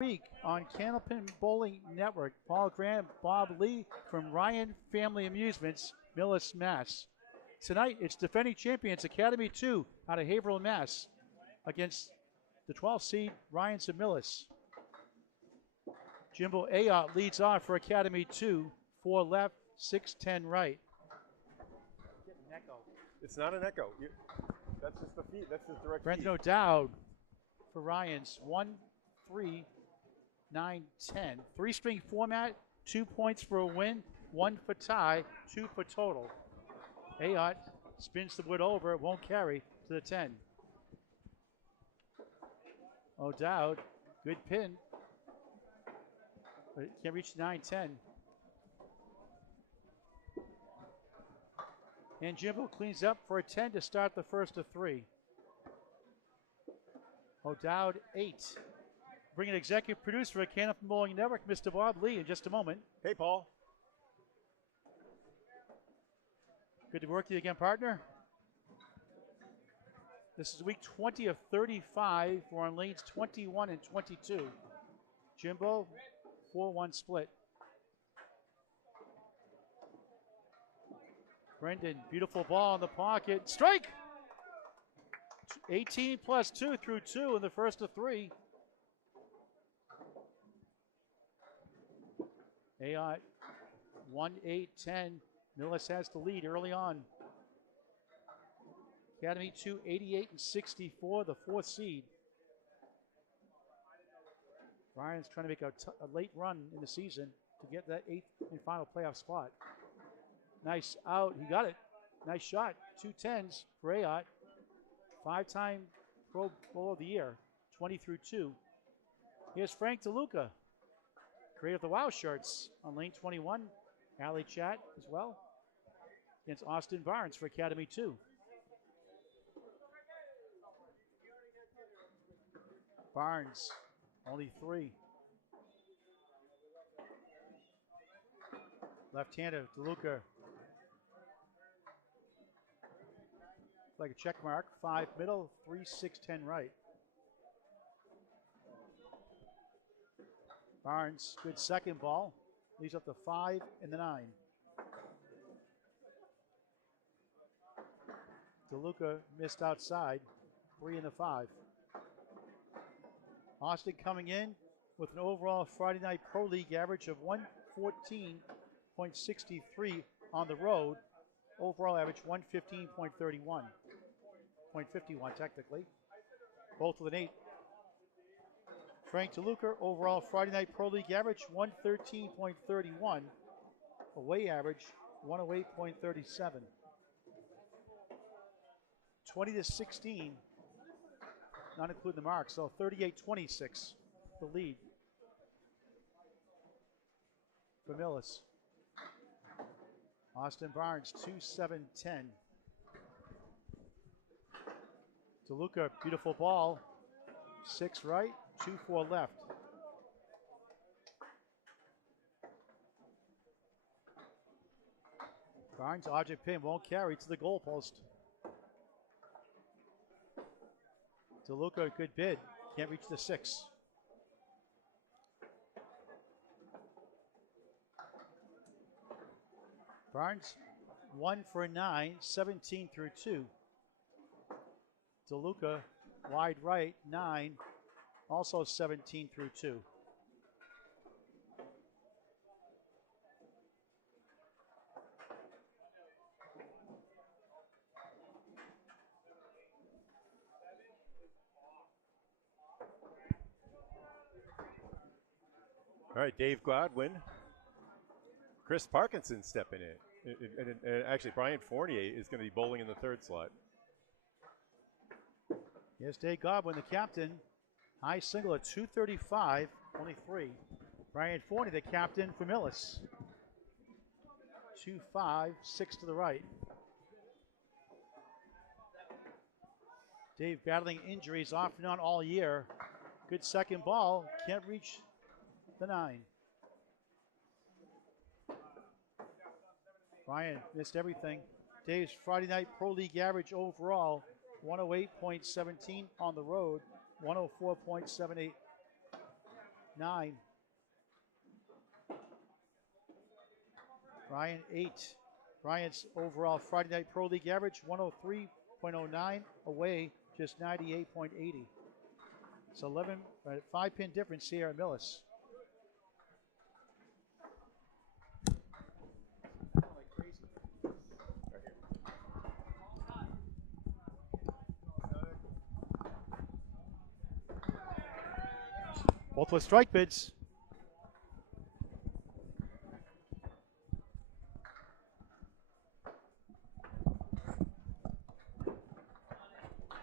Week on Candlepin Bowling Network. Paul Graham, Bob Lee from Ryan Family Amusements, Millis, Mass. Tonight, it's defending champions Academy 2 out of Haverhill, Mass. Against the 12th seed, Ryan's of Millis. Jimbo Ayotte leads off for Academy 2, 4 left, 6-10 right. Getting an echo. It's not an echo. That's just the feed. That's the direct Brendan feed. O'Dowd for Ryan's 1, 3, 9, 10. 3-string format, 2 points for a win, 1 for tie, 2 for total. Ayotte spins the wood over, won't carry to the 10. O'Dowd, good pin, but it can't reach 9-10. And Jimbo cleans up for a 10 to start the first of 3. O'Dowd, 8. Bring an executive producer for Candlepin Bowling Network, Mr. Bob Lee, in just a moment. Hey, Paul. Good to work with you again, partner. This is week 20 of 35. We're on lanes 21 and 22. Jimbo, 4-1 split. Brendan, beautiful ball in the pocket. Strike! 18 plus 2 through 2 in the first of 3. Ayotte, 1-8-10. Millis has the lead early on. Academy 2, 88 and 64, the 4th seed. Ryan's trying to make a late run in the season to get that 8th and final playoff spot. Nice out, he got it. Nice shot, 2 10s for Ayotte. 5-time Pro Bowl of the Year, 20 through 2. Here's Frank DeLuca, creator of the Wow shirts on lane 21. Alley chat as well against Austin Barnes for Academy 2. Barnes, only 3. Left-hander, DeLuca. Like a check mark, 5 middle, 3, 6, 10 right. Barnes, good second ball. Leaves up the 5 and the 9. DeLuca missed outside, 3 and the 5. Austin coming in with an overall Friday Night Pro League average of 114.63 on the road. Overall average 115.31. 0.51 technically. Both with an 8. Frank DeLuca, overall Friday Night Pro League average 113.31. Away average 108.37. 20-16, not including the mark, so 38-26, the lead for Millis. Austin Barnes, 2-7-10. DeLuca, beautiful ball, 6 right, 2-4 left. Barnes, object pin, won't carry to the goalpost. DeLuca, good bid, can't reach the 6. Barnes, 1 for 9, 17 through 2. DeLuca, wide right, 9, also 17 through 2. All right, Dave Gladwin. Chris Parkinson stepping in. And actually, Brian Fournier is going to be bowling in the 3rd slot. Here's Dave Godwin, the captain. High single at 235, only 3. Brian Fournier, the captain for Millis. 2-5, 6 to the right. Dave battling injuries off and on all year. Good second ball, can't reach the 9. Brian missed everything. Dave's Friday Night Pro League average overall, 108.17 on the road, 104.78 9. Brian 8. Bryant's overall Friday Night Pro League average 103.09, away just 98.80. It's 5-pin difference here at Millis. Both with strike bids.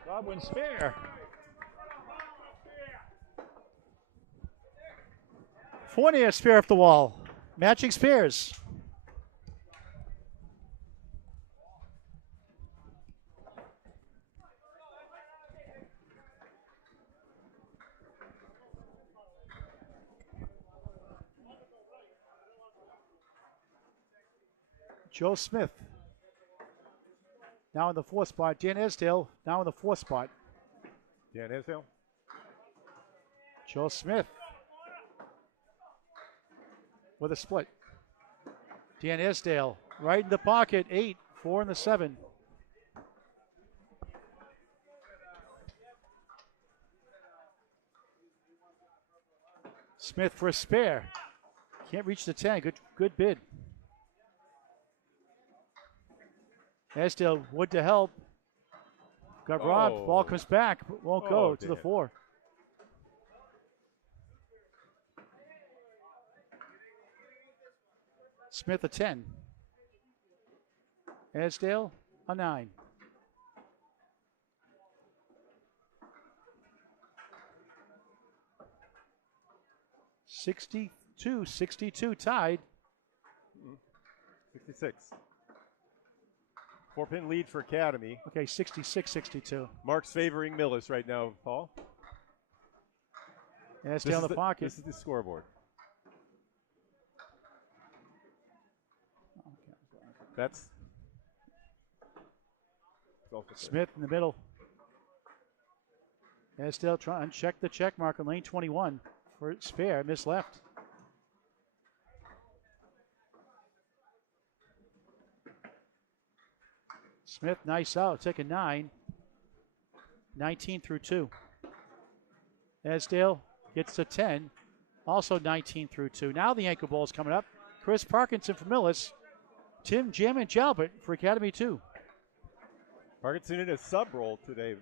Godwin spare. Fournier spare off the wall. Matching spares. Joe Smith now in the 4th spot. Dan Esdale now in the 4th spot. Dan Esdale. Joe Smith with a split. Dan Esdale right in the pocket. 8, 4 in the 7. Smith for a spare. Can't reach the 10. Good bid. Esdale would to help. Got robbed. Ball comes back, but won't go to the 4. Smith a 10. Esdale a 9. $62 tied. 66. 4-pin lead for Academy. Okay, 66-62. Mark's favoring Millis right now, Paul. Esdale in the pocket. This is the scoreboard. That's Smith in the middle. Esdale trying to check the check mark on lane 21 for spare. Miss left. Smith, nice out. Take a 9. 19 through 2. Esdale gets to 10. Also 19 through 2. Now the ankle ball is coming up. Chris Parkinson for Millis. Tim Jam and Jalbert for Academy 2. Parkinson in a sub roll today.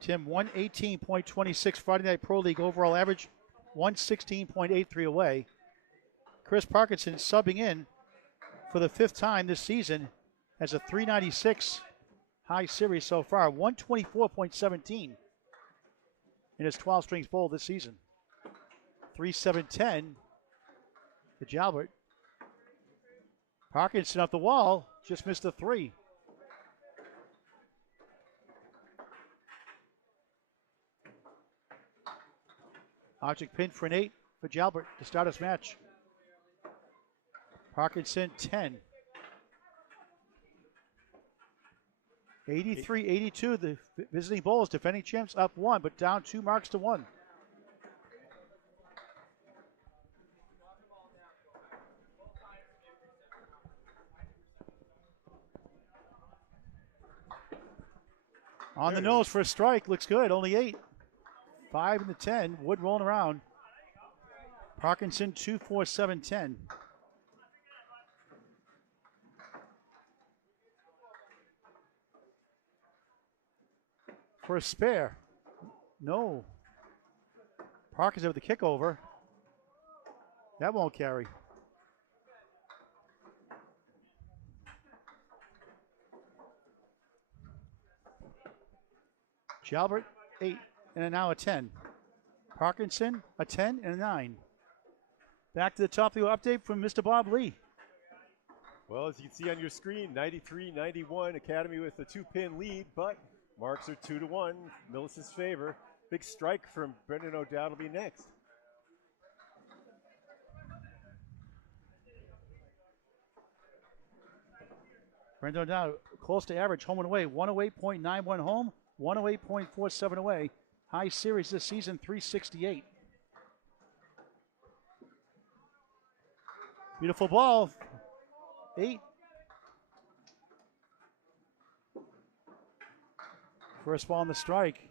Tim, 118.26 Friday Night Pro League overall average, 116.83 away. Chris Parkinson subbing in for the 5th time this season as a 396 high series so far, 124.17 in his 12 strings bowl this season. 3-7-10 to Jalbert. Parkinson off the wall, just missed the 3. Object pin for an 8 for Jalbert to start his match. Parkinson 10. 83-82, the visiting bowlers, defending champs up 1, but down 2 marks to 1. On the nose for a strike, looks good, only 8. 5 in the 10, Wood rolling around. Parkinson 2-4-7-10. For a spare. No. Parkinson with the kickover. That won't carry. Jalbert 8 and now a 10. Parkinson a 10 and a 9. Back to the top of the update from Mr. Bob Lee. Well, as you can see on your screen, 93-91, Academy with a 2-pin lead, but marks are 2-1, Millis' favor. Big strike from Brendan O'Dowd will be next. Brendan now close to average home and away. 108.91 home, 108.47 away. High series this season, 368. Beautiful ball. 8. First ball on the strike.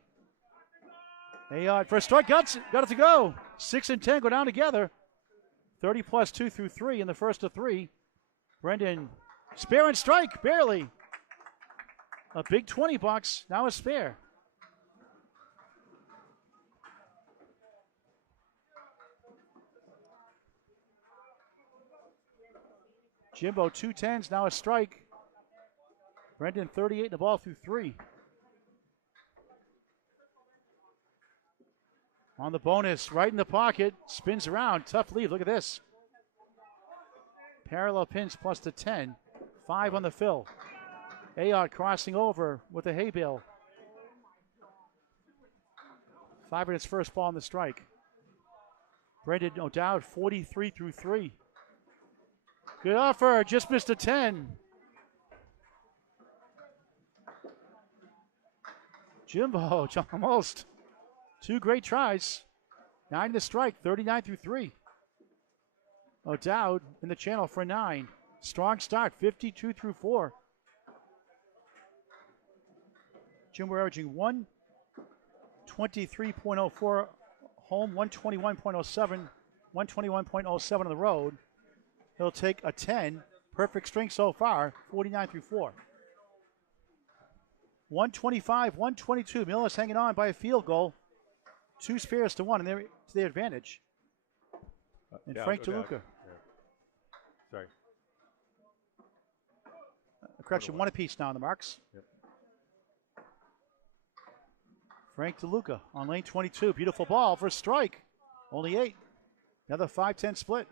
Ayod for a strike, got it to go. 6 and 10 go down together. 30 plus 2 through 3 in the first of 3. Brendan, spare and strike, barely. A big 20 bucks, now a spare. Jimbo, 2 10s, now a strike. Brendan, 38 in the ball through 3. On the bonus, right in the pocket, spins around, tough lead, look at this. Parallel pins plus the 10, 5 on the fill. Ayod crossing over with a hay bale. 5 in his first ball on the strike. Brendan O'Dowd, 43 through 3. Good offer, just missed a 10. Jimbo, almost. 2 great tries. 9 to strike, 39 through 3. O'Dowd in the channel for 9. Strong start, 52 through 4. Jimbo averaging 123.04 home, 121.07, 121.07 on the road. He'll take a 10. Perfect strength so far, 49 through 4. 125, 122. Millis hanging on by a field goal. 2 spares to 1, and they're to their advantage. And Frank DeLuca. Yeah. Sorry. Correction, 1 apiece now on the marks. Yep. Frank DeLuca on lane 22. Beautiful ball for a strike. Only 8. Another 5-10 split.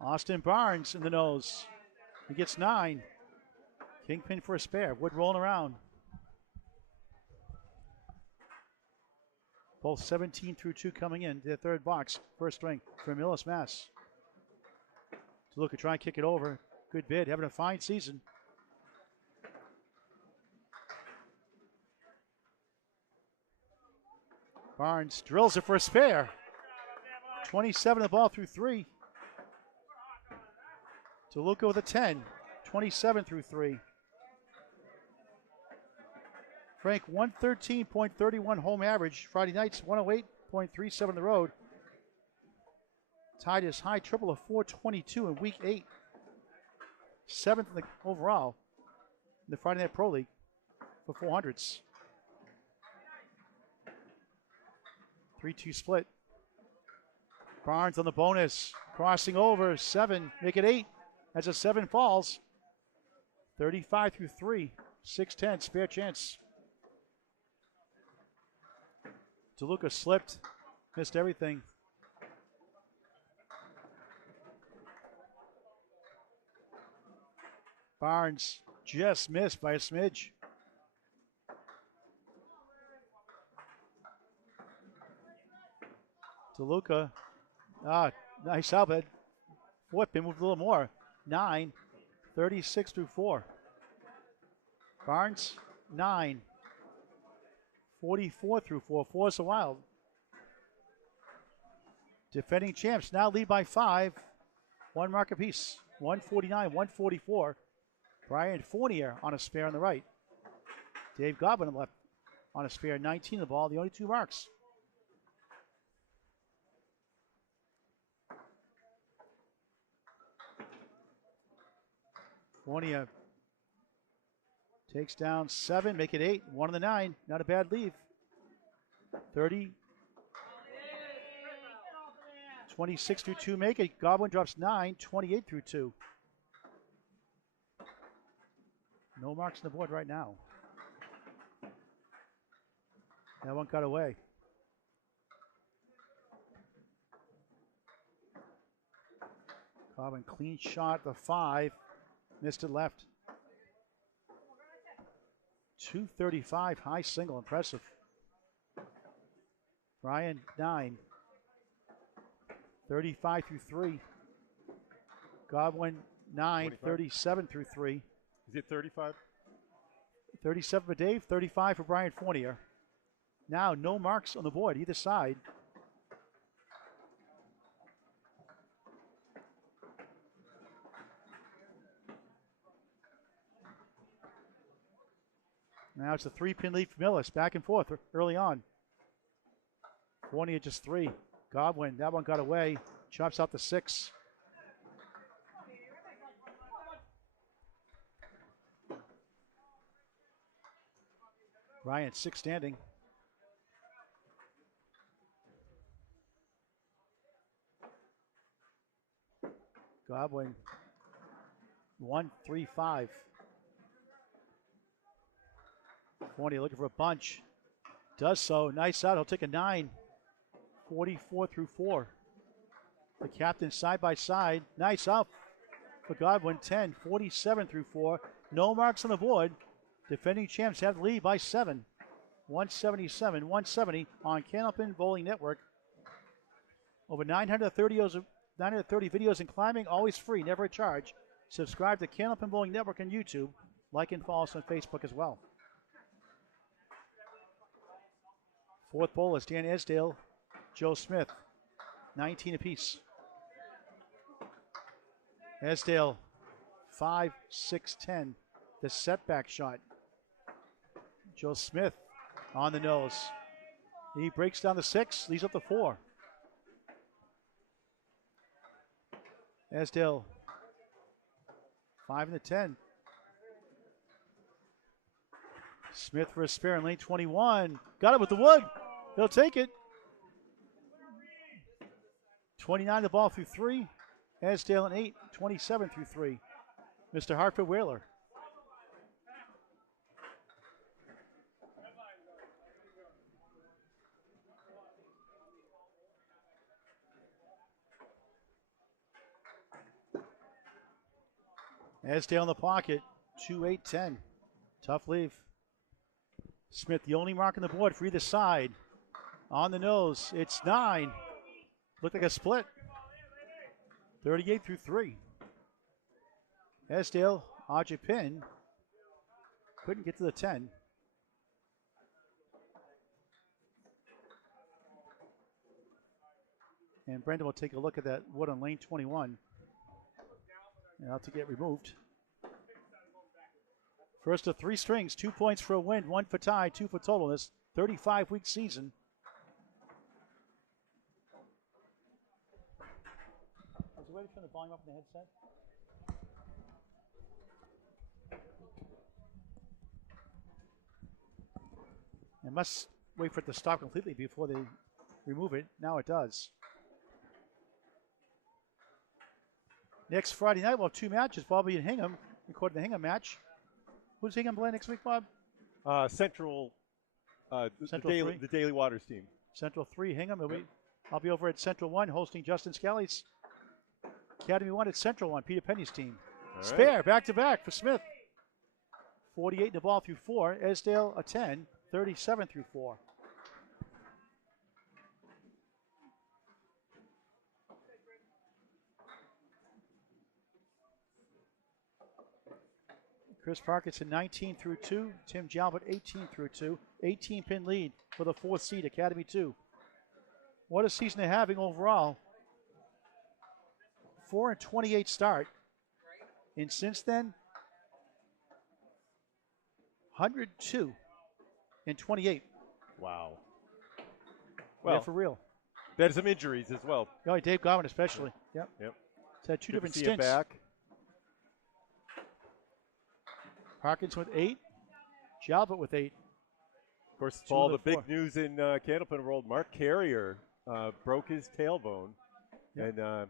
Austin Barnes in the nose. He gets 9. Kingpin for a spare. Wood rolling around. Both 17 through 2 coming in. Their third box. First string for Millis, Mass. DeLuca trying to kick it over. Good bid. Having a fine season. Barnes drills it for a spare. 27 the ball through 3. DeLuca with a 10. 27 through 3. Frank, 113.31 home average. Friday nights, 108.37 on the road. Tied his high triple of 422 in week 8. 7th in the overall in the Friday Night Pro League for 400s. 3-2 split. Barnes on the bonus. Crossing over. 7. Make it 8. As a 7 falls. 35 through 3. 6-10. Spare chance. DeLuca slipped. Missed everything. Barnes just missed by a smidge. DeLuca, nice outlet. Flip him, moved a little more. 9, 36 through 4. Barnes, 9, 44 through 4. 4 is a wild. Defending champs now lead by 5. 1 mark apiece. 149, 144. Brian Fournier on a spare on the right. Dave Godwin on the left on a spare. 19 the ball, the only 2 marks. Fournier takes down 7, make it 8. 1 on the 9, not a bad leave. 30. 26 through 2 make it. Godwin drops 9, 28 through 2. No marks on the board right now. That one got away. Godwin clean shot, the 5. Missed it left. 235, high single, impressive. Ryan, 9. 35 through 3. Godwin, 9, 25? 37 through 3. Is it 35? 37 for Dave, 35 for Brian Fournier. Now no marks on the board either side. Now it's a 3-pin lead for Millis. Back and forth early on. Fournier just 3. Godwin, that one got away. Chops out the 6. Ryan, 6 standing. Godwin, 1, 3, 5. Fournier looking for a bunch. Does so. Nice out. He'll take a 9. 44 through 4. The captain side by side. Nice out for Godwin. 10. 47 through 4. No marks on the board. Defending champs have the lead by 7. 177, 170 on Candlepin Bowling Network. Over 930 videos in climbing, always free, never a charge. Subscribe to Candlepin Bowling Network on YouTube. Like and follow us on Facebook as well. Fourth bowl is Dan Esdale, Joe Smith, 19 apiece. Esdale, 5, 6, 10. The setback shot. Joe Smith on the nose. He breaks down the 6, leaves up the 4. Esdale, 5 and the 10. Smith for a spare in lane 21. Got it with the wood. He'll take it. 29 the ball through 3. Esdale an 8, 27 through 3. Mr. Hartford Whaler. Esdale in the pocket, 2, 8, 10. Tough leave. Smith, the only mark on the board for either side. On the nose, it's 9. Looked like a split. 38 through 3. Esdale, Pin. Couldn't get to the 10. And Brendan will take a look at that wood on lane 21. And out to get removed. First of 3 strings, 2 points for a win, 1 for tie, 2 for total in this 35-week season. Is there a way to turn the volume up in the headset? I must wait for it to stop completely before they remove it. Now it does. Next Friday night, we'll have 2 matches. Bobby and Hingham, recording the Hingham match. Who's Hingham playing next week, Bob? Central, Central the Daily Waters team. Central 3, Hingham. I'll be over at Central 1 hosting Justin Scally's Academy 1 at Central 1, Peter Penny's team. All Spare, right. back-to-back for Smith. 48 in the ball through 4. Esdale a 10, 37 through 4. Chris Parkinson 19 through 2. Tim Jalbert 18 through 2. 18-pin lead for the 4th seed, Academy 2. What a season they're having overall. 4-28 start. And since then, 102 and 28. Wow. Well, Well, for real. they had some injuries as well. Oh, Dave Godwin especially. Yep. Yep. It's had 2 Good different to see him stints. back. Parkinson with 8. Jalbert with 8. Of course, it's 2 all of the the big 4. news in Candlepin world. Mark Carrier broke his tailbone, Yep. and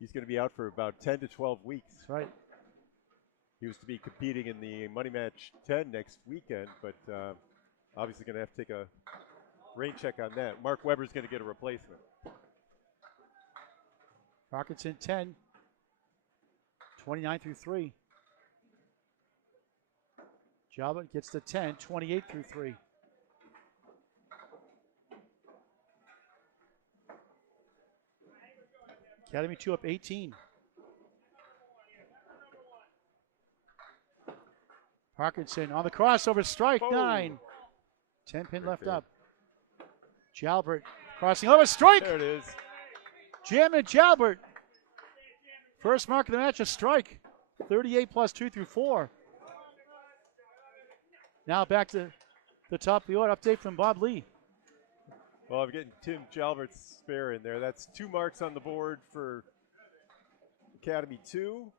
he's going to be out for about 10 to 12 weeks. That's right. He was to be competing in the Money Match 10 next weekend, but obviously going to have to take a rain check on that. Mark Weber's going to get a replacement. Parkinson 10. 29 through 3. Jalbert gets the 10. 28 through 3. Academy 2 up 18. Parkinson on the crossover, strike, Oh. 9. 10 pin left fair. up. Jalbert crossing over, strike. There it is. Jamin Jalbert. First mark of the match, a strike. 38 plus 2 through 4. Now back to the top of the order. Update from Bob Lee. Well, I'm getting Tim Jalbert's spare in there. That's 2 marks on the board for Academy 2.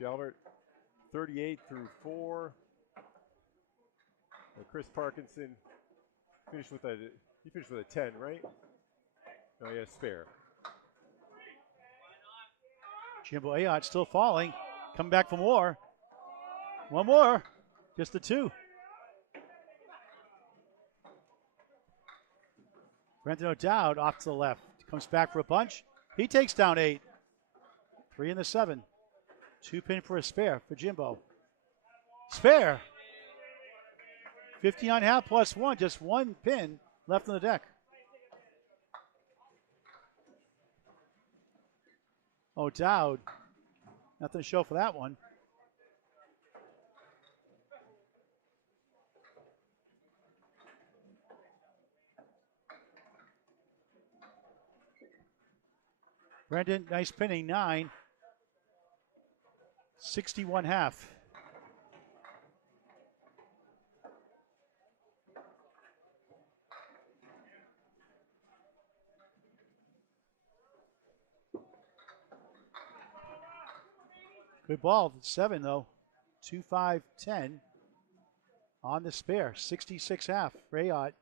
Jalbert, 38 through 4. And Chris Parkinson finished with a 10, right? No, he had a spare. Jimbo Ayotte still falling. Coming back for more. One more. Just the 2. Brendan O'Dowd off to the left. Comes back for a punch. He takes down 8. 3 in the 7. 2 pin for a spare for Jimbo. Spare. 59.5 plus 1. Just 1 pin left on the deck. O'Dowd. Nothing to show for that one. Brendan, nice pinning, 9. 61.5. Good ball, 7 though. 2-5-10 on the spare. 66.5 for Ayotte.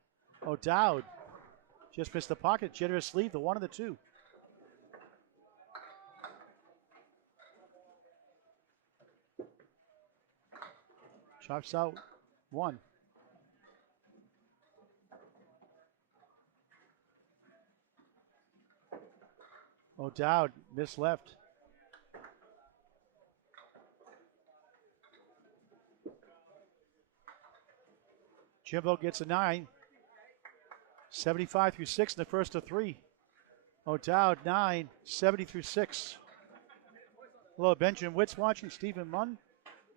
O'Dowd just missed the pocket. Generous lead, the 1 and the 2. Chops out 1. O'Dowd missed left. Jimbo gets a 9. 75 through 6 in the first of 3. O'Dowd 9, 70 through 6. Hello, Benjamin Witz watching. Stephen Munn.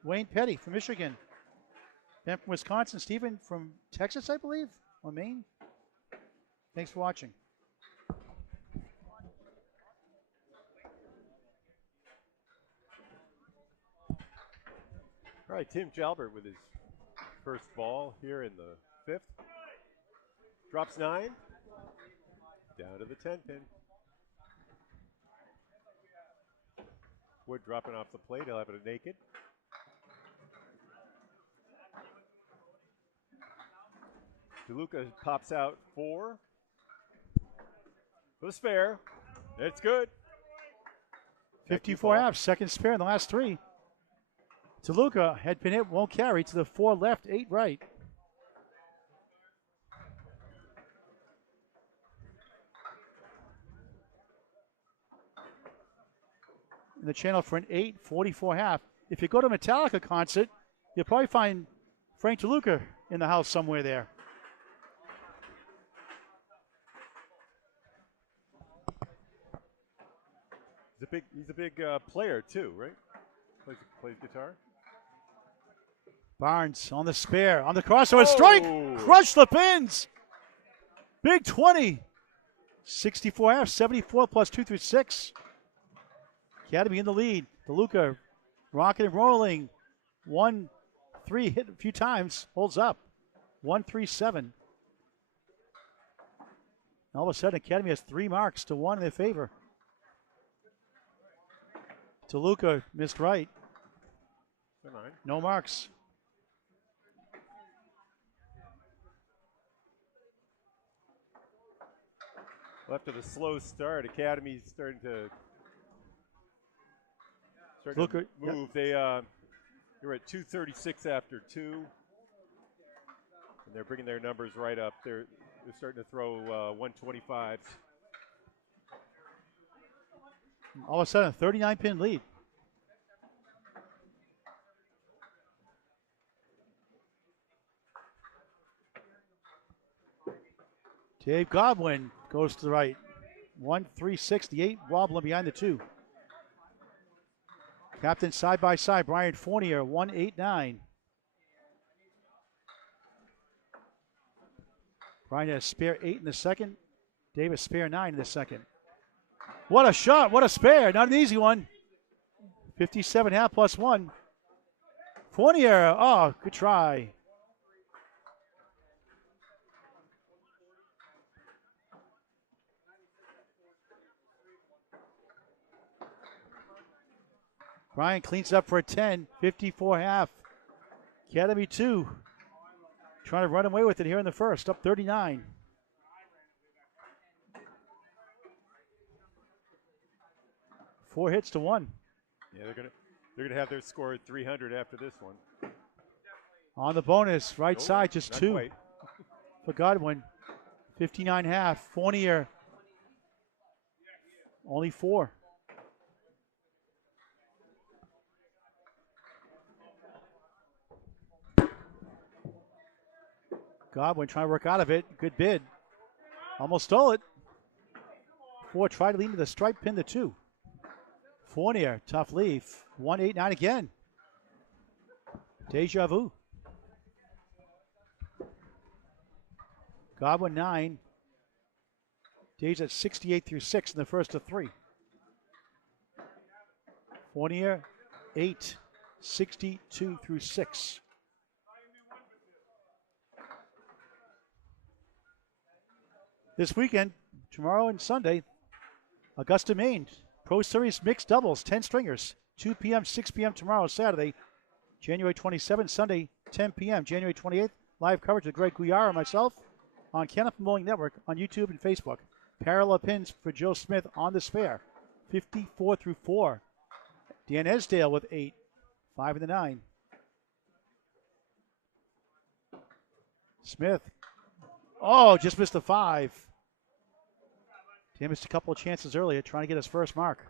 Wayne Petty from Michigan. Ben from Wisconsin. Stephen from Texas, I believe, or Maine. Thanks for watching. All right, Tim Jalbert with his first ball here in the 5th. Drops 9. Down to the 10 pin. Wood dropping off the plate. He'll have it naked. DeLuca pops out 4. With a spare. It's good. 54 half, second spare in the last 3. DeLuca had been hit, won't carry to the 4 left, 8 right. In the channel for an 8:44 half. If you go to a Metallica concert, you'll probably find Frank DeLuca in the house somewhere there. He's a big player too, right? Plays guitar. Barnes on the spare, on the crossover, strike, crush the pins. Big 20. 64 half, 74 plus 2 through 6. Academy in the lead. DeLuca rocking and rolling. 1-3 hit a few times, holds up. 1-3-7. All of a sudden, Academy has 3 marks to 1 in their favor. DeLuca missed right. No marks. Well, after the slow start, Academy's starting to move. Yep. They were at 236 after 2, and they're bringing their numbers right up. They're starting to throw 125s. All of a sudden, a 39-pin lead. Dave Godwin goes to the right. 1-3-68, wobbling behind the 2. Captain side by side, Brian Fournier, 189. Brian has spare 8 in the second. Davis spare 9 in the second. What a shot, what a spare, not an easy one. 57.5 plus 1. Fournier, oh, good try. Brian cleans up for a 10, 54.5. Academy 2. Trying to run away with it here in the first, up 39. Four hits to 1. Yeah, they're gonna have their score at 300 after this one. On the bonus, right side, just 2 quite. for Godwin. 59.5. Fournier, only 4. Godwin trying to work out of it. Good bid. Almost stole it. 4 tried to lead to the stripe pin to 2. Fournier, tough leaf. 189 again. Deja vu. Godwin 9. Days at 68 through 6 in the first of 3. Fournier 8. 62 through 6. This weekend, tomorrow and Sunday, Augusta, Maine, Pro Series mixed doubles, 10 stringers, 2 p.m., 6 p.m. tomorrow, Saturday, January 27th, Sunday, 10 p.m., January 28th, live coverage with Greg Guyara and myself on Candlepin Bowling Network on YouTube and Facebook. Parallel pins for Joe Smith on the spare, 54 through 4. Dan Esdale with 8, 5 and the 9. Smith, oh, just missed the 5. Dan missed a couple of chances earlier, trying to get his first mark.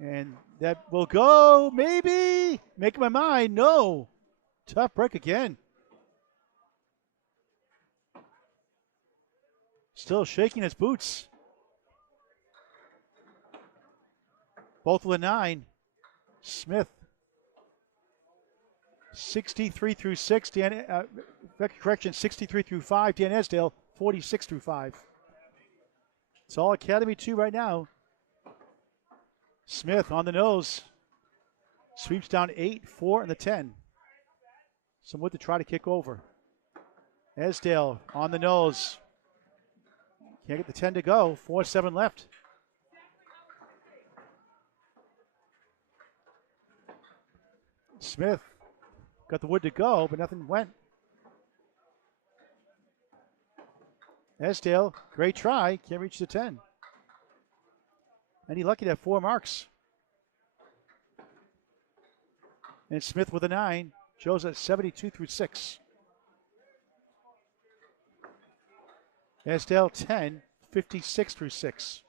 And that will go, maybe. Making my mind, no. Tough break again. Still shaking his boots. Both with a 9. Smith. 63 through 6. Correction, 63 through 5. Dan Esdale, 46 through 5. It's all Academy 2 right now. Smith on the nose. Sweeps down 8, 4, and the 10. Some wood to try to kick over. Esdale on the nose. Can't get the 10 to go. 4-7 left. Smith got the wood to go, but nothing went. Esdale, great try. Can't reach the 10. And he lucky to have 4 marks. And Smith with a 9. Joe's at 72 through 6. Esdale 10, 56 through 6.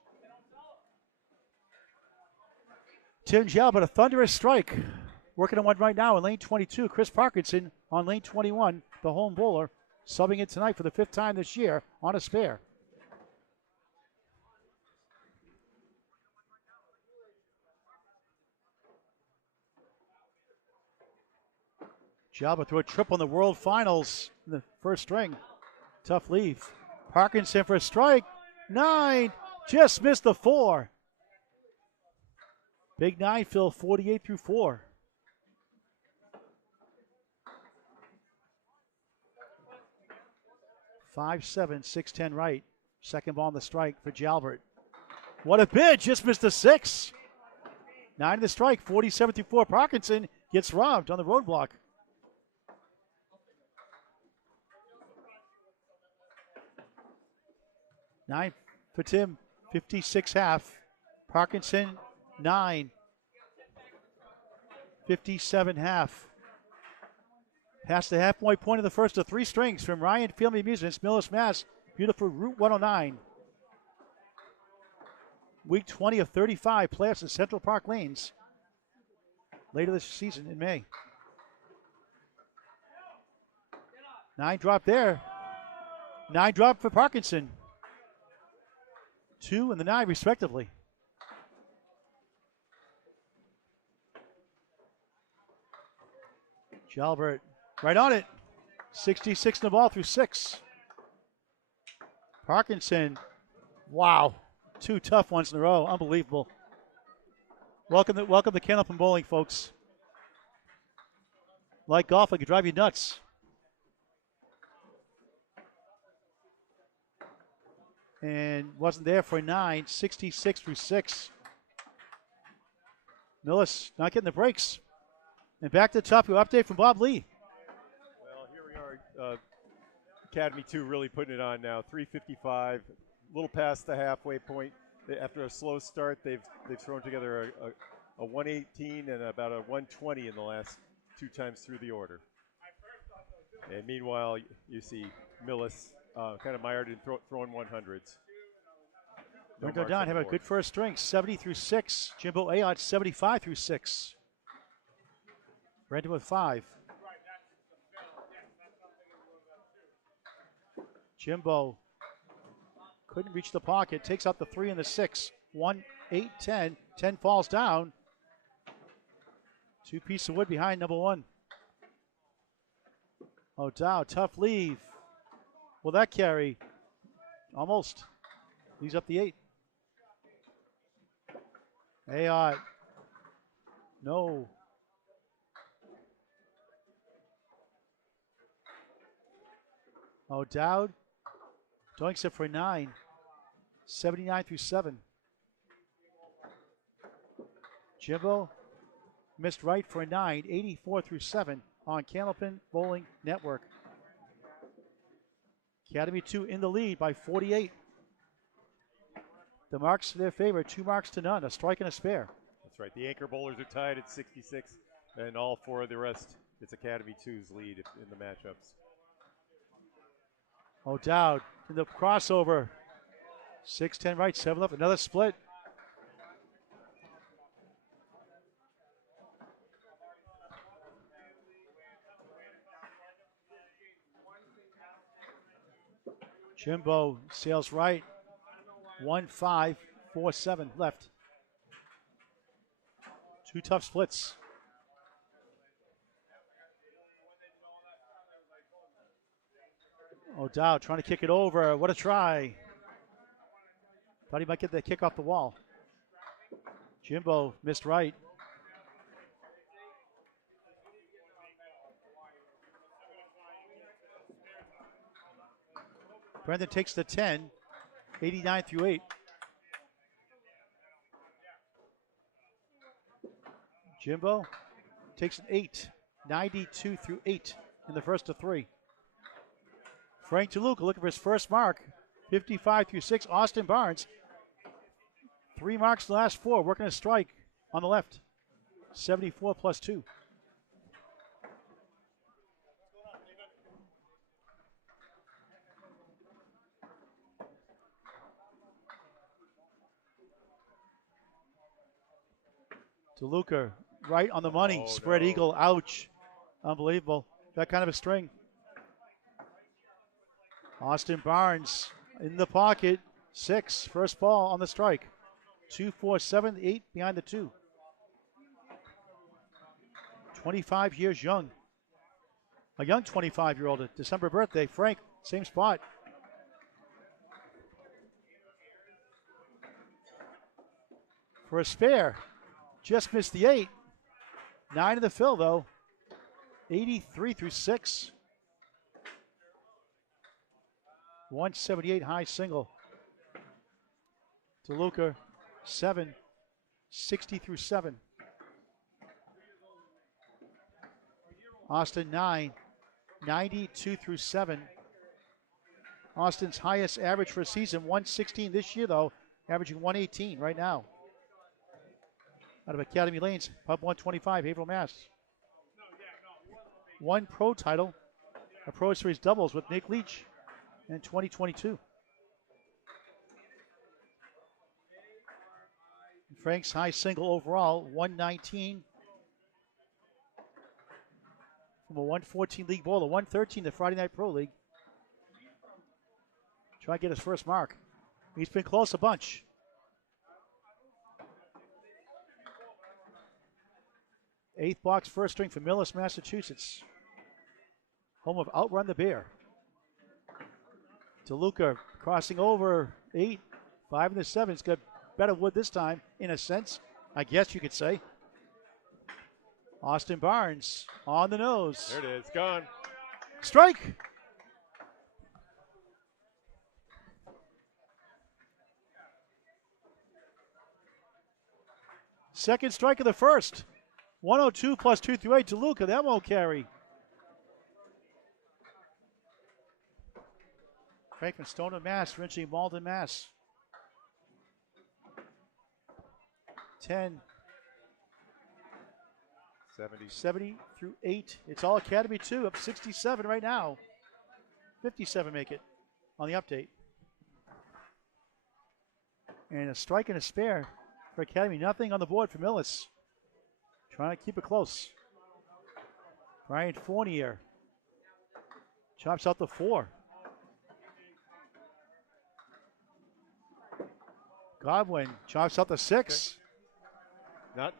Tim Jalbert, a thunderous strike. Working on one right now in lane 22. Chris Parkinson on lane 21, the home bowler, subbing in tonight for the 5th time this year on a spare. Jalbert threw a triple in the World Finals in the first string. Tough leave. Parkinson for a strike. 9. Just missed the 4. Big 9, Phil, 48 through 4. Five, 7, 6-10 right. Second ball on the strike for Jalbert. What a bid! Just missed the 6. 9 in the strike, 47 through 4. Parkinson gets robbed on the roadblock. Nine for Tim, 56 half. Parkinson, 9. 57 half. Past the halfway point of the first of 3 strings from Ryan Family Amusements, Millis, Mass. Beautiful Route 109. Week 20 of 35 playoffs at Central Park Lanes. Later this season in May. 9 drop there. 9 drop for Parkinson. 2 and the 9 respectively. Jalbert right on it. 66 in the ball through 6. Parkinson, wow. 2 tough ones in a row. Unbelievable. Welcome to Candlepin Bowling, folks. Like golf, it could drive you nuts. And wasn't there for a 9, 66 through 6. Millis not getting the breaks. And back to the top, update from Bob Lee. Well, here we are. Academy 2 really putting it on now. 3:55, a little past the halfway point. After a slow start, they've thrown together a 118 and about a 120 in the last 2 times through the order. And meanwhile, you see Millis kind of mired in throwing 100s. We're going to go down, have a good first string, 70 through 6. Jimbo Ayotte, 75 through 6. Brandon with 5. Jimbo couldn't reach the pocket, takes out the 3 and the 6. 1, 8, 10. 10 falls down. 2 pieces of wood behind number 1. O'Dowd, tough leave. Will that carry? Almost. He's up the 8. Ayotte. No. O'Dowd. Doinks it for 9. 79 through 7. Jimbo missed right for a 9. 84 through 7 on Candlepin Bowling Network. Academy 2 in the lead by 48. The marks to their favor, 2 marks to none, a strike and a spare. That's right. The anchor bowlers are tied at 66, and all 4 of the rest, it's Academy 2's lead in the matchups. O'Dowd in the crossover. 6-10 right, 7 left, another split. Jimbo sails right. 1-5, 4-7 left. 2 tough splits. O'Dowd trying to kick it over. What a try. Thought he might get that kick off the wall. Jimbo missed right. Brendan takes the 10, 89 through 8. Jimbo takes an 8, 92 through 8 in the first of 3. Frank DeLuca looking for his first mark, 55 through 6. Austin Barnes, 3 marks in the last 4, working a strike on the left, 74 plus 2. DeLuca right on the money, spread no. Eagle, ouch. Unbelievable, that kind of a string. Austin Barnes in the pocket, 6, first ball on the strike. 2, 4, 7, 8 behind the 2. 25 years young. A young 25-year-old, a December birthday. Frank, same spot. For a spare, just missed the 8. 9 in the fill, though. 83 through 6. 178 high single. DeLuca, 7, 60 through 7. Austin, 9, 92 through 7. Austin's highest average for a season, 116 this year, though, averaging 118 right now. Out of Academy Lanes, Pub 125, Haverhill, Mass. 1 pro title, a Pro Series doubles with Nick Leach in 2022. Frank's high single overall, 119. From a 114 league bowler, 113 the Friday Night Pro League. Try to get his first mark. He's been close a bunch. Eighth box, first string for Millis, Massachusetts. Home of Outrun the Bear. DeLuca crossing over 8, 5 and the 7. It's got better wood this time, in a sense, I guess you could say. Austin Barnes on the nose. There it is, gone. Strike! Second strike of the first. 102 plus 2 through 8. DeLuca, that won't carry. Franklin Stoner, Mass. Ritchie Malden, Mass. 10. 70 through 8. It's all Academy 2, up 67 right now. 57 make it on the update. And a strike and a spare for Academy. Nothing on the board for Millis. Trying to keep it close. Brian Fournier chops out the 4. Godwin chops out the 6. Not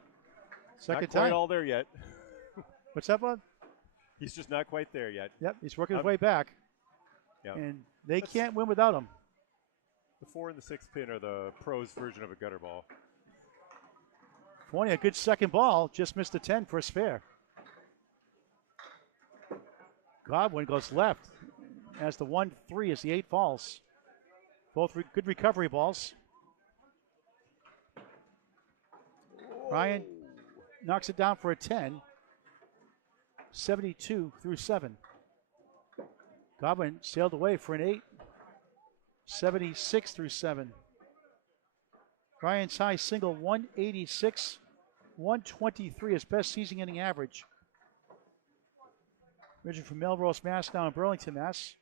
Second not quite time. all there yet. What's that, bud? He's just not quite there yet. Yep, he's working his way back. Yeah. And they can't win without him. The 4 and the 6 pin are the pros' version of a gutter ball. Fournier, a good second ball, just missed the 10 for a spare. Godwin goes left as the 1-3 as the 8 falls. Both good recovery balls. Ryan knocks it down for a 10. 72 through 7. Godwin sailed away for an 8. 76 through 7. Ryan's high single 186, 123, his best season inning average. Originally from Melrose, Mass, now in Burlington, Mass.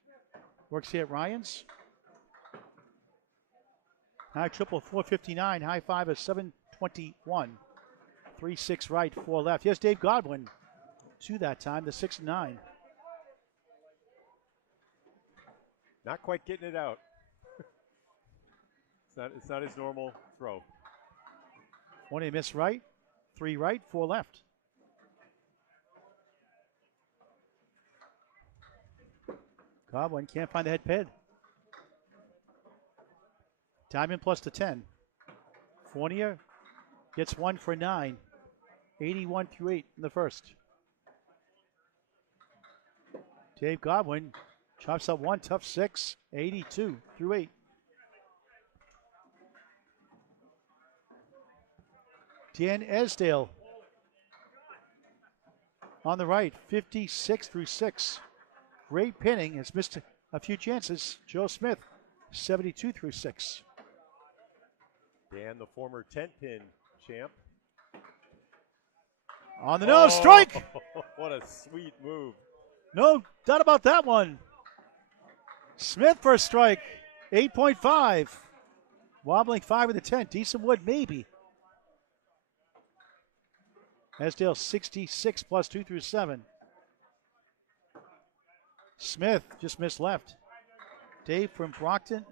Works here at Ryan's. High triple 459, high 5 is 721. 3-6 right, 4 left. Here's Dave Godwin. 2 that time, the 6 and 9. Not quite getting it out. It's not his normal throw. 20 miss right, 3 right, 4 left. Godwin can't find the head pin. Diamond plus the 10. Fournier gets 1 for 9. 81 through 8 in the first. Dave Godwin chops up 1, tough 6. 82 through 8. Dan Esdale on the right, 56 through 6. Great pinning, has missed a few chances. Joe Smith, 72 through 6. Dan, the former 10-pin champ. On the nose, strike! What a sweet move. No doubt about that one. Smith for a strike, 8.5. Wobbling 5 with the 10, decent wood maybe. Esdale 66 plus 2 through 7. Smith just missed left. Dave from Brockton,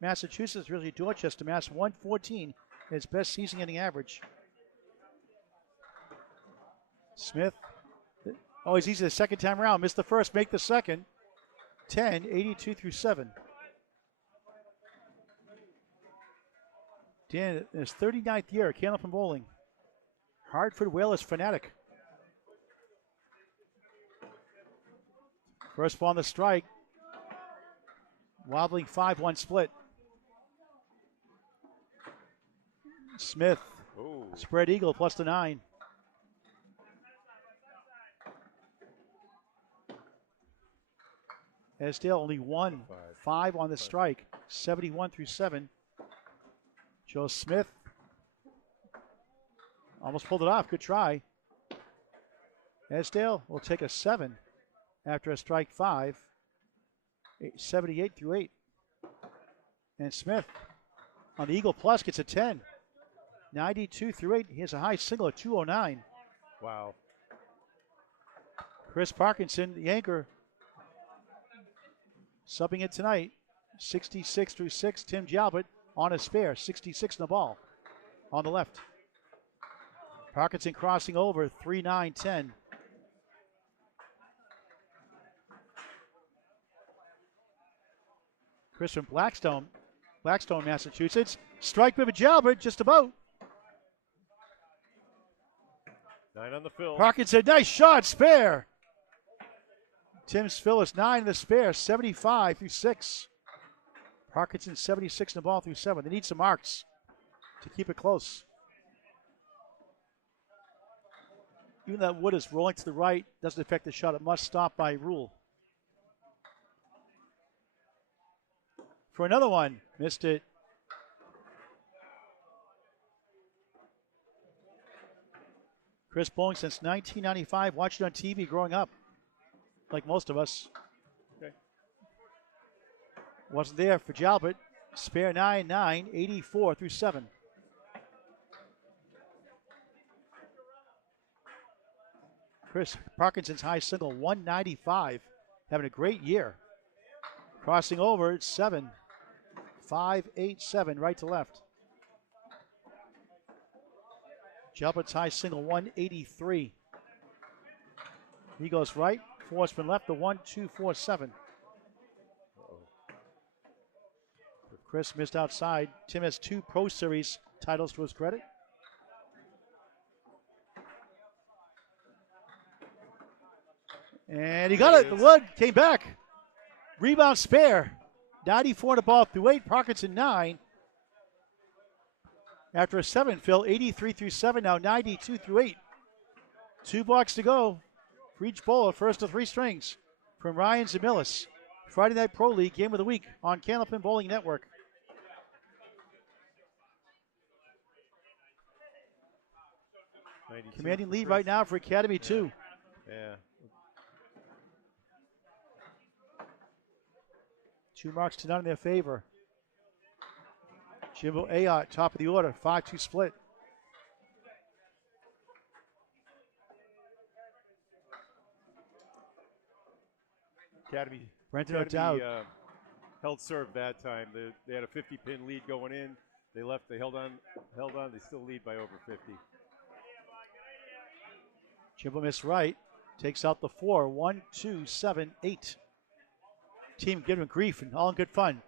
Massachusetts, really Dorchester, Mass, 114. His best season inning average. Smith, oh, he's easy the second time around. Missed the first, make the second. 10, 82 through 7. Dan, in his 39th year, Candlepin bowling. Hartford Whalers fanatic. First ball on the strike. Wobbling 5-1 split. Smith. Ooh. Spread eagle plus the 9. Esdale only 1. 5 on the strike. 71 through 7. Joe Smith. Almost pulled it off. Good try. Esdale will take a 7 after a strike 5. 78 through 8. And Smith on the Eagle Plus gets a 10. 92 through 8. He has a high single at 209. Wow. Chris Parkinson, the anchor, subbing it tonight. 66 through 6. Tim Jalbert on a spare. 66 in the ball on the left. Parkinson crossing over, 3-9-10. Chris from Blackstone, Massachusetts. Strike with a Jalbert, just about. 9 on the fill. Parkinson, nice shot, spare. Tim's Phyllis, 9 in the spare, 75 through 6. Parkinson, 76 in the ball through 7. They need some marks to keep it close. Even that wood is rolling to the right, doesn't affect the shot. It must stop by rule. For another one, missed it. Chris bowling since 1995, watched it on TV growing up, like most of us. Okay. Wasn't there for Jalbert. Spare 9-9, 84 through 7. Chris Parkinson's high single, 195, having a great year. Crossing over, it's 7. 5-8-7, right to left. Jalbert's high single, 183. He goes right, Forsman left, the 1-2-4-7. Chris missed outside. Tim has 2 Pro Series titles to his credit. And he got it. The wood came back. Rebound spare. 94 in the ball through 8. Parkinson 9. After a 7 fill, 83 through 7, now 92 through 8. 2 blocks to go for each bowler. First of 3 strings from Ryans and Millis. Friday Night Pro League Game of the Week on Candlepin Bowling Network. Commanding lead right now for Academy 2. Yeah. 2 marks to none in their favor. Jimbo Ayotte, top of the order, 5-2 split. Academy O'Dowd held serve that time. They had a 50-pin lead going in. They left. They held on. They still lead by over 50. Jimbo missed right. Takes out the 4. 1, 2, 7, 8. Team giving him grief and all in good fun.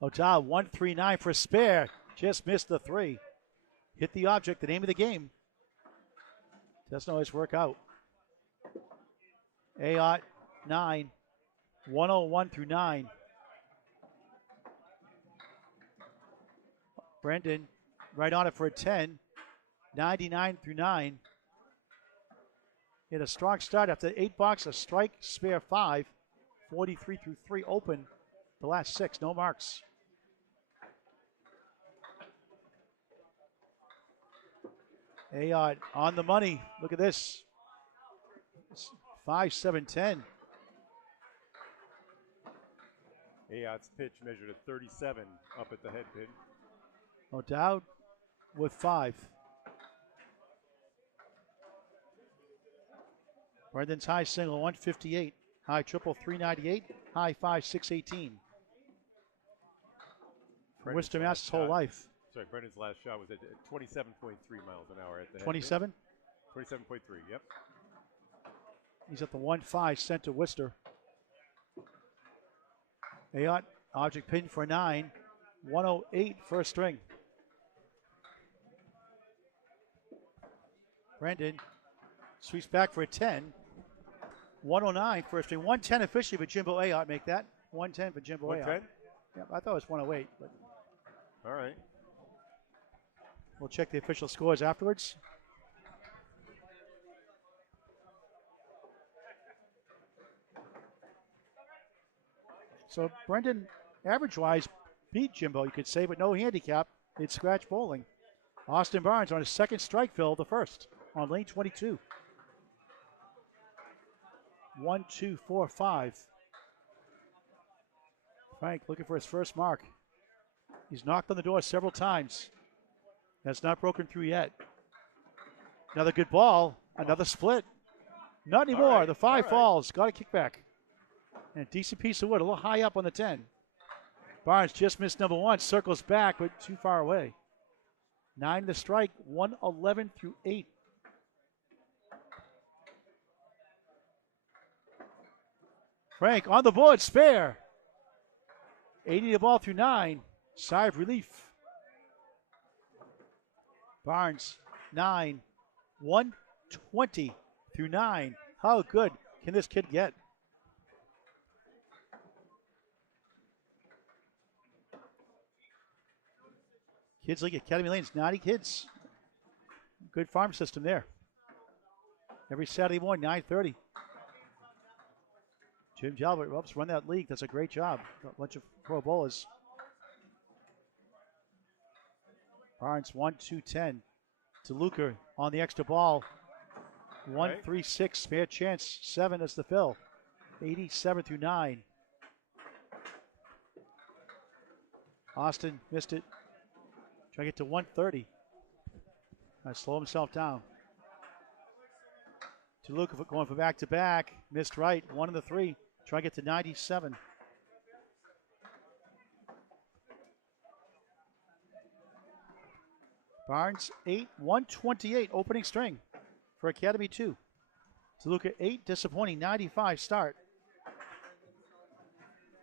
O'Dowd, 1-3-9 for a spare. Just missed the 3. Hit the object, the name of the game. Doesn't always work out. Ayotte, 9. 101 through 9. Brendan, right on it for a 10. 99 through 9. He had a strong start after 8 box, a strike, spare 5. 43 through 3 open. The last 6, no marks. Ayotte on the money. Look at this. 5-7-10. Ayotte's pitch measured at 37 up at the head pin. O'Dowd with 5. Brendan's high single 158, high triple 398, high 5 618. For Worcester, Mass his whole life. Sorry, Brendan's last shot was at 27.3 miles an hour at the 27? 27.3, yep. He's at the 1-5 sent to Worcester. Ayotte, object pin for 9. 108 first string. Brendan sweeps back for a 10. 109 first string. 110 officially for Jimbo Ayotte. Make that 110 for Jimbo Ayotte. Yeah, I thought it was 108. But all right. We'll check the official scores afterwards. So Brendan, average-wise, beat Jimbo, you could say, but no handicap. It's scratch bowling. Austin Barnes on his second strike fill, the first on lane 22. 1, 2, 4, 5. Frank looking for his first mark. He's knocked on the door several times. That's not broken through yet. Another good ball. Another split. Not anymore. Right, the 5 falls. Got a kickback. And a decent piece of wood. A little high up on the 10. Barnes just missed number 1. Circles back, but too far away. 9 to strike, 111 through 8. Frank on the board, spare. 80 the ball through 9. Sigh of relief. Barnes, 9. 120 through 9. How good can this kid get? Kids League Academy Lanes, 90 kids. Good farm system there. Every Saturday morning, 9:30. Jim Jalbert helps run that league. Does a great job. A bunch of pro bowlers. Barnes, 1-2-10. DeLuca on the extra ball. 1-3-6. Spare chance. 7 is the fill. 87 through 9. Austin missed it. Trying to get to 130. Trying to slow himself down. DeLuca going for back-to-back. Missed right. 1 of the 3. Trying to get to 97. Barnes, 8, 128, opening string for Academy 2. DeLuca, 8, disappointing, 95 start.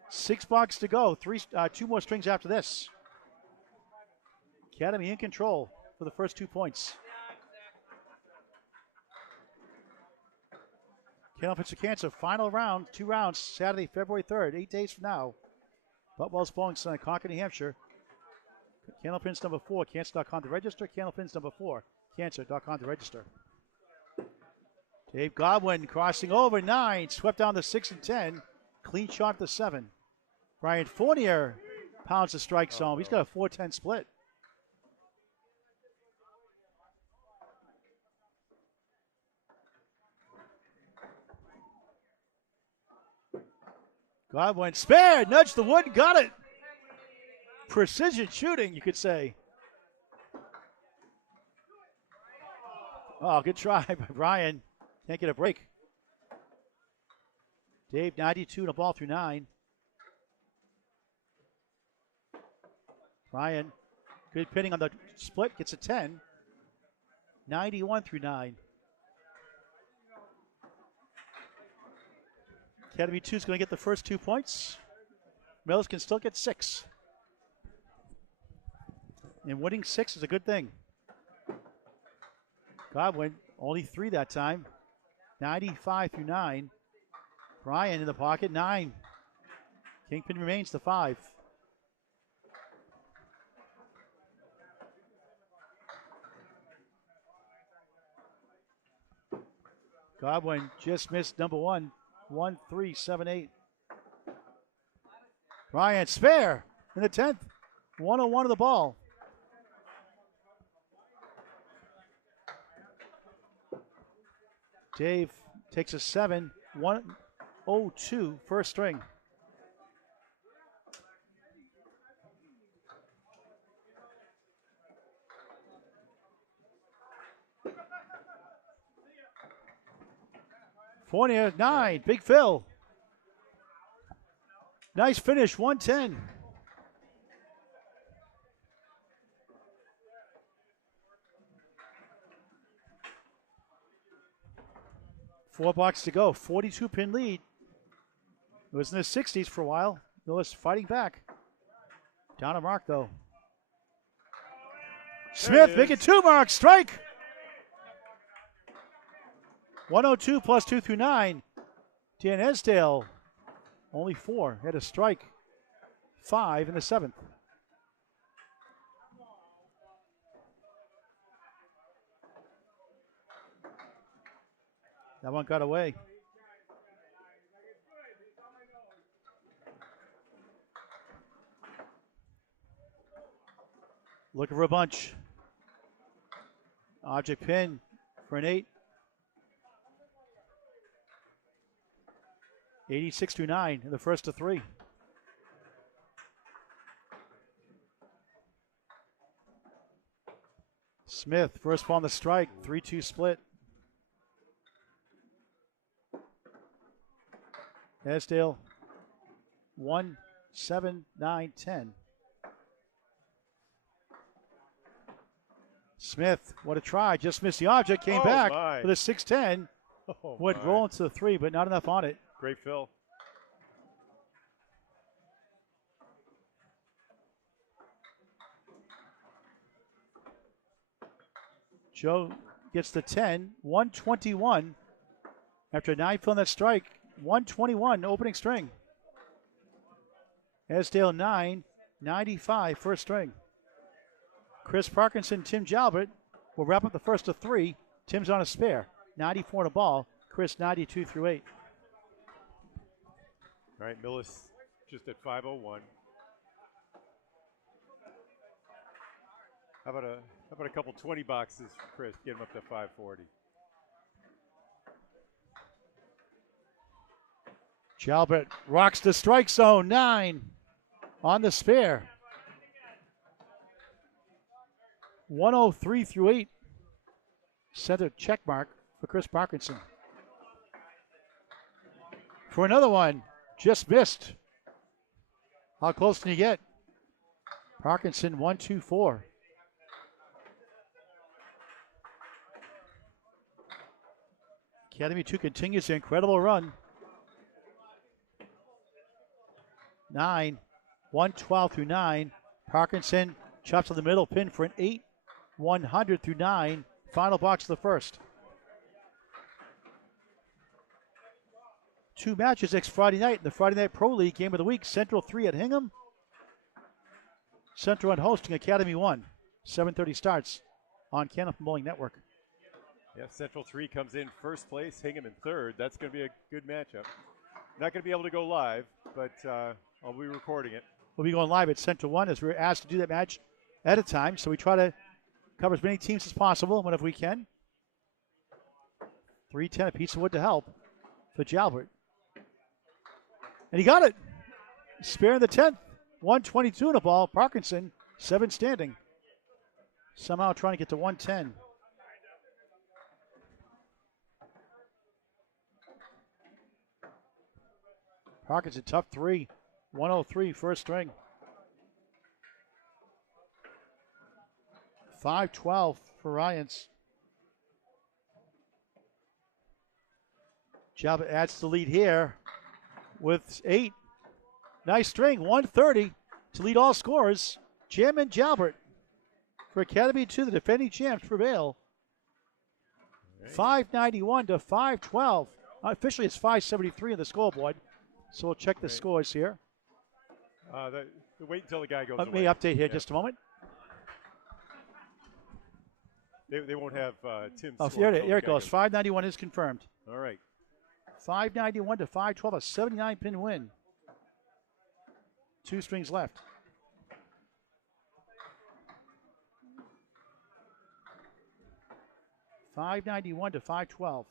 6 box to go, 2 more strings after this. Academy in control for the first 2 points. Candlepin Cancer, final round, 2 rounds, Saturday, February 3rd, 8 days from now. Butwell's Bowling Center, Concord, New Hampshire. Candlepin's number 4, cancer.com to register. Candlepin's number 4, cancer.com to register. Dave Godwin crossing over 9, swept down the 6 and 10. Clean shot the 7. Brian Fournier pounds the strike zone. He's got a 4-10 split. Godwin spared, nudged the wood, got it. Precision shooting, you could say. Oh, good try by Brian. Can't get a break. Dave, 92 and a ball through 9. Brian, good pitting on the split, gets a 10. 91 through 9. Academy 2 is going to get the first 2 points. Millis can still get 6. And winning 6 is a good thing. Godwin, only 3 that time. 95 through 9. Brian in the pocket, 9. Kingpin remains the 5. Godwin just missed number 1. 1-3-7-8. Brian spare in the 10th. 101 of the ball. Dave takes a 7, 102, first string. Fournier, 9, Big Phil. Nice finish, 110. Four blocks to go, 42-pin lead. It was in the 60s for a while. Millis fighting back. Down a mark, though. Smith making 2 marks, strike. 102 plus 2 through 9. Dan Esdale, only 4. Had a strike. 5 in the 7th. That one got away. Looking for a bunch. Object pin for an 8. 86 through 9 in the first of 3. Smith, first ball on the strike, 3-2 split. Esdale, 1, 7, 9, 10. Smith, what a try. Just missed the object. Came back with a 6-10. Went rolling to the 3, but not enough on it. Great fill. Joe gets the 10, 121. After 9 filling that strike, 121 opening string. Esdale 9, 95 first string. Chris Parkinson, Tim Jalbert will wrap up the first of 3. Tim's on a spare, 94 in a ball. Chris 92 through 8. All right, Millis just at 501. How about a couple 20 boxes for Chris? Get him up to 540. Jalbert rocks the strike zone, 9 on the spare. 103 through 8. Center check mark for Chris Parkinson. For another one, just missed. How close can you get? Parkinson 1-2-4. Academy 2 continues the incredible run. 9, 112 through 9. Parkinson chops to the middle pin for an 8, 100 through 9. Final box of the first. 2 matches next Friday night in the Friday Night Pro League Game of the Week. Central 3 at Hingham. Central 1 hosting Academy 1. 7:30 starts on Candlepin Bowling Network. Yeah, Central 3 comes in first place, Hingham in third. That's going to be a good matchup. Not going to be able to go live, but I'll be recording it. We'll be going live at Central 1 as we're asked to do that match at a time. So we try to cover as many teams as possible whenever we can. 310, a piece of wood to help for Jalbert. And he got it. Spare in the 10th. 122 in a ball. Parkinson, 7 standing. Somehow trying to get to 110. Parkinson, tough 3. 103, first string. 5-12 for Ryans. Jalbert adds the lead here with 8. Nice string, 130 to lead all scorers. Jim and Jalbert for Academy 2, the defending champs prevail. 591 to 512. Officially, it's 573 on the scoreboard. So we'll check the scores here. Wait until the guy goes Let away. me update here just a moment. They won't have Tim's Oh, score here until the it guy goes. 591 is confirmed. All right. 591 to 512, a 79-pin win. 2 strings left. $591 to 512.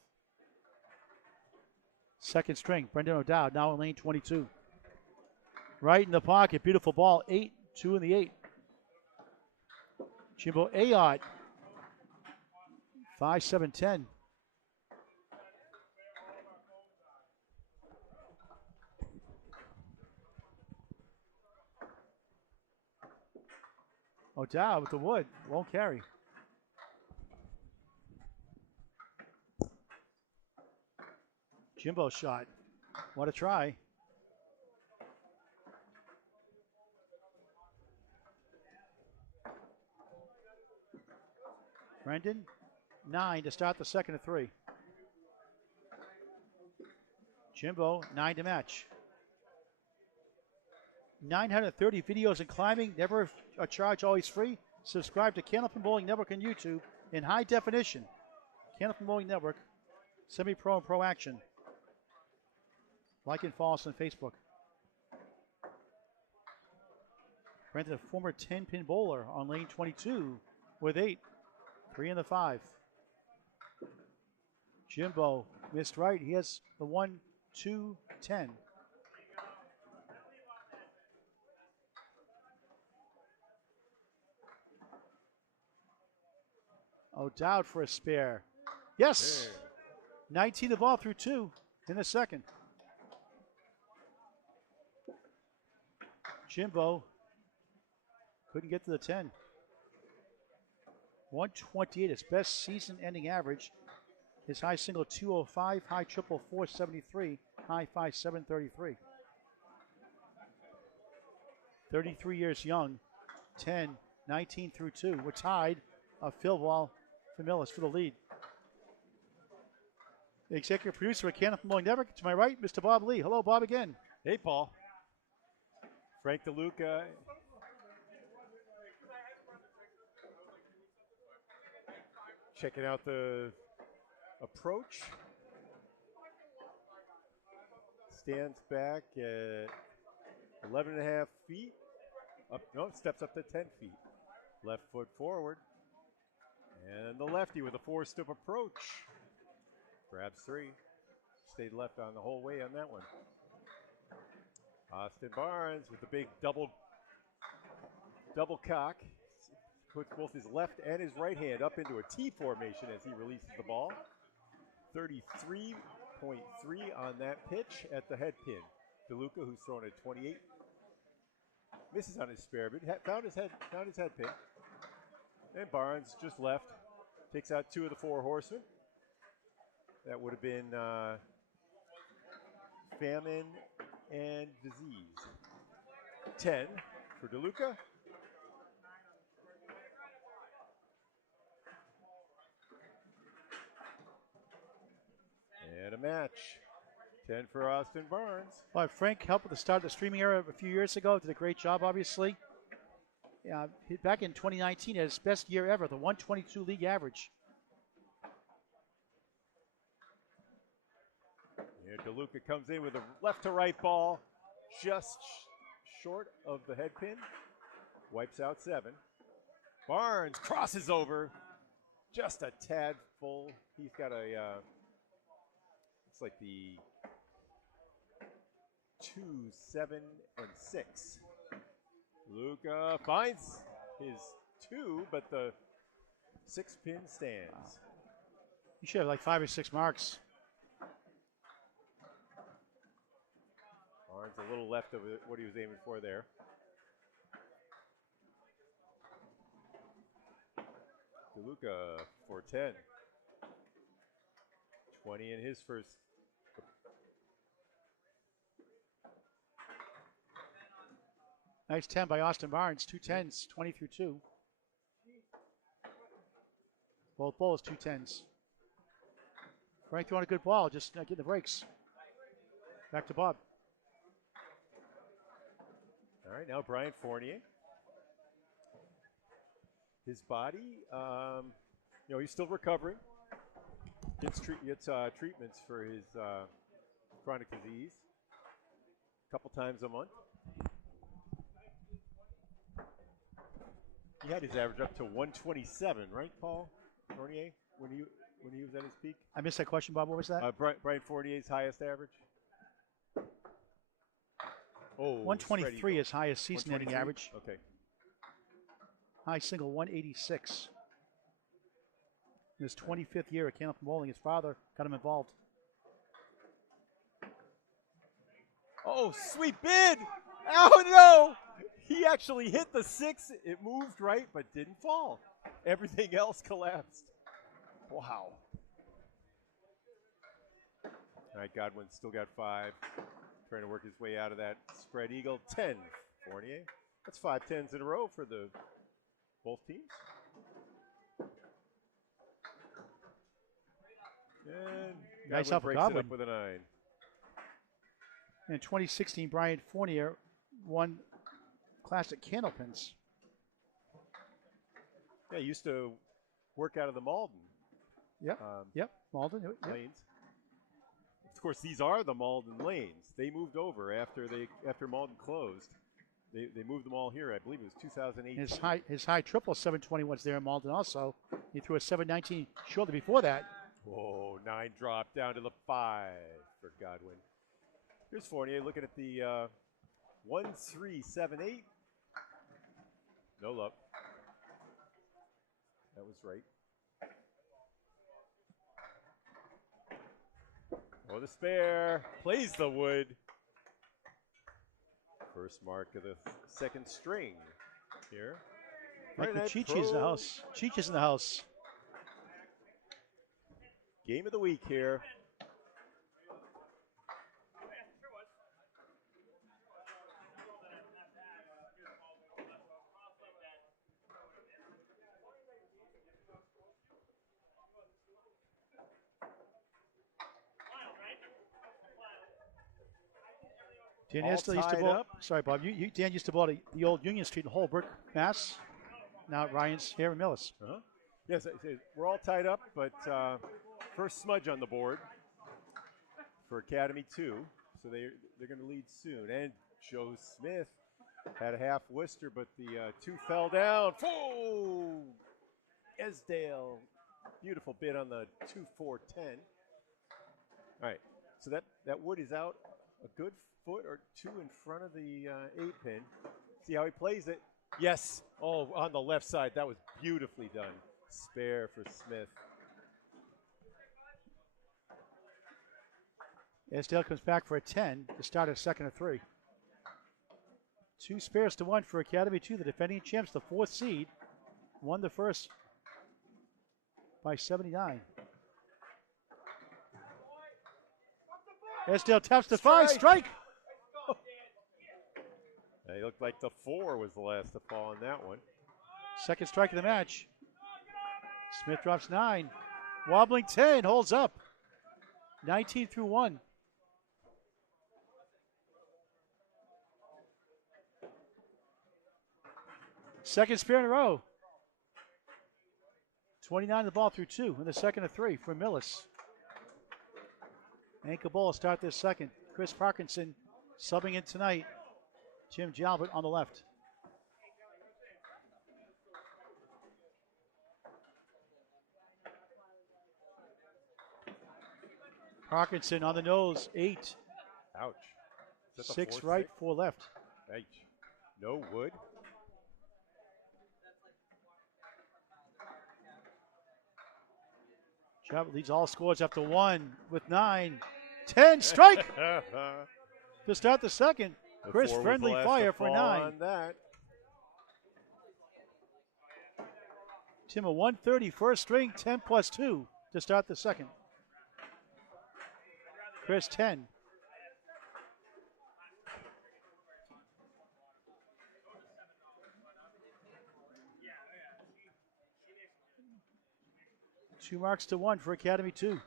Second string, Brendan O'Dowd, now in lane 22. Right in the pocket, beautiful ball, 8, 2 in the 8. Jimbo Ayotte, 5-7-10. O'Dowd with the wood, won't carry. Jimbo shot, what a try. Brendan, 9 to start the second of 3. Jimbo, 9 to match. 930 videos in climbing, never a charge, always free. Subscribe to Candlepin Bowling Network on YouTube in high definition. Candlepin Bowling Network, semi-pro and pro action. Like and follow us on Facebook. Brendan, a former 10-pin bowler on lane 22 with 8. 3 in the 5. Jimbo missed right. He has the 1, 2, 10. O'Dowd for a spare. Yes! Hey. 19 the ball through 2 in the second. Jimbo couldn't get to the 10. 128, his best season-ending average. His high single 205, high triple 473, high 5733. 33 years young, 10, 19 through 2. We're tied. A field wall for Millis for the lead. The executive producer at Candlepin Bowling Network, to my right, Mr. Bob Lee. Hello, Bob, again. Hey, Paul. Frank DeLuca. Checking out the approach. Stands back at 11.5 feet. Up, no, steps up to 10 feet. Left foot forward. And the lefty with a four-step approach. Grabs 3. Stayed left on the whole way on that one. Austin Barnes with the big double cock. Puts both his left and his right hand up into a T formation as he releases the ball. 33.3 on that pitch at the head pin. DeLuca, who's thrown at 28, misses on his spare, but found his head pin. And Barnes just left, takes out 2 of the 4 horsemen. That would have been famine and disease. 10 for DeLuca. And a match. 10 for Austin Barnes. Well, Frank helped with the start of the streaming era a few years ago. Did a great job, obviously. Back in 2019, had his best year ever, the 122 league average. Yeah, DeLuca comes in with a left to right ball, just short of the head pin. Wipes out 7. Barnes crosses over, just a tad full. He's got a, it's like the 2, 7, and 6. Luca finds his 2, but the 6 pin stands. He should have like 5 or 6 marks. Barnes a little left of what he was aiming for there. DeLuca for 10. 20 in his first. Nice 10 by Austin Barnes. 2 10s, 20 through 2. Both bowls, 2 10s. Frank throwing a good ball, just getting the breaks. Back to Bob. All right, now Brian Fournier. His body, he's still recovering. Gets treatments for his chronic disease a couple times a month. He had his average up to 127, right, Paul Fournier, when he was at his peak? I missed that question, Bob. What was that? Brian Fournier's highest average. Oh, 123 is highest season-ending average. Okay. High single 186. In his 25th year at Candlepin Bowling, his father got him involved. Oh, sweet bid! Oh no! He actually hit the 6. It moved right, but didn't fall. Everything else collapsed. Wow. All right, Godwin still got 5. Trying to work his way out of that spread eagle. 10, Fournier. That's 5 10s in a row for both teams. And nice Godwin off breaks Godwin. it up with a 9. In 2016, Brian Fournier won Classic Candlepins. Yeah, he used to work out of the Malden. Yep. Malden. Yep. Lanes. Of course, these are the Malden lanes. They moved over after Malden closed. They moved them all here. I believe it was 2008. His high triple 720 was there in Malden also. He threw a 719 shortly before that. Whoa, 9 drop down to the 5 for Godwin. Here's Fournier looking at the 1, 3, 7, 8. No luck. That was right. Oh, the spare. Plays the wood. First mark of the second string here. Michael Cheech is in the house. Cheech is in the house. Game of the week here. Dan used to bowl. Sorry, Bob. Dan used to bowl at the old Union Street in Holbrook, Mass. Now Ryan's here in Millis. Yes, we're all tied up, but first smudge on the board for Academy 2. So they're going to lead soon. And Joe Smith had a half Worcester, but the 2 fell down. Oh! Esdale. Beautiful bid on the 2-4-10. All right, so that wood is out a good foot or 2 in front of the 8-pin. See how he plays it? Yes. Oh, on the left side. That was beautifully done. Spare for Smith. Esdale comes back for a 10 to start a second of 3. 2 spares to 1 for Academy 2, the defending champs, the 4th seed. Won the first by 79. Esdale taps the 5, strike! It looked like the 4 was the last to fall on that one. Second strike of the match. Smith drops 9. Wobbling 10, holds up. 19 through 1. Second spare in a row. 29 the ball through 2 in the second of 3 for Millis. Anchor ball start this second. Chris Parkinson subbing in tonight. Jim Jalbert on the left. Parkinson on the nose, 8. Ouch. 6 right, 4 left. Ouch. No wood. Jalbert leads all scores after 1 with 9. 10, strike! To start the second. Chris Friendly fire for 9. Tim, a 130 first string, 10 plus 2 to start the second. Chris 10. Two marks to 1 for Academy 2.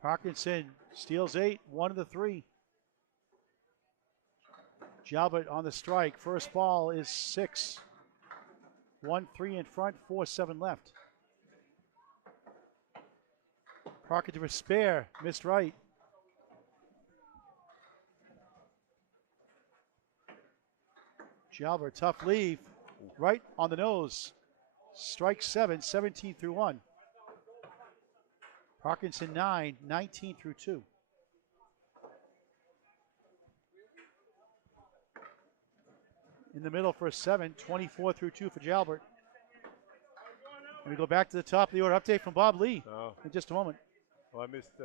Parkinson steals 8, 1 of the 3. Jalbert on the strike. First ball is 6. 1-3 in front, 4-7 left. Parkinson for spare, missed right. Jalbert, tough leave, right on the nose. Strike 7, 17 through 1. Parkinson 9, 19 through 2. In the middle for a 7, 24 through 2 for Jalbert. And we go back to the top of the order. Update from Bob Lee in just a moment. Well, I missed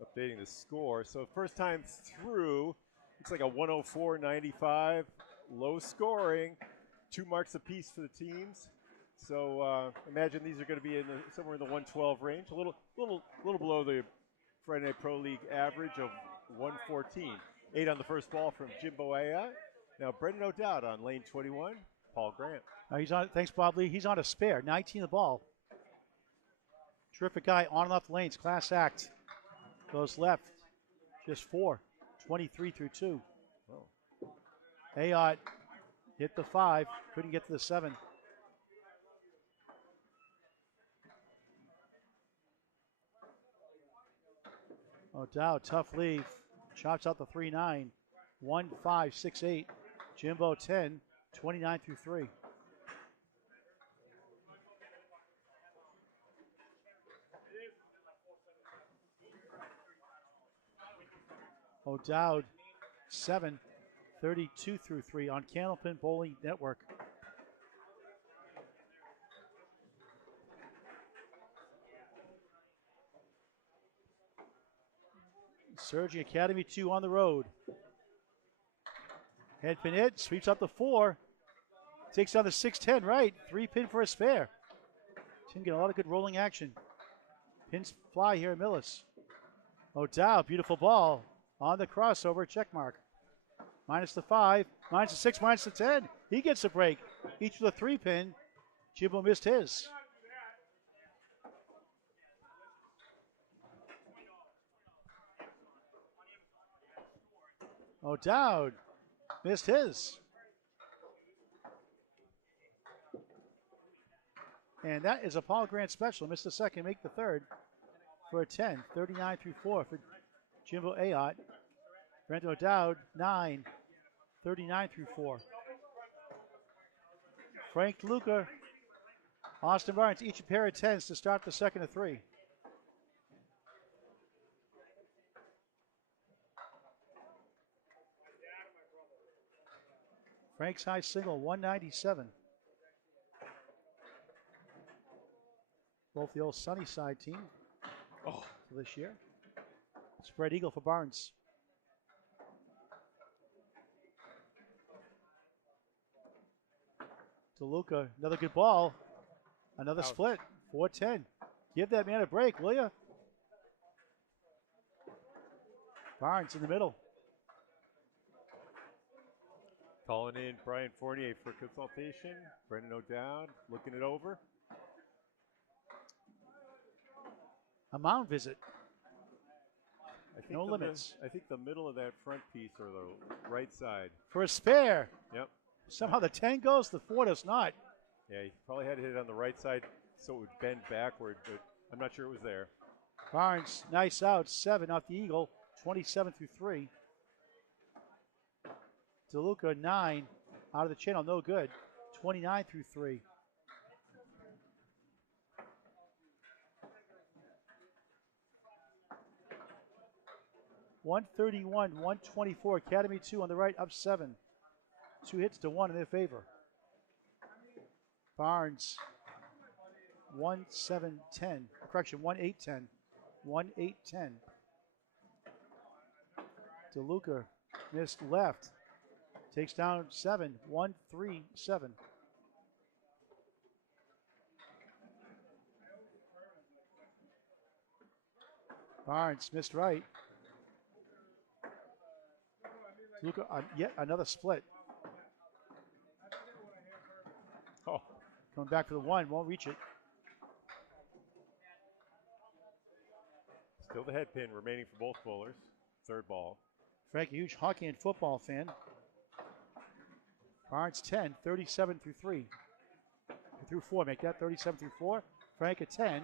updating the score. So first time through, looks like a 104-95, low scoring, 2 marks apiece for the teams. So imagine these are going to be in somewhere in the 112 range, a little below the Friday Night Pro League average of 114. 8 on the first ball from Jimbo Aya. Now Brendan O'Dowd on lane 21. Paul Grant. He's on. Thanks, Bob Lee. He's on a spare. 19 the ball. Terrific guy on and off the lanes. Class act. Goes left. Just 4. 23 through 2. Oh. Ayot hit the 5. Couldn't get to the 7. O'Dowd, tough leave. Chops out the 3-9. 1-5-6-8. Jimbo 10. 29 through 3. O'Dowd 7. 32 through 3 on Candlepin Bowling Network. Surging Academy 2 on the road. Head pin hit, sweeps up the 4. Takes on the 6-10 right. 3 pin for a spare. Team getting a lot of good rolling action. Pins fly here at Millis. O'Dowd, beautiful ball. On the crossover, check mark. Minus the 5, minus the 6, minus the 10. He gets a break. Each with a 3 pin. Jimbo missed his. O'Dowd missed his. And that is a Paul Grant special. Missed the second, make the third for a 10. 39 through 4 for Jimbo Ayotte. Brent O'Dowd, 9. 39 through 4. Frank Luca, Austin Barnes, each a pair of 10s to start the second of 3. Frank's high single, 197. Both the old Sunnyside team this year. Spread eagle for Barnes. DeLuca, another good ball. Another split, 4-10. Give that man a break, will you? Barnes in the middle. Calling in Brian Fournier for consultation. Brendan O'Dowd looking it over. A mound visit. No limits. I think the middle of that front piece or the right side. For a spare. Yep. Somehow the 10 goes, the 4 does not. Yeah, he probably had to hit it on the right side so it would bend backward, but I'm not sure it was there. Barnes, nice out, 7 off the eagle, 27 through 3. DeLuca, 9 out of the channel, no good, 29 through 3. .131, 124, Academy 2 on the right, up 7. 2 hits to 1 in their favor. Barnes, 1-7-10. Correction, 1-8-10. 1-8-10. DeLuca missed left. Takes down 7. 1-3-7. Barnes missed right. DeLuca, yet another split. Coming back for the 1, won't reach it. Still the head pin remaining for both bowlers. Third ball. Frank, a huge hockey and football fan. Barnes 10, 37 through 3. Through 4, make that 37 through 4. Frank at 10.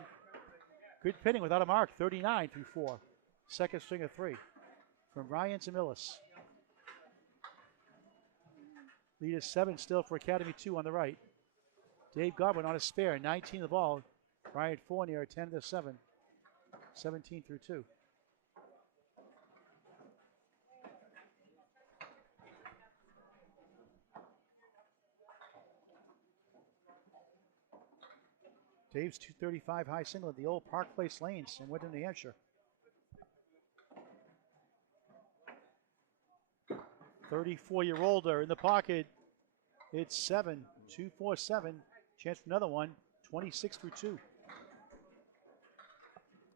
Good pinning without a mark, 39 through 4. Second string of 3. From Ryan to Millis. Lead is 7 still for Academy 2 on the right. Dave Godwin on a spare, 19 the ball. Brian Fournier, 10 to 7. 17 through 2. Dave's 235 high single at the old Park Place Lanes in Winton, New Hampshire. 34-year-older in the pocket. It's 7, 2-4-7. Chance for another one, 26 through 2.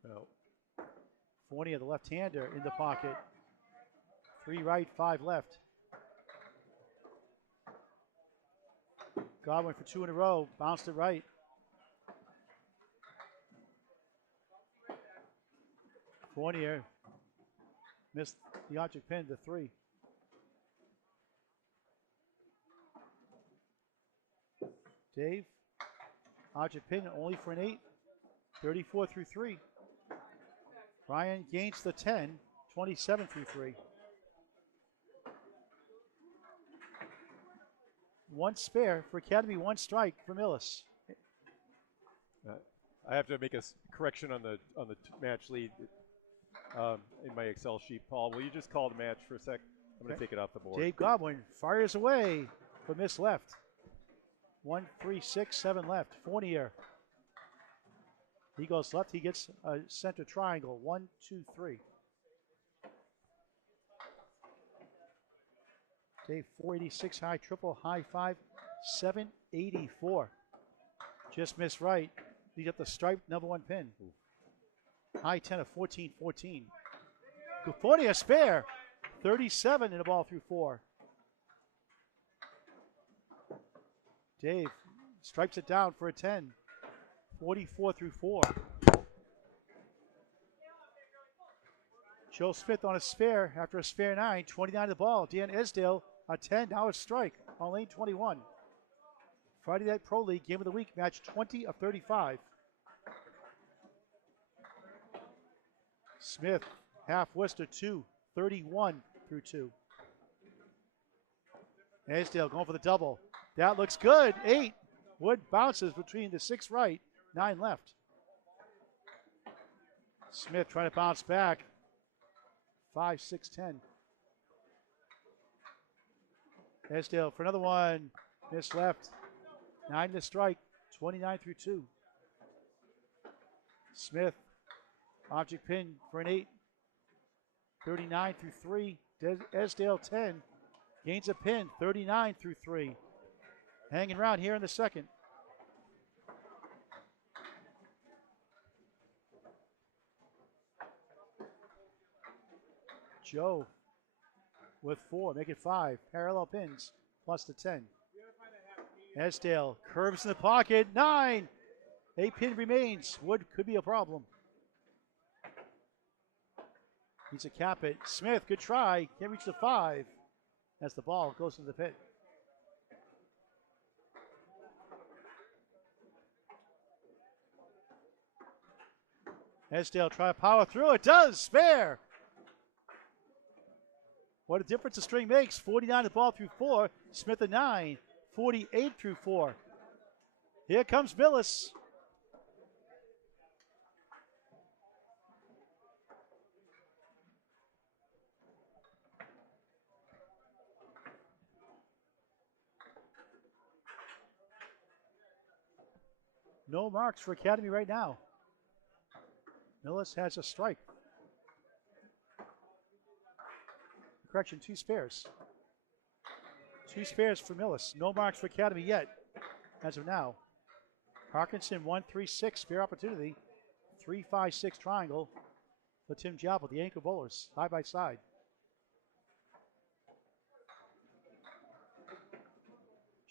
Oh. Fournier, the left-hander, in the pocket. 3 right, 5 left. Godwin for 2 in a row, bounced it right. Fournier missed the object pin to 3. Dave, object pin only for an 8, 34 through 3. Ryan gains the 10, 27 through 3. 1 spare for Academy, 1 strike for Millis. I have to make a correction on the match lead in my Excel sheet. Paul, will you just call the match for a sec? I'm going to take it off the board. Dave Godwin fires away for miss left. 1, 3, 6, 7 left. Fournier. He goes left. He gets a center triangle. 1, 2, 3. Dave, 486 high, triple, high five, 784. Just missed right. Lead up the stripe, number one pin. High 10 of 14-14. Gufoni a spare. 37 in the ball through 4. Dave stripes it down for a 10. 44 through 4. Joe Smith on a spare after a spare 9. 29 to the ball. Dan Esdale a 10. Now a strike on lane 21. Friday Night Pro League Game of the Week, match 20 of 35. Smith, half Worcester 2, 31 through 2. Esdale going for the double. That looks good. 8. Wood bounces between the 6 right, 9 left. Smith trying to bounce back. 5, 6, 10. Esdale for another one. Miss left. 9 to strike. 29 through 2. Smith, object pin for an 8. 39 through 3. Esdale 10. Gains a pin. 39 through 3. Hanging around here in the second. Joe with 4, make it 5. Parallel pins plus the 10. Esdale curves in the pocket, 9. A pin remains. Wood could be a problem. Needs to cap it. Smith, good try. Can't reach the 5 as the ball goes into the pit. Esdale try to power through. It does. Spare. What a difference a string makes. 49 to the ball through 4. Smith a 9. 48 through 4. Here comes Millis. No marks for Academy right now. Millis has a strike. Correction, 2 spares. 2 spares for Millis. No marks for Academy yet, as of now. Parkinson, 1-3-6, spare opportunity. 3-5-6 triangle for Tim Jalbert, the anchor bowlers, side by side.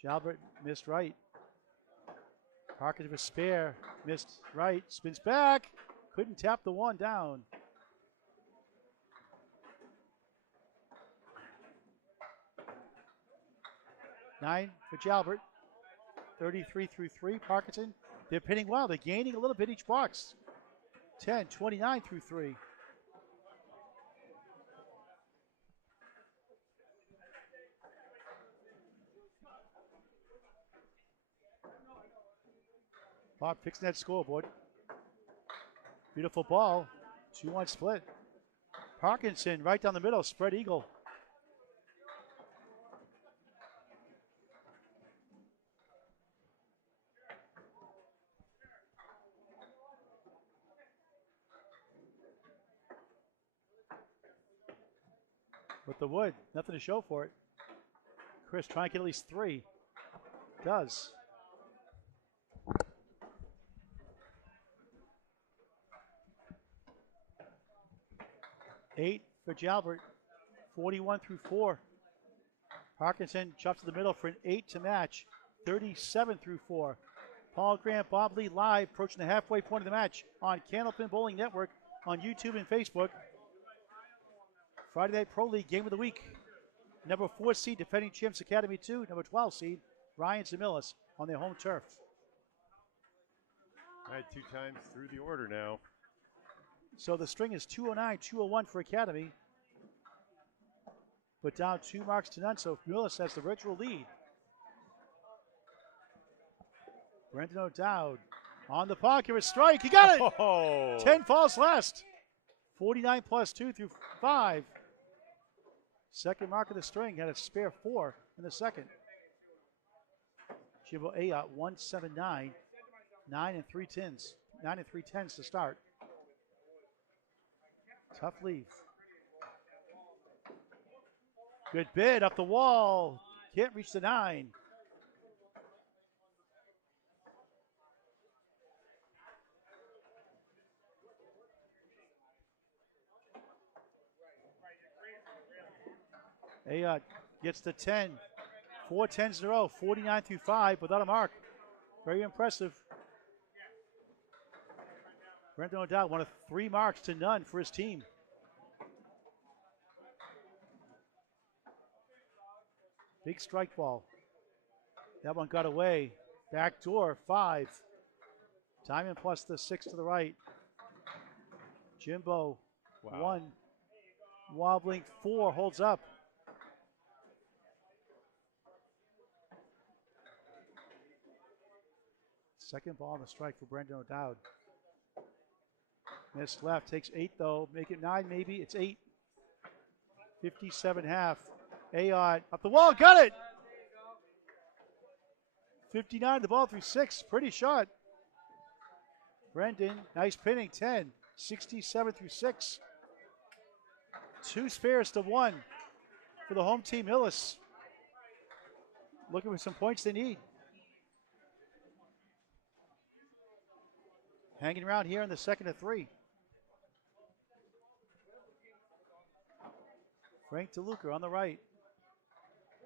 Jalbert missed right. Parkinson with spare, missed right, spins back. Couldn't tap the 1 down. Nine for Jalbert. 33 through 3. Parkinson, they're pinning well. They're gaining a little bit each box. 10, 29 through 3. Bob fixing that scoreboard. Beautiful ball. 2-1 split. Parkinson right down the middle. Spread eagle. With the wood, nothing to show for it. Chris trying to get at least 3. Does. Eight for Jalbert. 41 through 4. Parkinson chops to the middle for an 8 to match. 37 through 4. Paul Grant, Bob Lee live, approaching the halfway point of the match on Candlepin Bowling Network on YouTube and Facebook. Friday Night Pro League Game of the Week. Number 4 seed, defending champs Academy 2. Number 12 seed, Ryans and Millis on their home turf. All right, 2 times through the order now. So the string is 209, 201 for Academy. But down 2 marks to none, so Millis has the virtual lead. Brendan O'Dowd on the pocket with strike. He got it! Oh. 10 falls last. 49 plus 2 through 5. Second mark of the string, had a spare 4 in the second. Chivo Ayot 179, 9 and 3 tens. 9 and 3 tens to start. Tough leave. Good bid up the wall. Can't reach the 9. Ayot gets the 10. 4 10s in a row, 49 through 5 without a mark. Very impressive. Brendan O'Dowd, one of 3 marks to none for his team. Big strike ball. That one got away. Back door, 5. Diamond plus the 6 to the right. Jimbo, Wow. 1. Wobbling 4, holds up. Second ball on the strike for Brendan O'Dowd. Missed left, takes 8 though. Make it 9 maybe, it's 8. 57.5. Ayot up the wall, got it! 59, the ball through 6, pretty shot. Brendan, nice pinning, 10. 67 through 6. 2 spares to 1 for the home team, Millis. Looking for some points they need. Hanging around here in the second of 3. Frank DeLuca on the right.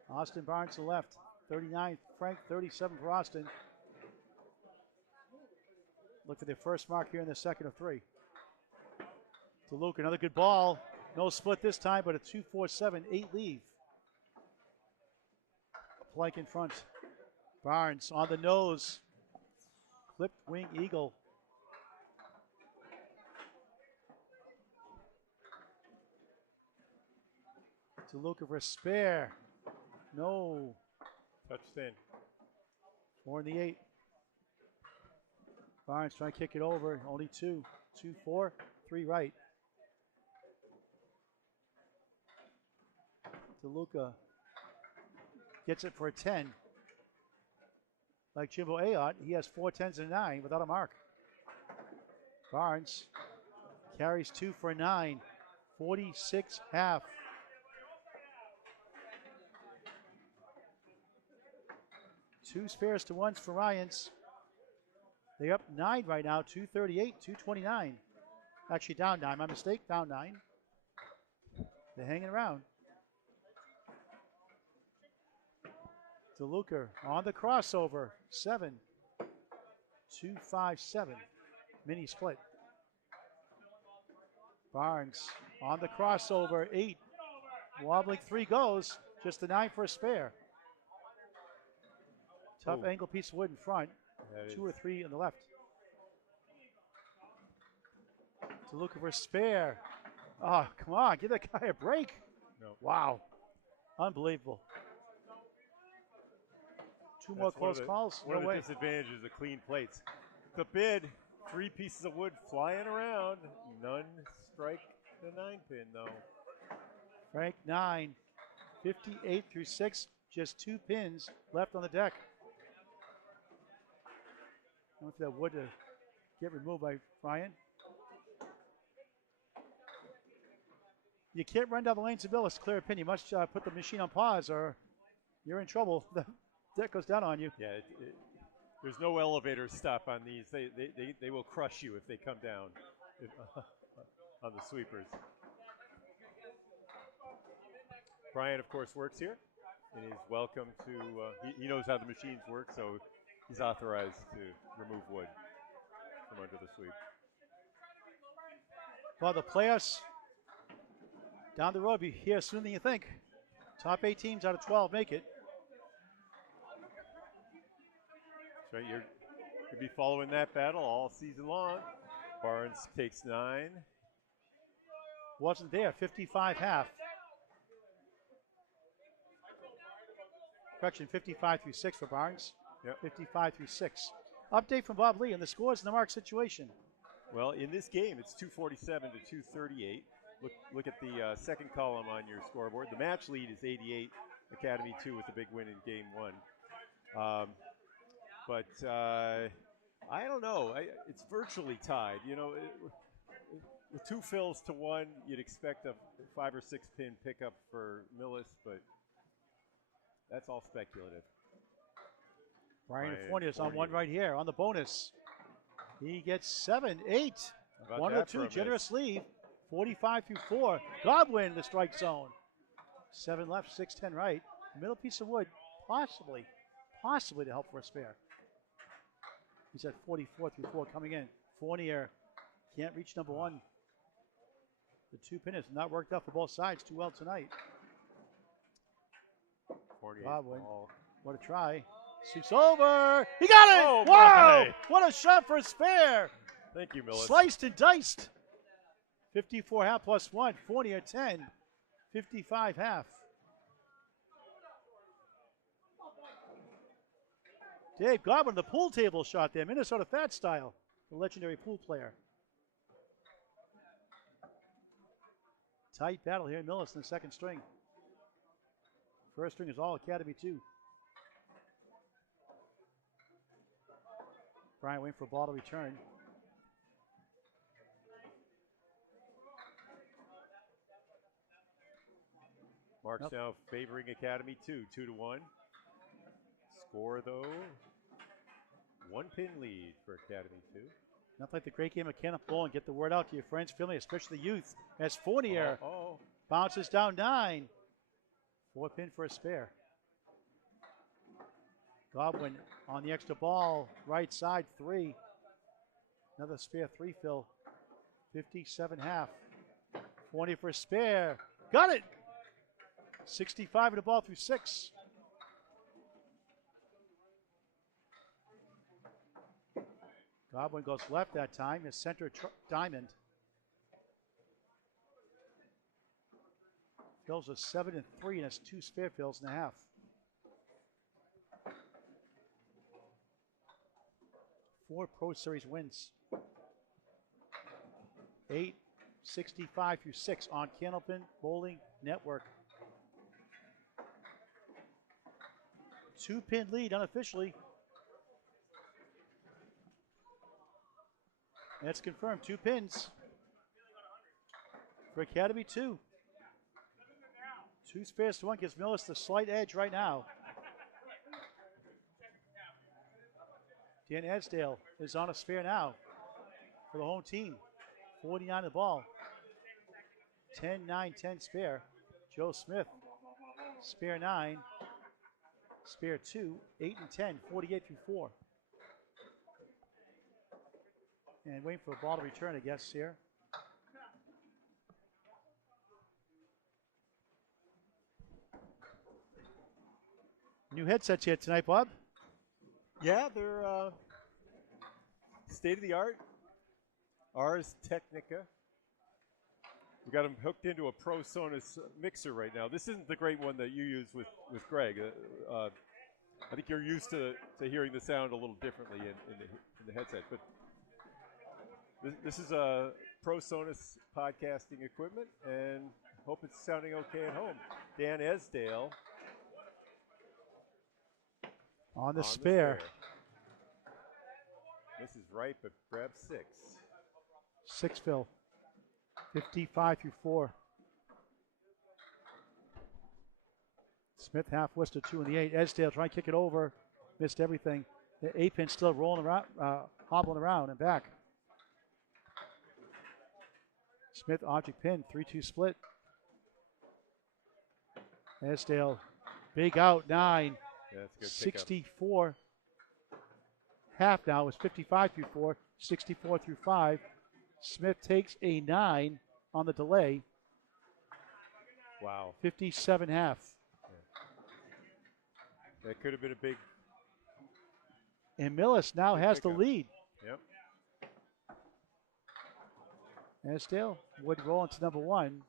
Austin Barnes to the left. 39, Frank, 37 for Austin. Look for their first mark here in the second of 3. DeLuca, another good ball. No split this time, but a 2-4-7, 8 leave. A plank in front. Barnes on the nose. Clipped wing eagle. DeLuca for a spare. No. Touched in. 4 in the 8. Barnes trying to kick it over. Only 2. 2-4. 3 right. DeLuca gets it for a 10. Like Jimbo Ayot, he has 4 10s and a 9 without a mark. Barnes carries 2 for a 9. 46.5. Two spares to 1s for Ryans. They're up 9 right now, 238, 229. Actually down 9, my mistake, down 9. They're hanging around. DeLuca on the crossover, 7. 2-5-7. Mini split. Barnes on the crossover, 8. Wobbling 3 goes, just the 9 for a spare. Tough angle piece of wood in front. 2 or 3 on the left. DeLuca for a spare. Oh, come on, give that guy a break. No. Wow. Unbelievable. 2 more close calls. One No of way. the disadvantages of clean plates. The bid, 3 pieces of wood flying around. None strike the 9-pin, though. Frank, 9. 58 through 6. Just 2 pins left on the deck. I want that wood to get removed by Ryan. You can't run down the lanes of Millis, clear a pin. You must put the machine on pause or you're in trouble. The deck goes down on you. Yeah, there's no elevator stop on these. They will crush you if they come down on the sweepers. Brian, of course, works here, and he's welcome to, he knows how the machines work, so he's authorized to remove wood from under the sweep. Well, the playoffs down the road be here sooner than you think. Top 8 teams out of 12 make it. That's right, you'll be following that battle all season long. Barnes takes 9. Wasn't there, 55.5. Correction, 55 through 6 for Barnes. Yep. 55 through 6. Update from Bob Lee on the scores and the mark situation. Well, in this game, it's 247 to 238. Look at the second column on your scoreboard. The match lead is 88. Academy 2 with the big win in game 1. But I don't know. It's virtually tied. You know, with 2 fills to 1, you'd expect a 5 or 6 pin pickup for Millis, but that's all speculative. Brian Fournier's on one right here on the bonus. He gets 7, 8, 102, generous lead, 45 through 4. Godwin in the strike zone. 7 left, 6-10 right. Middle piece of wood, possibly to help for a spare. He's at 44 through 4 coming in. Fournier can't reach number 1. The 2 pin has not worked out for both sides too well tonight. Godwin, what a try. Sweeps over. He got it! Oh, wow! my. What a shot for a spare. Thank you, Millis. Sliced and diced. 54 half plus 1. Fournier 10. 55 half. Dave Godwin, the pool table shot there. Minnesota Fat style. The legendary pool player. Tight battle here in Millis in the second string. First string is all Academy 2. Brian waiting for a ball to return. Mark's now favoring Academy 2, 2-1. Score though, 1 pin lead for Academy 2. Not like the great game of Candlepin and get the word out to your friends, family, especially the youth. As Fournier bounces down 9. 4 pin for a spare. Godwin on the extra ball, right side 3. Another spare 3 fill. 57 half. 20 for a spare. Got it! 65 in the ball through 6. Godwin goes left that time. His center diamond. Fills a 7 and 3 and has 2 spare fills and a half. Four Pro Series wins. 8, 65 through 6 on Candlepin Bowling Network. 2 pin lead unofficially. That's confirmed. 2 pins for Academy 2. 2 spares to 1 gives Millis the slight edge right now. Dan Esdale is on a spare now for the home team. 49 the ball. 10, 9, 10 spare. Joe Smith, spare 9. Spare 2, 8 and 10, 48 through 4. And waiting for a ball to return, I guess, here. New headsets here tonight, Bob. Yeah, they're state of the art. Ars Technica. We got them hooked into a ProSonus mixer right now. This isn't the great one that you use with Greg. I think you're used to hearing the sound a little differently in the headset. But this is a ProSonus podcasting equipment, and hope it's sounding okay at home. Dan Esdale on the spare. This is right, but grab 6. 6 fill. 55 through 4. Smith half Worcester 2 in the 8. Esdale trying to kick it over. Missed everything. The 8 pin still rolling around, hobbling around and back. Smith object pin, 3-2 split. Esdale, big out, 9. Yeah, that's a good 64. Half now is 55 through 4, 64 through 5. Smith takes a 9 on the delay. Wow. 57 half. Yeah. That could have been a big. And Millis now has the lead. Yep. Esdale would roll into number 1.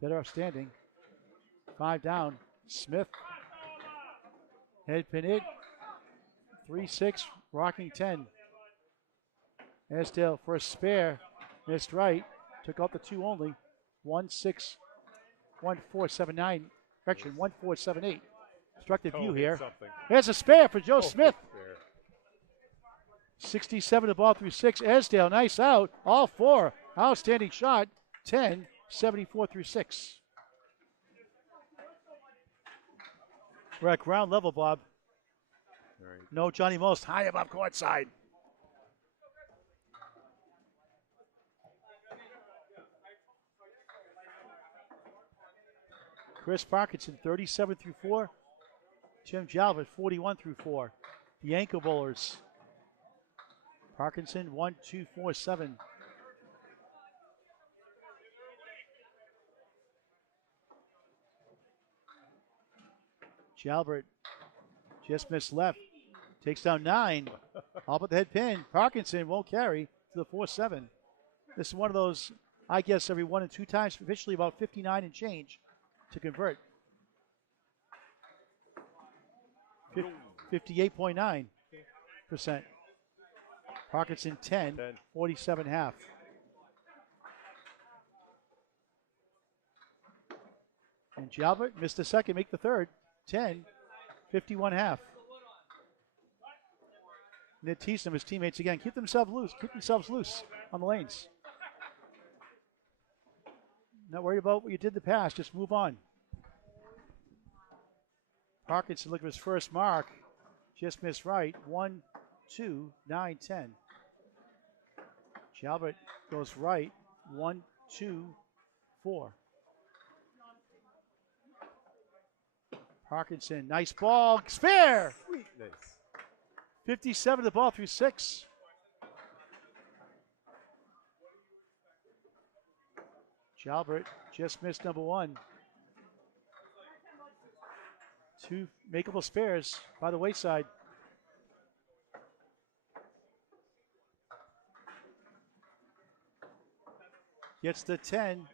Better outstanding. 5 down. Smith. Head pin it. 3-6. Rocking 10. Esdale for a spare. Missed right. Took out the 2 only. 1-6. 1-4-7-9. Correction. 1-4-7-8. Obstructed view here. Something. There's a spare for Joe Smith. 67 the ball through 6. Esdale, nice out. All 4 Outstanding shot. 10, 74 through 6. We're at ground level, Bob. All right. No Johnny Most high above courtside. Chris Parkinson, 37 through 4. Jim Jalbert, 41 through 4. The ankle bowlers. Parkinson, 1, 2, 4, 7. Jalbert just missed left. Takes down 9. All but the head pin. Parkinson won't carry to the 4-7. This is one of those, I guess, every 1 and 2 times, officially about 59 and change to convert. 58.9%. Parkinson 10, 47.5. And Jalbert missed the second, make the third. 10, 51.5. Ned Teeson, his teammates again, keep themselves loose on the lanes. Not worried about what you did in the past, just move on. Parkinson looking for his first mark. Just missed right. 1, 2, 9, 10. Jalbert goes right. 1, 2, 4. Parkinson, nice ball. Spare! Sweetness. 57 the ball through 6. Jalbert just missed number 1. 2 makeable spares by the wayside. Gets the 10.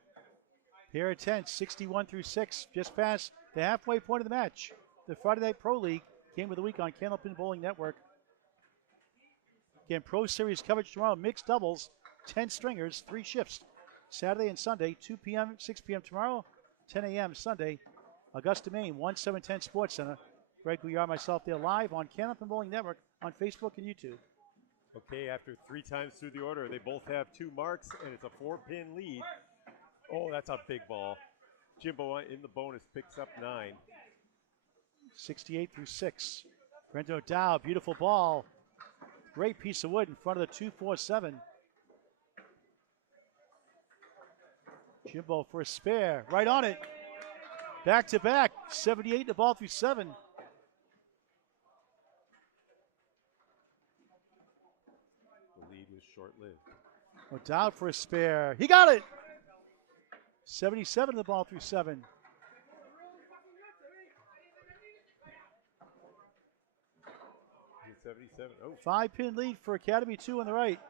Pair of 10, 61 through 6, just past the halfway point of the match. The Friday Night Pro League game of the week on Candlepin Bowling Network. Again, Pro Series coverage tomorrow, mixed doubles, 10 stringers, 3 shifts. Saturday and Sunday, 2 p.m., 6 p.m. tomorrow, 10 a.m. Sunday. Augusta, Maine, 1710 Sports Center. Greg Guillard, myself there live on Candlepin Bowling Network on Facebook and YouTube. Okay, after 3 times through the order, they both have 2 marks, and it's a 4-pin lead. Oh, that's a big ball. Jimbo in the bonus picks up 9. 68 through 6. Brendo Dow, beautiful ball. Great piece of wood in front of the 2-4-7. Jimbo for a spare, right on it. Back to back, 78 the ball through 7. The lead was short-lived. O'Dowd for a spare, he got it. 77 the ball through 7. He's 77. Oh, 5-pin lead for Academy 2 on the right.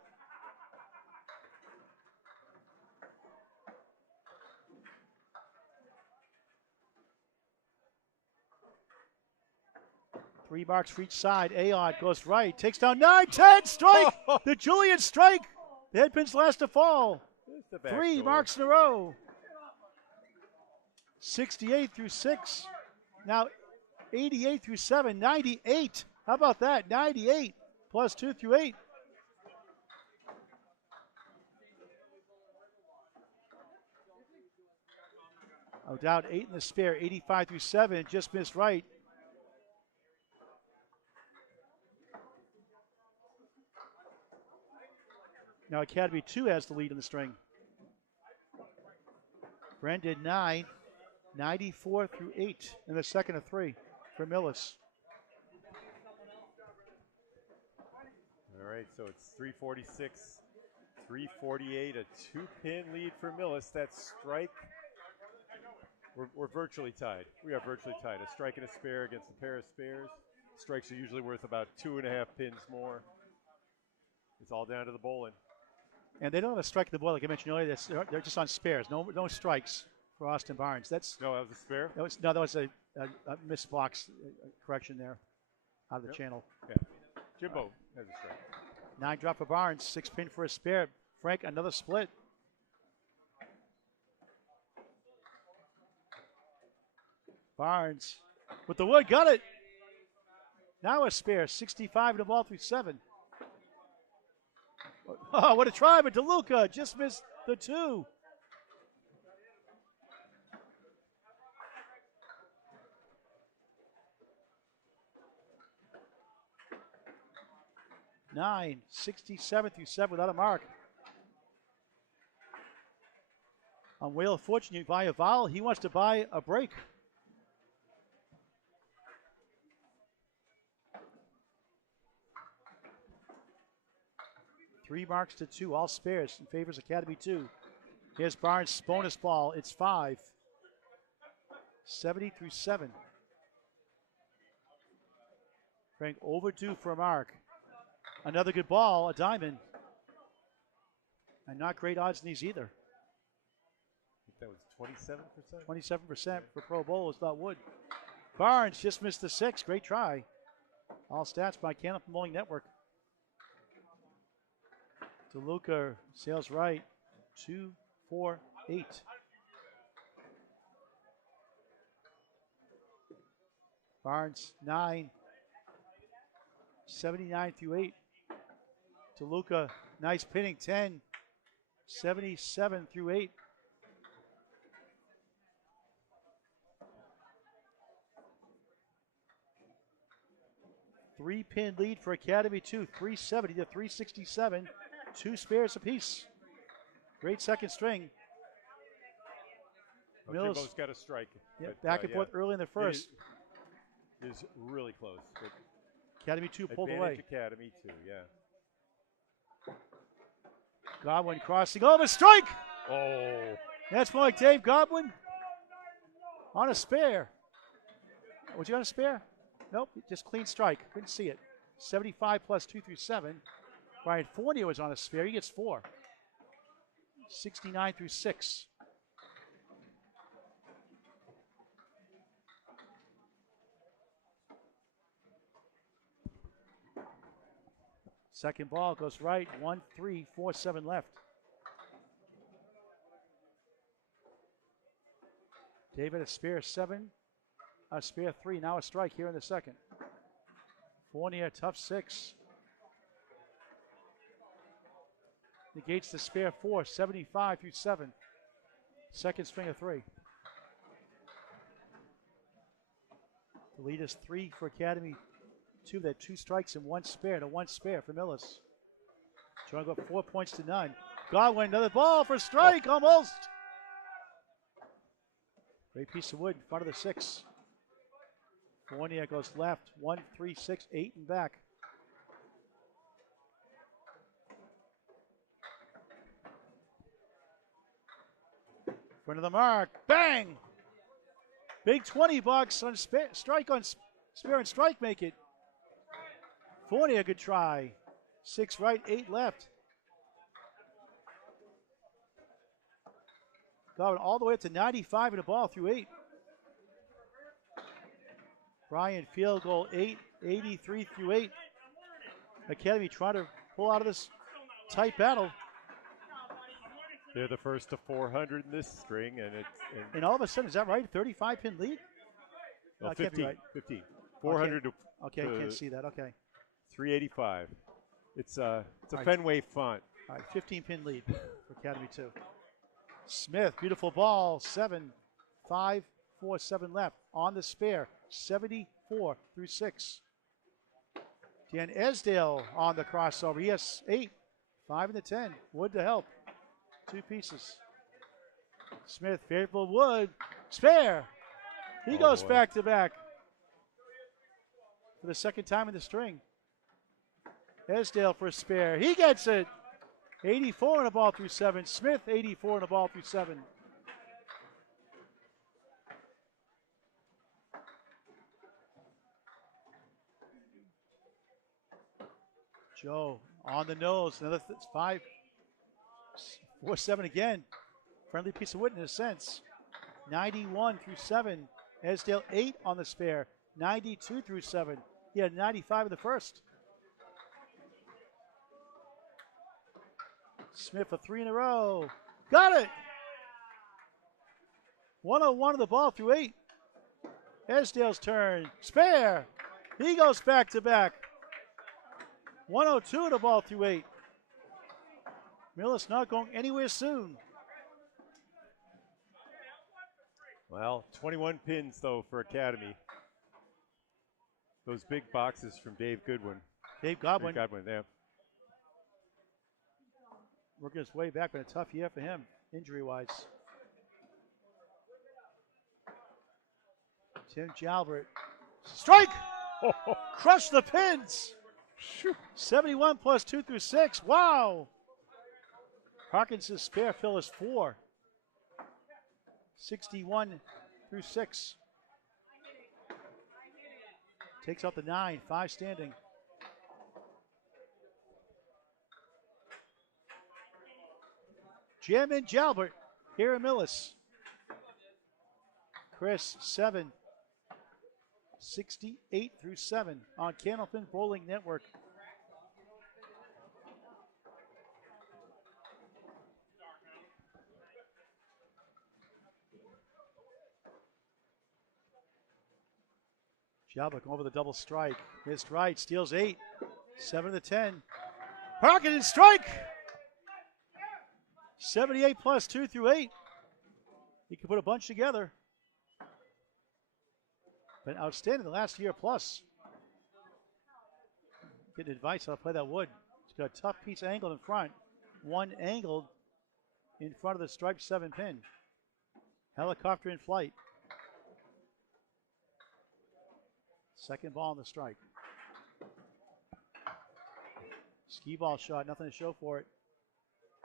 Three marks for each side. Aod goes right, takes down 9, 10, strike! The Julian strike! The headpin's last to fall. 3 marks in a row. 68 through 6. Now 88 through 7, 98. How about that? 98 plus 2 through 8. O'Dowd 8 in the spare, 85 through 7, just missed right. Now Academy 2 has the lead in the string. Brendan 9, 94 through 8 in the second of 3 for Millis. All right, so it's 346, 348, a 2-pin lead for Millis. That strike, we're virtually tied. We are virtually tied. A strike and a spare against a pair of spares. Strikes are usually worth about 2.5 pins more. It's all down to the bowling. And they don't have a strike in the ball, like I mentioned earlier. They're just on spares. No strikes for Austin Barnes. No, that was a spare? That was a missed box correction there out of the channel. Yeah. Jimbo has a strike. 9 drop for Barnes, 6-pin for a spare. Frank, another split. Barnes with the wood, got it. Now a spare, 65 the ball through 7. Oh, what a try, but DeLuca just missed the 2. Nine, 67 through 7 without a mark. On Wheel of Fortune, you buy a vowel. He wants to buy a break. Three marks to 2, all spares in favors Academy 2. Here's Barnes' bonus ball. It's 5. 70 through 7. Frank overdue for a mark. Another good ball, a diamond. And not great odds in these either. I think that was 27%? 27% for Pro Bowlers, thought would. Barnes just missed the 6. Great try. All stats by Candlepin Bowling Network. DeLuca sails right. 2, 4, 8. Barnes 9. 79 through 8. DeLuca, nice pinning 10. 77 through 8. Three-pin lead for Academy 2, 370 to 367. 2 spares apiece. Great second string. Millis both got a strike. Yeah, but, back and forth early in the first. It is really close. But Academy 2 pulled advantage away. Academy 2, yeah. Godwin crossing over, strike! Oh. That's more like Dave Godwin on a spare. Was he on a spare? Nope, just clean strike. Couldn't see it. 75 plus 2 through 7. Brian Fournier was on a spare. He gets 4. 69 through 6. Second ball goes right. 1, 3, 4, 7 left. David a spare 7. A spare 3, now a strike here in the second. Fournier, tough 6. Negates the spare 4, 75 through 7. Second string of 3. The lead is 3 for Academy 2. They had 2 strikes and 1 spare, and a 1 spare for Millis. Trying to go up 4 points to none. Godwin, another ball for strike, almost. Great piece of wood in front of the 6. Fournier goes left, 1, 3, 6, 8, and back. Front of the mark, bang! Big 20 bucks on strike on spare and strike make it. Fournier, good try. 6 right, 8 left. Got all the way up to 95 in the ball through 8. Brian field goal 8, 83 through 8. Academy trying to pull out of this tight battle. They're the first to 400 in this string, and all of a sudden, is that right? 35-pin lead? No, no, 15. Right. 15. 400 okay, I can't see that. Okay. 385. It's a right. Fenway font. All right, 15-pin lead for Academy 2. Smith, beautiful ball. 7, 5, 4, 7 left on the spare. 74 through 6. Dan Esdale on the crossover. He has 8, 5 and the 10. Wood to help. 2 pieces. Smith, favorable wood. Spare. He goes back to back for the second time in the string. Esdale for a spare. He gets it. 84 in a ball through 7. Smith, 84 in a ball through 7. Joe on the nose. Another 5, 4, 7 again. Friendly piece of wood in a sense. 91 through 7. Esdale 8 on the spare. 92 through 7. He had 95 in the first. Smith a 3 in a row. Got it! 101 of the ball through 8. Esdale's turn. Spare. He goes back to back. 102 of the ball through 8. Millis not going anywhere soon. Well, 21 pins, though, for Academy. Those big boxes from Dave Goodwin. Dave Godwin. Yeah. Working his way back, but a tough year for him, injury-wise. Tim Jalbert. Strike! Crush the pins! 71 plus 2 through 6. Wow! Parkinson's spare fill is 4. 61 through 6. Takes out the 9. 5 standing. Jim and Jalbert here in Millis. Chris, 7. 68 through 7 on Candlepin Bowling Network. Jalbert over the double strike. Missed right, steals 8. 7 to 10. Parkinson strike! 78 plus 2 through 8. He can put a bunch together. Been outstanding the last year plus. Getting advice how to play that wood. He's got a tough piece angled in front. One angled in front of the striped 7 pin. Helicopter in flight. Second ball on the strike. Ski ball shot, nothing to show for it.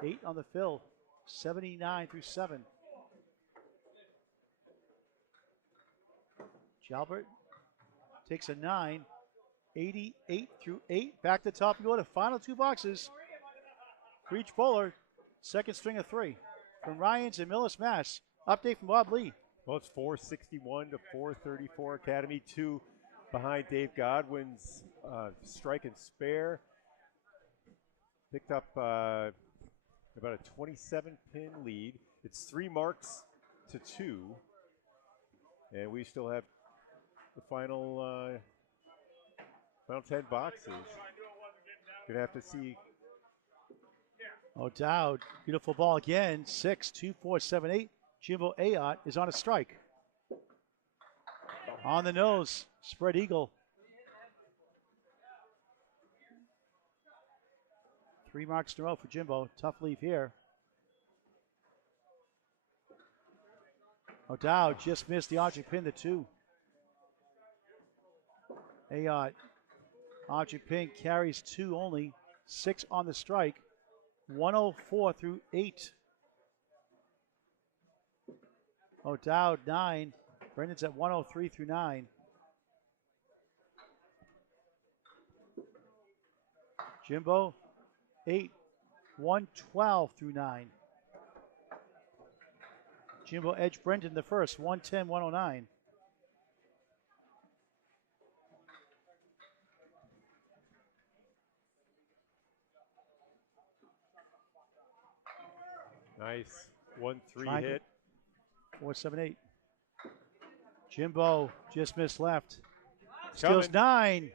8 on the fill. 79 through 7. Jalbert takes a 9. 88 through 8. Back to top. You go to final 2 boxes for each bowler. Second string of 3. From Ryans and Millis, Mass. Update from Bob Lee. Well, it's 461 to 434 Academy. 2 behind Dave Godwin's strike and spare. Picked up about a 27-pin lead. It's 3 marks to 2. And we still have the final 10 boxes. Gonna have to see. O'Dowd, beautiful ball again. 6, 2, 4, 7, 8. Jimbo Ayotte is on a strike. On the nose, spread eagle. 3 marks in a row for Jimbo. Tough leave here. O'Dowd just missed the object pin to 2. Ayotte, object pin carries 2 only. 6 on the strike. 104 through 8. O'Dowd 9. Brendan's at 103 through 9. Jimbo 8. 112 through 9. Jimbo edged Brendan the first. 110, 109. Nice 1-3 hit. 4, 7, 8. Jimbo just missed left. Steals 9.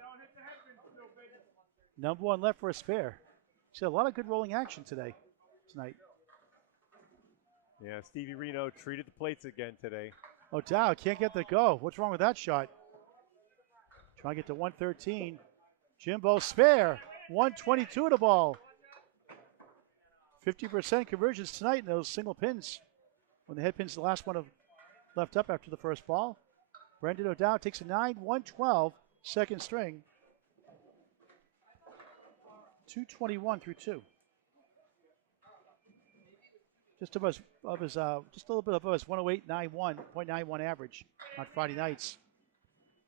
Number 1 left for a spare. See a lot of good rolling action tonight. Yeah, Stevie Reno treated the plates again today. O'Dowd can't get the go. What's wrong with that shot? Trying to get to 113. Jimbo spare. 122 to ball. 50% conversions tonight in those single pins. When the head pin's the last one of left up after the first ball. Brendan O'Dowd takes a 9, 112, second string. 221 through 2. Just a little bit above his 108.91 average on Friday nights.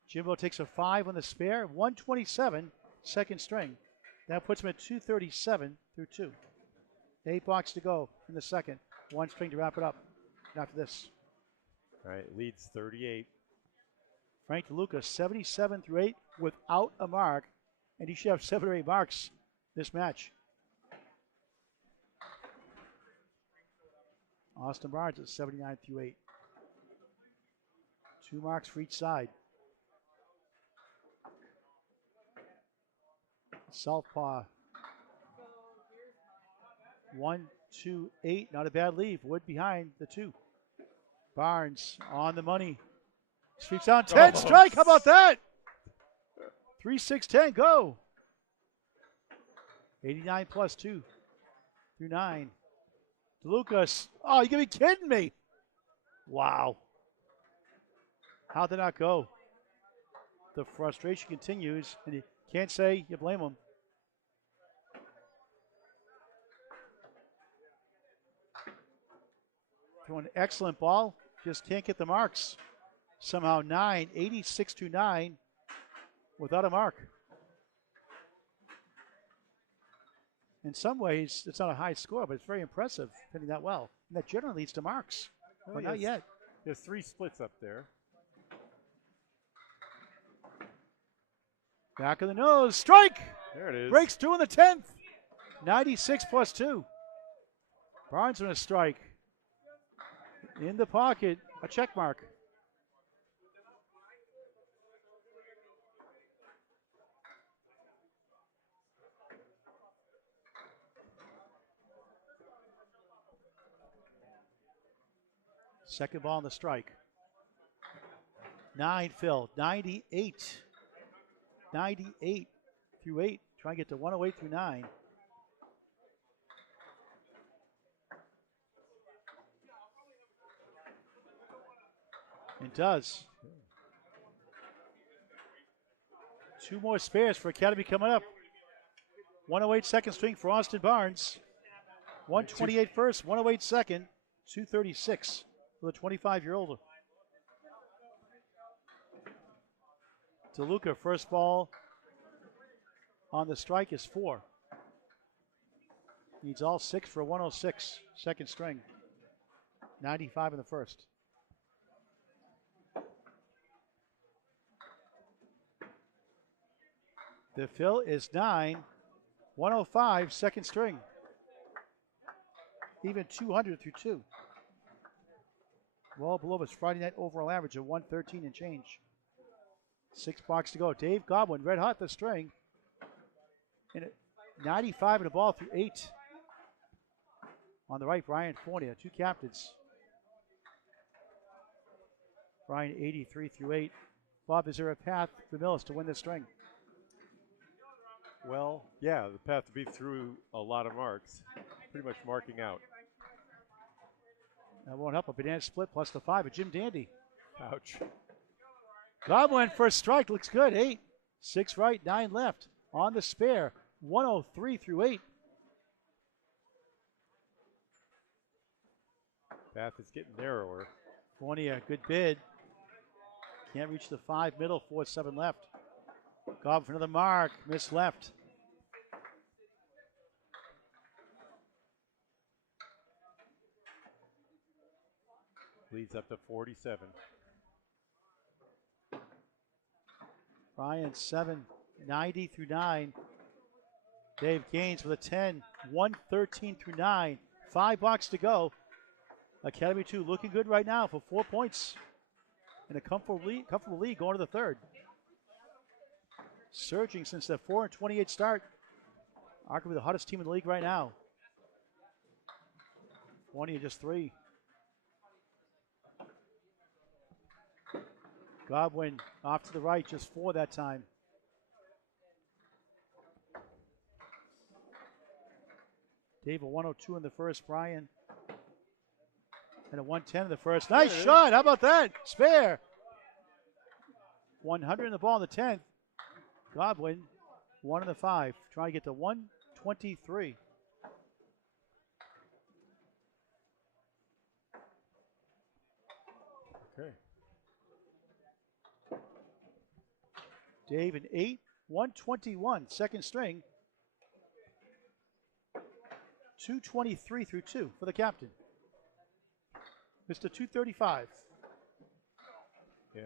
Jimbo takes a 5 on the spare, 127, second string. That puts him at 237 through 2. 8 box to go in the second. 1 string to wrap it up after this. All right, leads 38. Frank DeLuca, 77 through 8 without a mark, and he should have 7 or 8 marks this match. Austin Barnes at 79 through 8. 2 marks for each side. Southpaw. 1, 2, 8. Not a bad lead. Wood behind the 2. Barnes on the money. Sweeps down 10. Oh. Strike. How about that? 3, 6, 10. Go. 89 plus 2 through 9. DeLucas. Oh, you gotta be kidding me. Wow. How'd that not go? The frustration continues, and you can't say you blame him. Throwing an excellent ball, just can't get the marks. Somehow 9, 86 to 9, without a mark. In some ways, it's not a high score, but it's very impressive hitting that well. And that generally leads to marks, but not yet. There's 3 splits up there. Back of the nose, strike! There it is. Breaks 2 in the 10th. 96 plus 2. Barnes on a strike. In the pocket, a check mark. Second ball on the strike. 9 filled, 98. 98 through 8. Try and get to 108 through 9. It does. 2 more spares for Academy coming up. 108 second string for Austin Barnes. 128 first, 108 second, 236 for the 25-year-old. DeLuca, first ball on the strike is 4. Needs all 6 for 106, second string. 95 in the first. The fill is 9, 105, second string. Even 200 through 2. Well below his Friday night overall average of 113 and change. 6 box to go. Dave Godwin, red hot the string. And 95 in the ball through 8. On the right, Brian Fournier, 2 captains. Brian 83 through 8. Bob, is there a path for Millis to win this string? Well, yeah, the path to be through a lot of marks. Pretty much marking out. That won't help. A banana split plus the 5 of Jim Dandy. Ouch. Godwin first strike, looks good. 8, 6 right, 9 left. On the spare, 103 through 8. Path is getting narrower. Fournier, good bid. Can't reach the 5 middle, 4-7 left. Godwin for another mark, missed left. Leads up to 47. Ryan 7, 90 through 9. Dave Gaines with a 10, 113 through 9. 5 box to go. Academy 2 looking good right now for 4 points. In a comfortable lead going to the third. Surging since the 4-28 start. Arguably the hottest team in the league right now. 20 just 3. Godwin off to the right, just 4 that time. Dave a 102 in the first, Brian. And a 110 in the first. Nice shot, how about that? Spare. 100 in the ball in the 10th. Godwin, 1 in the 5. Trying to get to 123. Okay. Dave an 8, 121, second string. 223 through 2 for the captain. Mr. 235. Yeah.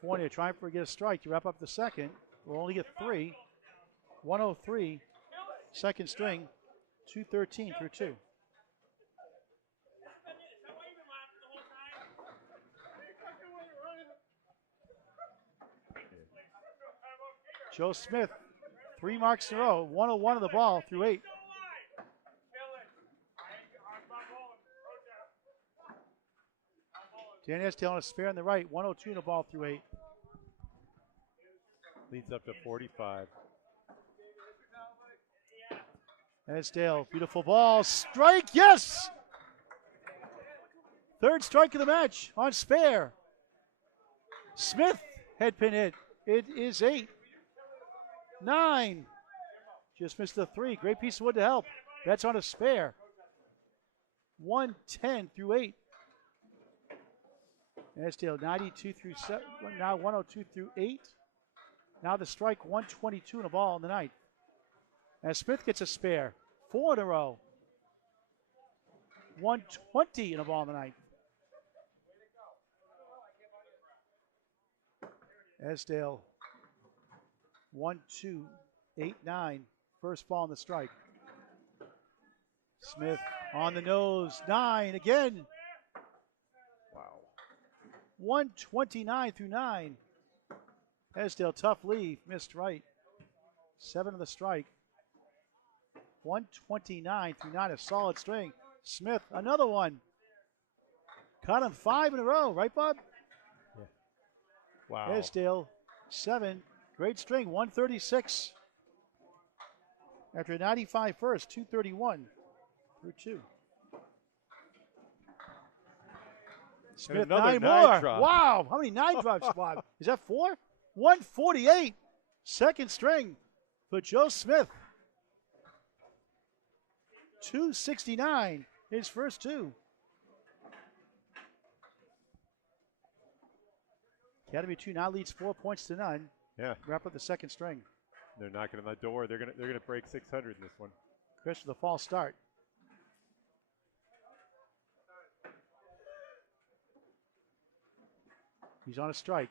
Fournier trying for get a strike to wrap up the second. We'll only get 3. 103, second string. 213 through 2. Joe Smith, 3 marks in a row, 101 on the ball through 8. Dan Esdale on a spare on the right. 102 in the ball through 8. Leads up to 45. Esdale, beautiful ball. Strike, yes! Third strike of the match on spare. Smith, head pin hit. It is 8. 9. Just missed the 3. Great piece of wood to help. That's on a spare. 110 through 8. Esdale 92 through 7. Now 102 through 8. Now the strike 122 in the ball in the ninth. As Smith gets a spare. 4 in a row. 120 in a ball in the ninth. Esdale 1, 2, 8, 9. First ball in the strike. Smith on the nose. 9 again. Wow. 129 through 9. Esdale, tough lead. Missed right. 7 of the strike. 129 through 9. A solid string. Smith, another one. Caught him 5 in a row. Right, Bob? Yeah. Wow. Esdale, 7. Great string. 136. After a 95 first, 231 through 2. Smith, 9 more. Drop. Wow. How many 9 drops, Bob? Is that 4? 148. Second string for Joe Smith. 269. His first 2. Academy 2 now leads 4 points to none. Yeah. Wrap up the second string. They're knocking on the door. They're gonna break 600 in this one. Chris with the false start. He's on a strike.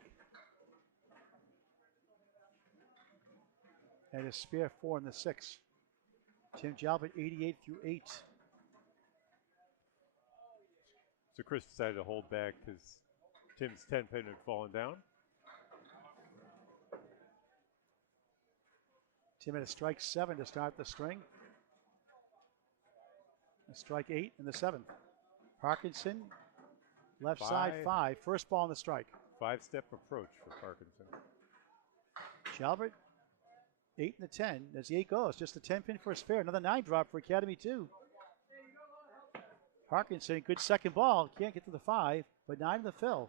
And a spare 4 in the 6. Tim Jalbert 88 through 8. So Chris decided to hold back because Tim's 10 pin had fallen down. Tim had a strike 7 to start the string. A strike 8 in the 7th. Parkinson, left side 5. First ball in the strike. 5-step approach for Parkinson. Jalbert, 8 and the 10. As the 8 goes, just a 10 pin for a spare. Another 9 drop for Academy 2. Parkinson, good second ball. Can't get to the 5, but 9 in the fill.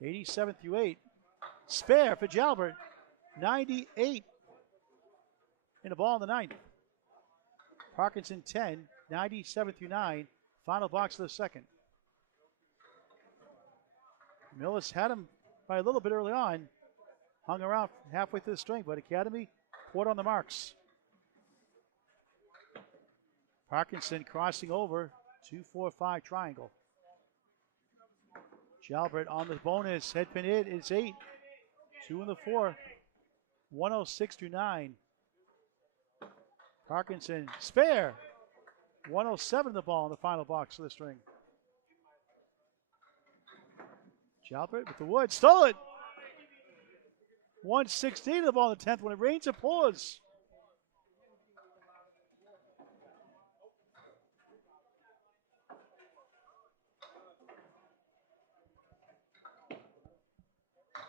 87 through 8. Spare for Jalbert. 98 in the ball in the 9th. Parkinson 10, 97 through 9. Final box of the second. Millis had him by a little bit early on. Hung around halfway through the string, but Academy poured on the marks. Parkinson crossing over. 2-4-5 triangle. Jalbert on the bonus. Head pin hit is 8. 2 in the 4. 106 through 9. Parkinson spare. 107 the ball in the final box of the string. Jalbert with the wood. Stole it. 116 the ball in the 10th. When it rains, it pours.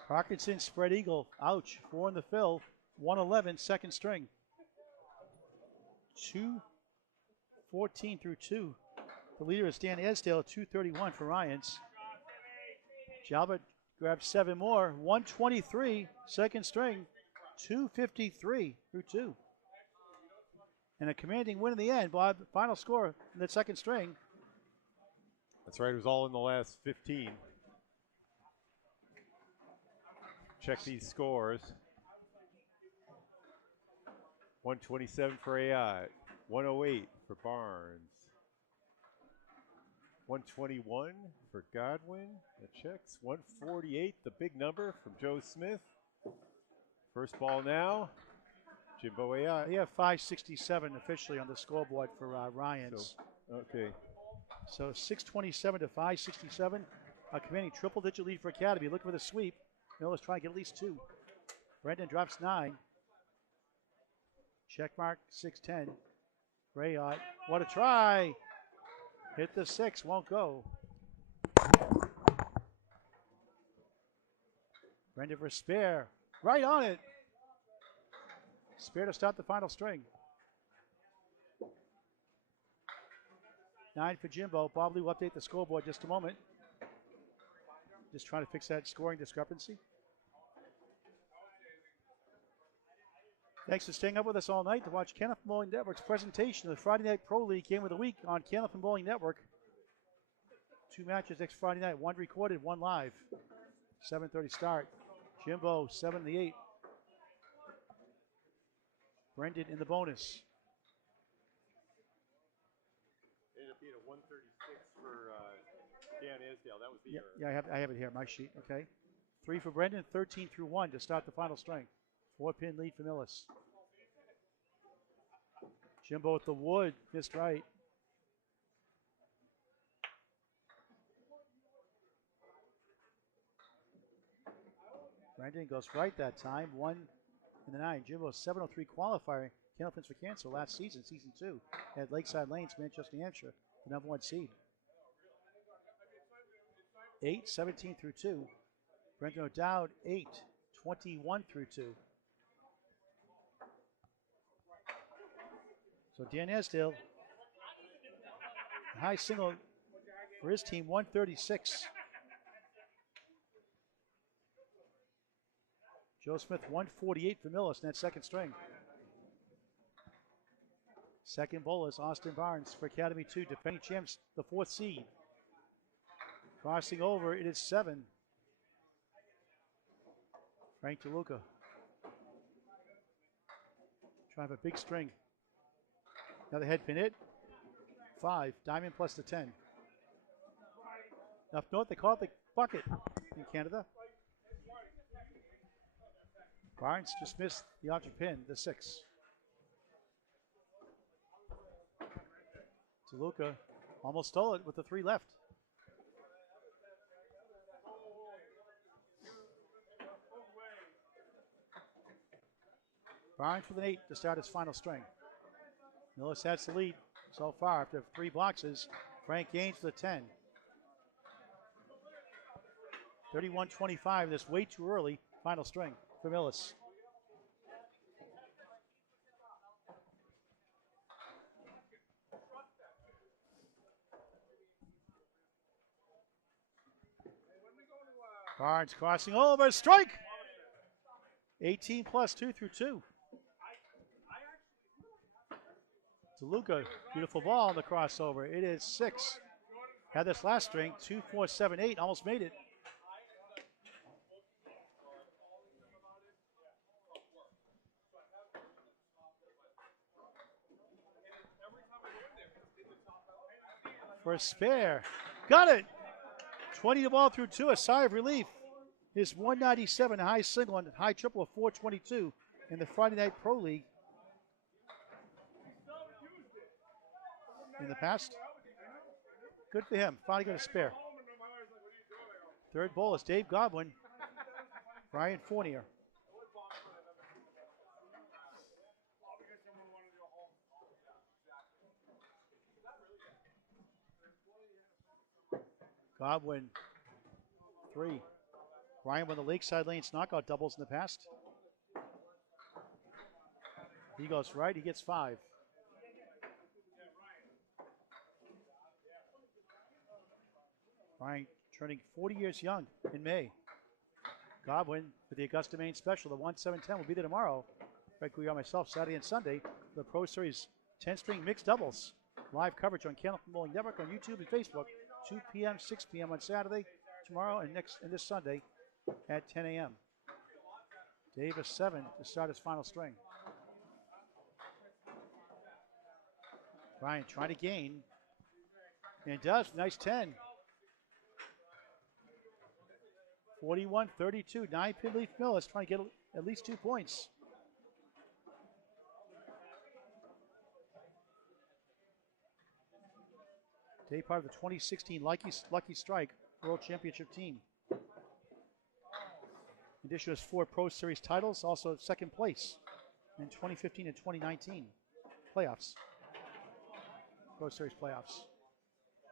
Parkinson spread eagle. Ouch. 4 in the fill. 111 second string. 2:14 through 2. The leader is Dan Esdale, 2:31 for Ryans. Jalbert grabs 7 more. 123 second string. 2:53 through 2. And a commanding win in the end, Bob. Final score in the second string. That's right. It was all in the last 15. Check these scores. 127 for AI. 108 for Barnes. 121 for Godwin. That checks. 148, the big number from Joe Smith. First ball now. Jimbo AI. They have 567 officially on the scoreboard for Ryans. Okay. So 627 to 567. A commanding triple-digit lead for Academy. Looking for the sweep. Millis trying to get at least 2. Brendan drops 9. Check mark 610. Rayot, what a try. Hit the 6, won't go. Brendan for spare. Right on it. Spare to start the final string. 9 for Jimbo. Bob Lee will update the scoreboard just a moment. Just trying to fix that scoring discrepancy. Thanks for staying up with us all night to watch Candlepin Bowling Network's presentation of the Friday Night Pro League Game of the Week on Candlepin Bowling Network. 2 matches next Friday night, 1 recorded, 1 live. 7:30 start. Jimbo, 7 in the 8. Brendan in the bonus. Ended up being a 136 for Dan Esdale. That was the error. Yeah, I have it here, my sheet, okay. 3 for Brendan, 13 through 1 to start the final string. 4-pin lead for Millis. Jimbo at the wood, missed right. Brendan goes right that time, 1 in the 9. Jimbo's 703 qualifier. Candlepins for Cancer last season, season 2, at Lakeside Lanes, Manchester, New Hampshire, the number 1 seed. 8, 17 through 2. Brendan O'Dowd, 8, 21 through 2. So Dan Esdale, high single for his team, 136. Joe Smith, 148 for Millis in that second string. Second bolus, Austin Barnes for Academy 2, defending champs, the 4th seed. Crossing over, it is 7. Frank DeLuca. Trying to have a big string. Another head pin hit. 5, diamond plus the 10. Up north, they call it the bucket in Canada. Barnes just missed the object pin, the 6. DeLuca almost stole it with the 3 left. Barnes with an 8 to start his final string. Millis has the lead so far after 3 boxes. Frank Gaines with a 10. 31-25, this way too early. Final string for Millis. Barnes crossing over, strike! 18 plus 2 through 2. DeLuca, beautiful ball on the crossover. It is 6. Had this last string, 2, 4, 7, 8, almost made it. For a spare. Got it! 20 the ball through 2, a sigh of relief. His 197 high single and high triple of 422 in the Friday Night Pro League. In the past. Good for him. Finally got a spare. Third bowl is Dave Godwin. Brian Fournier. Godwin, 3. Brian won the Lakeside Lanes knockout doubles in the past. He goes right, he gets 5. Brian turning 40 years young in May. Godwin with the Augusta Main Special, the 1-7-10 will be there tomorrow. Greg Guillaume, myself, Saturday and Sunday. The Pro Series 10-string mixed doubles. Live coverage on Candlepin Bowling Network on YouTube and Facebook. 2 p.m., 6 p.m. on Saturday, tomorrow, and this Sunday at 10 a.m. Davis 7 to start his final string. Brian trying to gain, and does. Nice 10. 41-32, 9-pin lead Millis trying to get at least 2 points. Today part of the 2016 Lucky Strike World Championship team. In addition to his 4 Pro Series titles, also second place in 2015 and 2019 playoffs. Pro Series playoffs.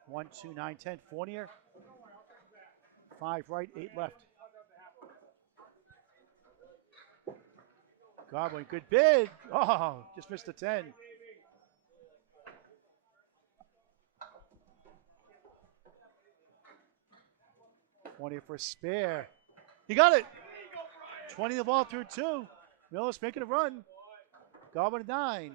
1, 2, 9, 10. Fournier 5 right, 8 left. Godwin, good bid. Oh, just missed the 10. $20 for a spare. He got it. 20 the ball through 2. Millis making a run. Godwin 9.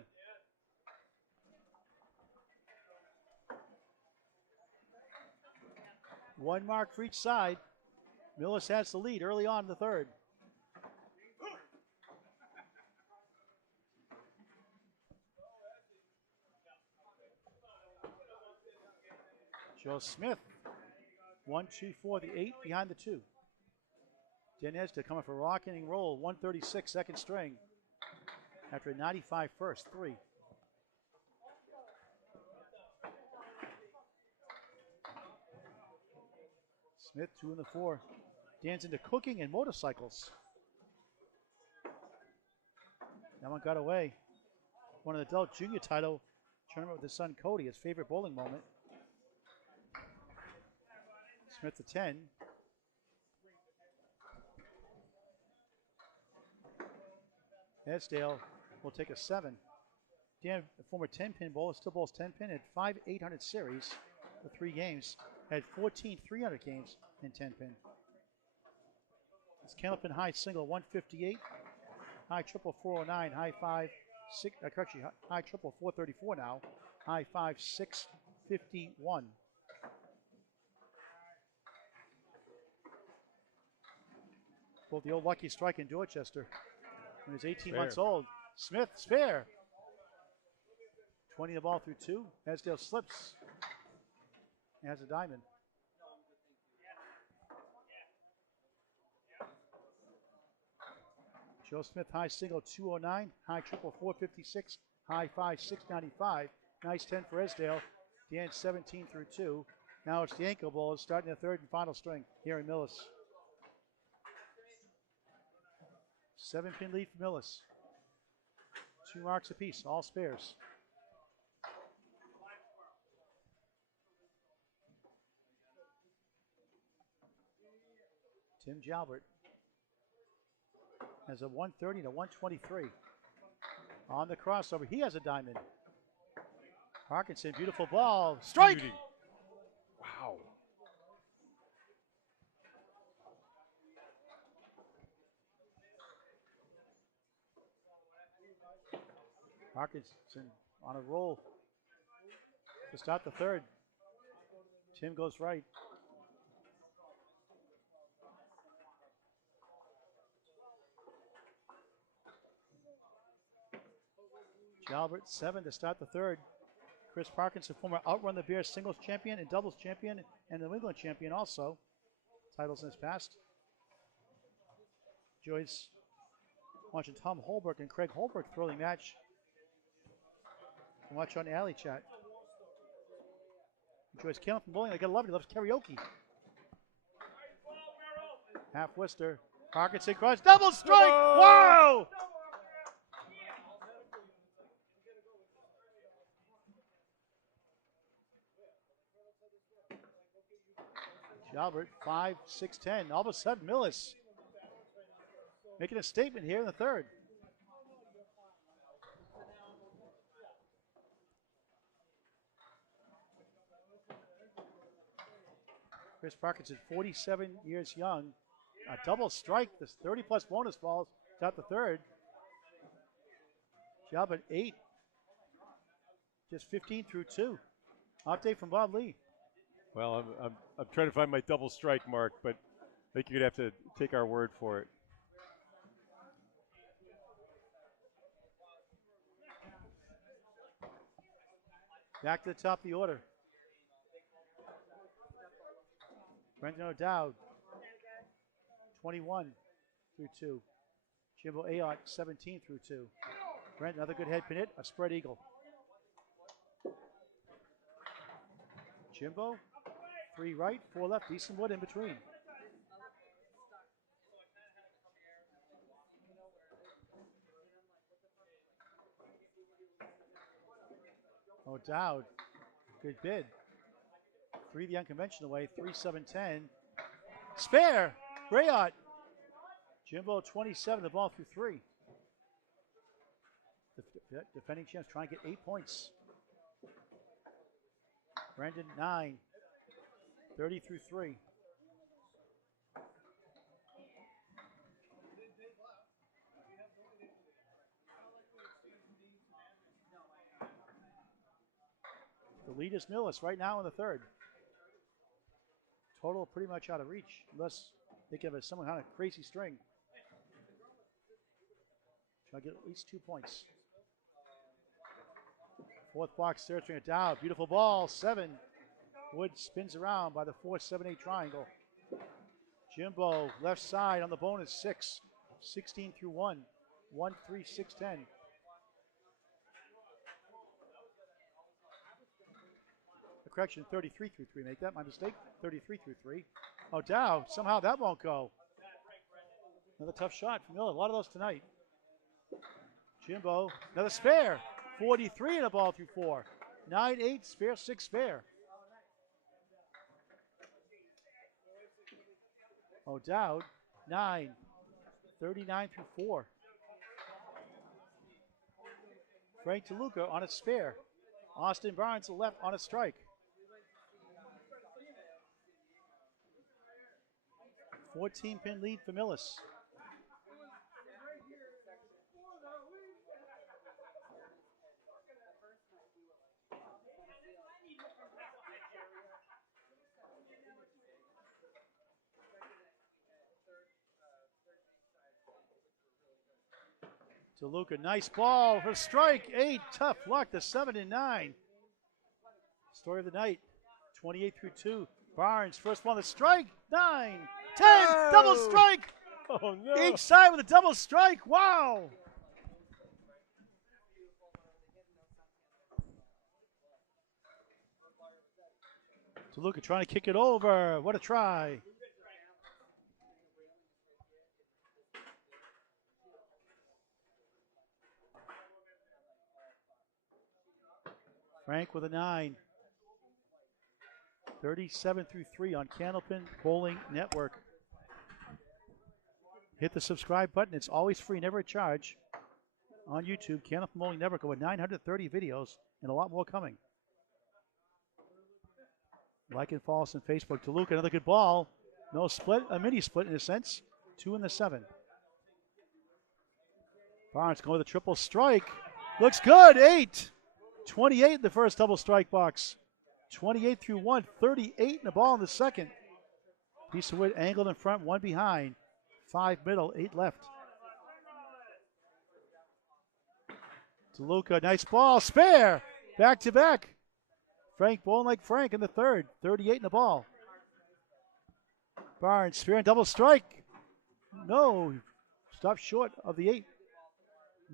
One mark for each side. Millis has the lead early on in the third. Joe Smith, 1, 2, 4, the 8 behind the 2. Denezda coming for a rocketing roll, 136 second string after a 95 first, 3. Smith, 2 in the 4. Dan's into cooking and motorcycles. That one got away. Won an adult junior title tournament with his son Cody, his favorite bowling moment. Smith to 10. Esdale will take a 7. Dan, the former 10-pin bowler, still bowls 10-pin, had 5 800 series for 3 games, had 14 300 games in 10-pin. It's Candlepin high single 158, high triple 409, high 5 6. Correction, high triple 434 now, high 5 651. Both the old Lucky Strike in Dorchester when he was 18 months old. Smith, spare. 20 the ball through 2. Esdale slips. Has a diamond. Joe Smith high single 209, high triple 456, high 5 695. Nice 10 for Esdale. Dan 17 through 2. Now it's the ankle bowlers starting the third and final string here in Millis. 7-pin lead for Millis. 2 marks apiece, all spares. Tim Jalbert has a 130 to 123. On the crossover, he has a diamond. Parkinson, beautiful ball. Strike! Beauty. Wow. Parkinson on a roll to start the third. Tim goes right. Jalbert 7 to start the third. Chris Parkinson, former Outrun the Bears singles champion and doubles champion and the New England champion also. Titles in his past. Joyce watching Tom Holbrook and Craig Holbrook thrilling match. Watch on the Alley Chat. Enjoys Candlepin bowling. I gotta love it. He loves karaoke. Half Worcester. Parkinson cross. Double strike! Wow! Jalbert, 5 6 10. All of a sudden, Millis making a statement here in the third. Chris Parkinson, 47 years young. A double strike, this 30-plus bonus balls. Got the third. Jalbert, 8. Just 15 through 2. Update from Bob Lee. Well, I'm trying to find my double strike mark, but I think you're gonna have to take our word for it. Back to the top of the order. Brendan O'Dowd, 21 through 2. Jimbo Ayotte, 17 through 2. Brent, another good head pin hit, a spread eagle. Jimbo, 3 right, 4 left, decent wood in between. O'Dowd, good bid. 3 the unconventional way, 3 7 10. Spare. Rayot. Jimbo 27, the ball through 3. The defending champs trying to get 8 points. Brendan 9. 30 through 3. The lead is Millis right now in the third. Total pretty much out of reach unless they give us some kind of crazy string. Try to get at least 2 points. Fourth box, third string down. Beautiful ball, 7. Wood spins around by the 4-7-8 triangle. Jimbo, left side on the bonus, 6. 16 through 1. 1, 3, 6, 10. Correction, 33 through 3. Make that my mistake. 33 through 3. Oh, Dow. Somehow that won't go. Another tough shot from Miller. A lot of those tonight. Jimbo, another spare. 43 and a ball through 4. 9, 8, spare, 6, spare. O'Dowd, 9. 39 through 4. Frank DeLuca on a spare. Austin Barnes to left on a strike. 14-pin lead for Millis. DeLuca, nice ball for strike. 8, tough luck, the 7 and 9. Story of the night, 28 through 2. Barnes, first one, the strike. 9, 10, oh. Double strike. Oh, no. Each side with a double strike. Wow. DeLuca trying to kick it over. What a try. Frank with a 9. 37 through 3 on Candlepin Bowling Network. Hit the subscribe button. It's always free, never a charge. On YouTube, Candlepin Bowling Network, over 930 videos and a lot more coming. Like and follow us on Facebook. DeLuca, another good ball. No split, a mini split in a sense. 2 in the 7. Barnes going with a triple strike. Looks good, 8. 28 in the first double strike box. 28 through 1, 38 in the ball in the second. Piece of wood angled in front, 1 behind. 5 middle, 8 left. DeLuca, nice ball, spare. Back to back. Frank bowling like Frank in the third. 38 in the ball. Barnes, spare and double strike. No, stopped short of the 8.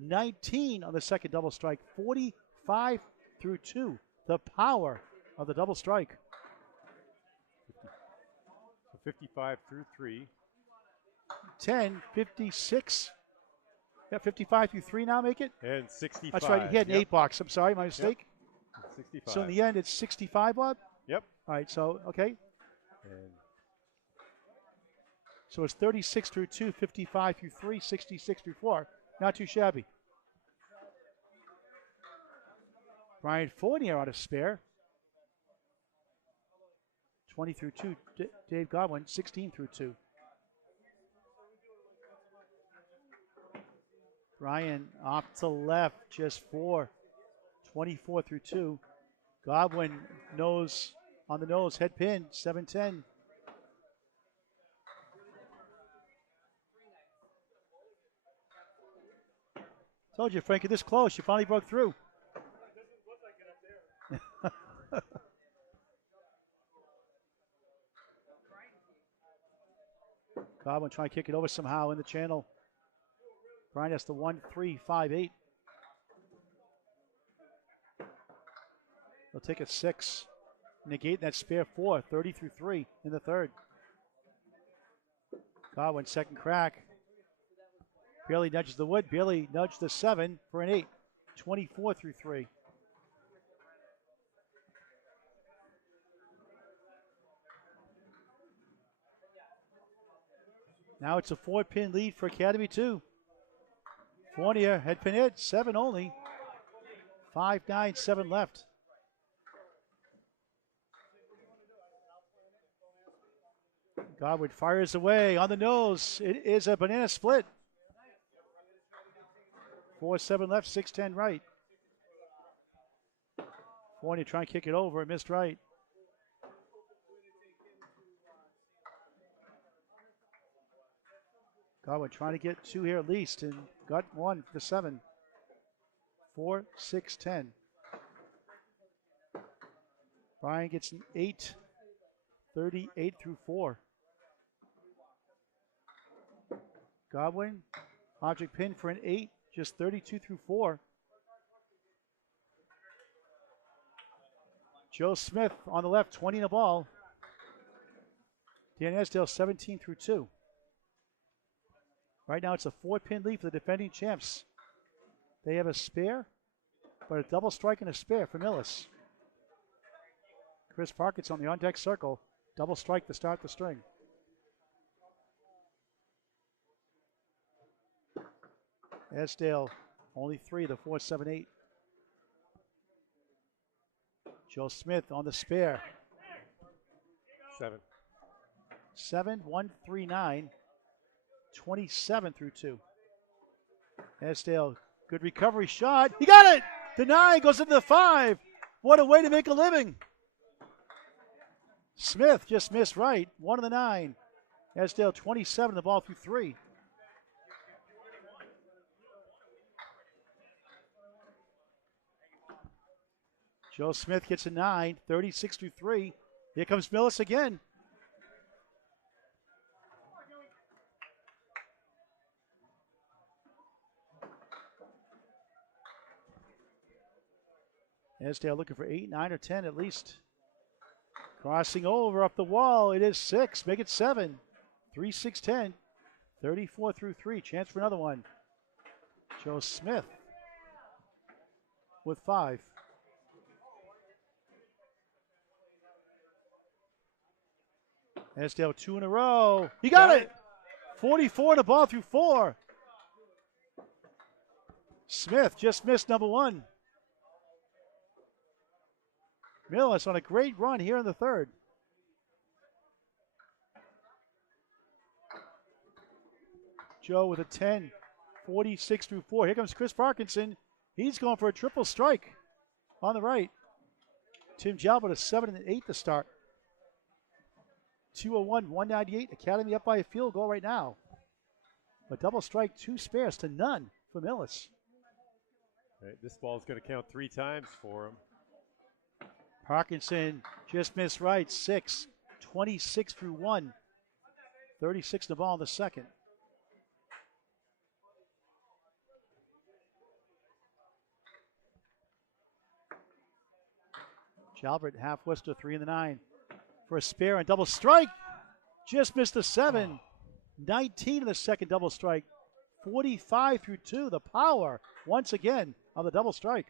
19 on the second double strike. 45 through 2. The power of the double strike. 55 through 3. 10, 56. Yeah, 55 through 3 now make it? And 65. That's right, he had an 8 box. I'm sorry, my mistake. Yep. 65. So in the end, it's 65, Bob? Yep. All right, so, okay. And so it's 36 through 2, 55 through 3, 66 through 4. Not too shabby. Brian Fournier on a spare. 20 through 2. Dave Godwin, 16 through 2. Ryan off to left, just 4. 24 through 2. Godwin nose on the nose, head pin, 7-10. Told you, Frankie, this close. You finally broke through. Godwin trying to kick it over somehow in the channel. Brian has the 1-3-5-8. They'll take a 6. Negate that spare 4. 30 through 3 in the third. Godwin second crack. Barely nudges the wood. Barely nudged the 7 for an 8. 24 through 3. Now it's a 4-pin lead for Academy 2. Fournier head pin hit, 7 only. 5-9, 7 left. Godwin fires away on the nose. It is a banana split. 4-7 left, 6-10 right. Fournier trying to kick it over, missed right. Godwin trying to get 2 here at least and got 1 for 7. 4-6-10. Brian gets an 8, 38 through 4. Godwin, object pin for an 8, just 32 through 4. Joe Smith on the left, 20 in the ball. Dan Esdale, 17 through 2. Right now it's a 4-pin lead for the defending champs. They have a spare, but a double strike and a spare for Millis. Chris Parkinson on the on-deck circle. Double strike to start the string. Esdale, only 3, the 4-7-8. Joe Smith on the spare. 7, 1, 3, 9. 27 through 2. Esdale, good recovery shot. He got it! The 9 goes into the 5. What a way to make a living. Smith just missed right. 1 of the 9. Esdale, 27, the ball through 3. Joe Smith gets a 9, 36 through 3. Here comes Millis again. Esdale looking for 8, 9, or 10 at least. Crossing over up the wall. It is 6. Make it 7. 3, 6, 10. 34 through 3. Chance for another one. Joe Smith with 5. Esdale 2 in a row. He got it! 44 in the ball through 4. Smith just missed number 1. Millis on a great run here in the 3rd. Joe with a 10, 46 through 4. Here comes Chris Parkinson. He's going for a triple strike on the right. Tim Jalbert a 7 and 8 to start. 201, 198. Academy up by a field goal right now. A double strike, 2 spares to none for Millis. Right, this ball's going to count 3 times for him. Parkinson just missed right. 6, 26 through 1. 36 in the ball in the 2nd. Jalbert half Worcester, 3 in the 9. For a spare and double strike. Just missed the 7. 19 in the 2nd double strike. 45 through 2. The power once again on the double strike.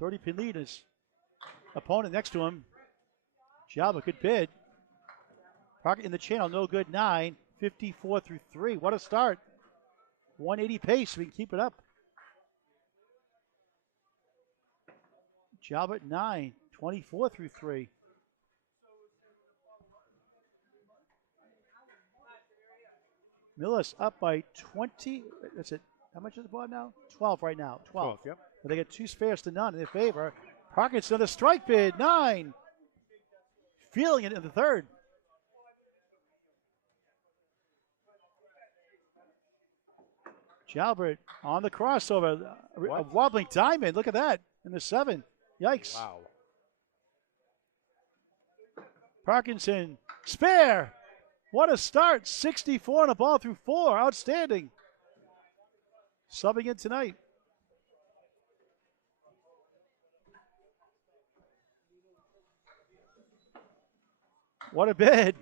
30-pin lead is opponent next to him. Jalbert, good bid. Parker in the channel, no good. 9. 54 through 3. What a start. 180 pace. We can keep it up. Jalbert 9. 24 through 3. Millis up by 20. That's it. How much is the ball now? 12 right now. 12. Yep. But they get 2 spares to none in their favor. Parkinson, the strike bid. 9. Feeling it in the 3rd. Jalbert on the crossover. A wobbling diamond. Look at that in the 7. Yikes. Wow. Parkinson, spare. What a start. 64 on a ball through 4. Outstanding. Subbing in tonight. What a bid.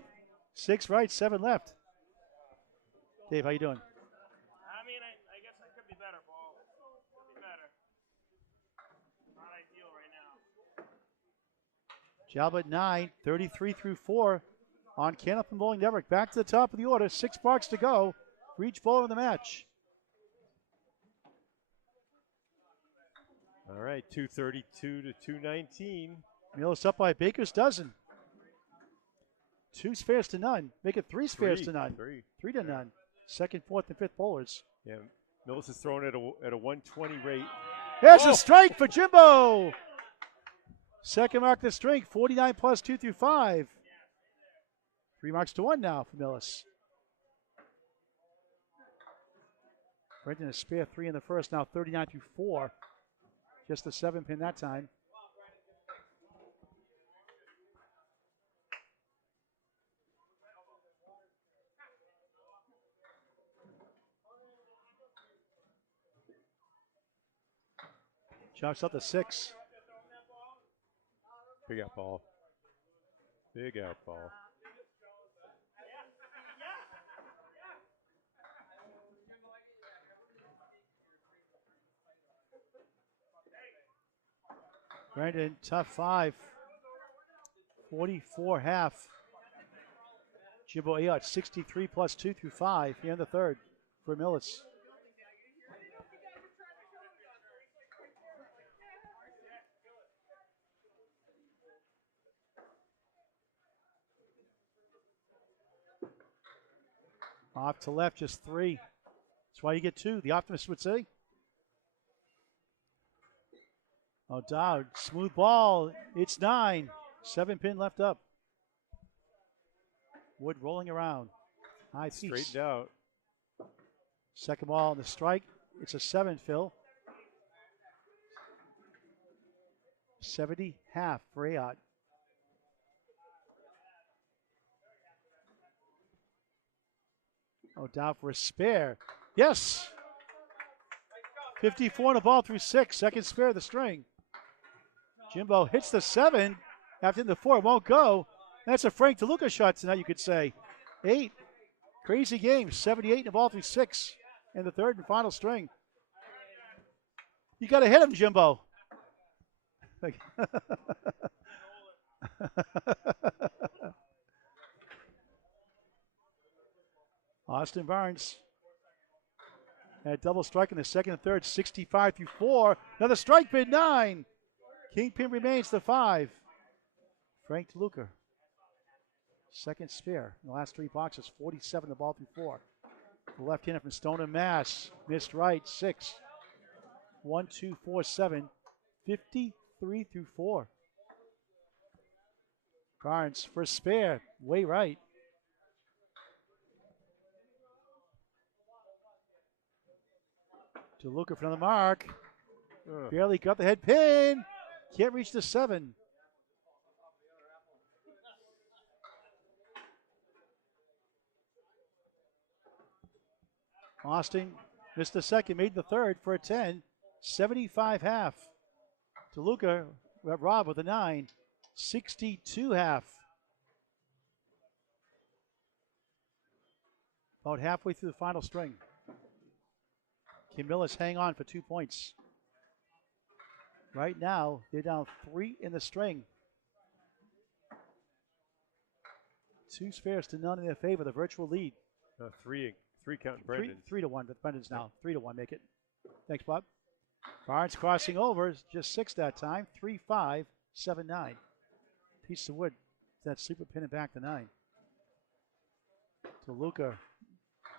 6 right, 7 left. Dave, how you doing? I mean, I guess I could be better, Paul. Could be better. Not ideal right now. Jalbert 9, 33 through 4. on Candlepin Bowling Network. Back to the top of the order. 6 marks to go for each bowler in the match. All right, 232 to 219. Millis up by a baker's dozen. 2 spares to none. Make it 3 spares to none. 3 to none. Second, fourth, and fifth bowlers. Yeah, Millis is throwing at a 120 rate. There's a strike for Jimbo. Second mark of the string, 49 plus 2 through 5. 3 marks to 1 now for Millis. Brendan a spare 3 in the first, now 39 through 4. Just the 7 pin that time. Chops up to 6. Big out ball. Big out ball. Brandon, tough 5. 44 half. Jimbo Ayotte, 63 plus 2 through 5 here in the third for Millis. Off to left, just 3. That's why you get 2, the optimist would say. Oh, Dowd, smooth ball. It's 9. 7 pin left up. Wood rolling around. High piece. Straightened out. Second ball on the strike. It's a 7, Phil. 70 half for Ayotte. Oh, Dowd for a spare. Yes. 54 on the ball through 6. Second spare of the string. Jimbo hits the 7 after the 4. Won't go. That's a Frank DeLuca shot tonight, you could say. 8. Crazy game. 78 in the ball through 6 in the third and final string. You got to hit him, Jimbo. Austin Barnes had double strike in the second and third, 65 through 4. Another strike bid, 9. Kingpin remains the 5. Frank DeLuca. Second spare in the last 3 boxes, 47 the ball through 4. The left-hander from Stone and Mass. Missed right, 6. 1, 2, 4, 7. 53 through 4. Barnes for spare, way right. DeLuca for another mark. Barely got the head pin. Can't reach the 7. Austin missed the second, made the third for a 10. 75 half. DeLuca, Rob with a 9. 62 half. About halfway through the final string. Can Millis hang on for 2 points? Right now, they're down 3 in the string. 2 spares to none in their favor, the virtual lead. 3 counting Brendan. 3 to 1, but Brendan's now 3 to 1, make it. Thanks, Bob. Barnes crossing over, just 6 that time. 3, 5, 7, 9. Piece of wood, that sleeper pin it back to 9. DeLuca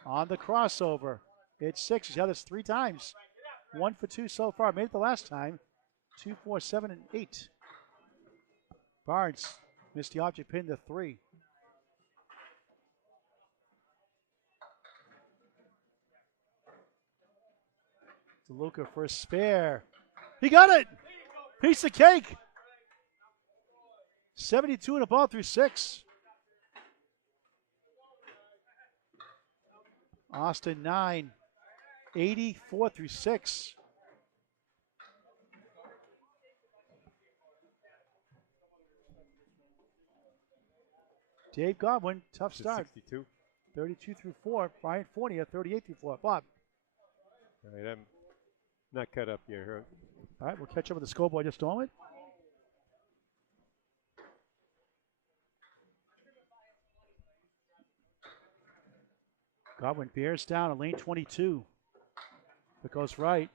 on the crossover. It's 6. He's had this 3 times. 1 for 2 so far. Made it the last time. 2, 4, 7, and 8. Barnes missed the object pin to 3. DeLuca for a spare. He got it. Piece of cake. 72 in the ball through 6. Austin 9. 84 through 6. Dave Godwin, tough start. 62. 32 through 4. Brian Fournier, 38 through 4. Bob. All right, I'm not cut up here. All right, we'll catch up with the scoreboard just a moment. Godwin bears down in lane 22. It goes right.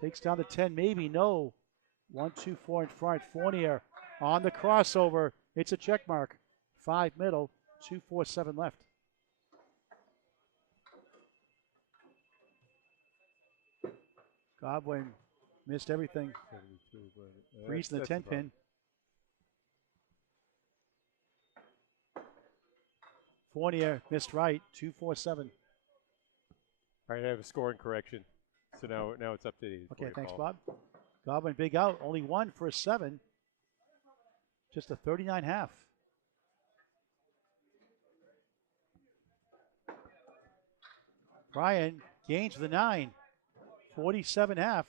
Takes down the 10, maybe, no. 1, 2, 4 in front. Fournier on the crossover. It's a check mark. 5 middle, 2, 4, 7 left. Godwin missed everything. 72, but, Freezing the 10 pin. Fournier missed right. 2, 4, 7. All right, I have a scoring correction. So now it's up to 80. Okay, thanks, Bob. Godwin big out. Only 1 for a 7. Just a 39.5. Brian gains with a 9. 47.5.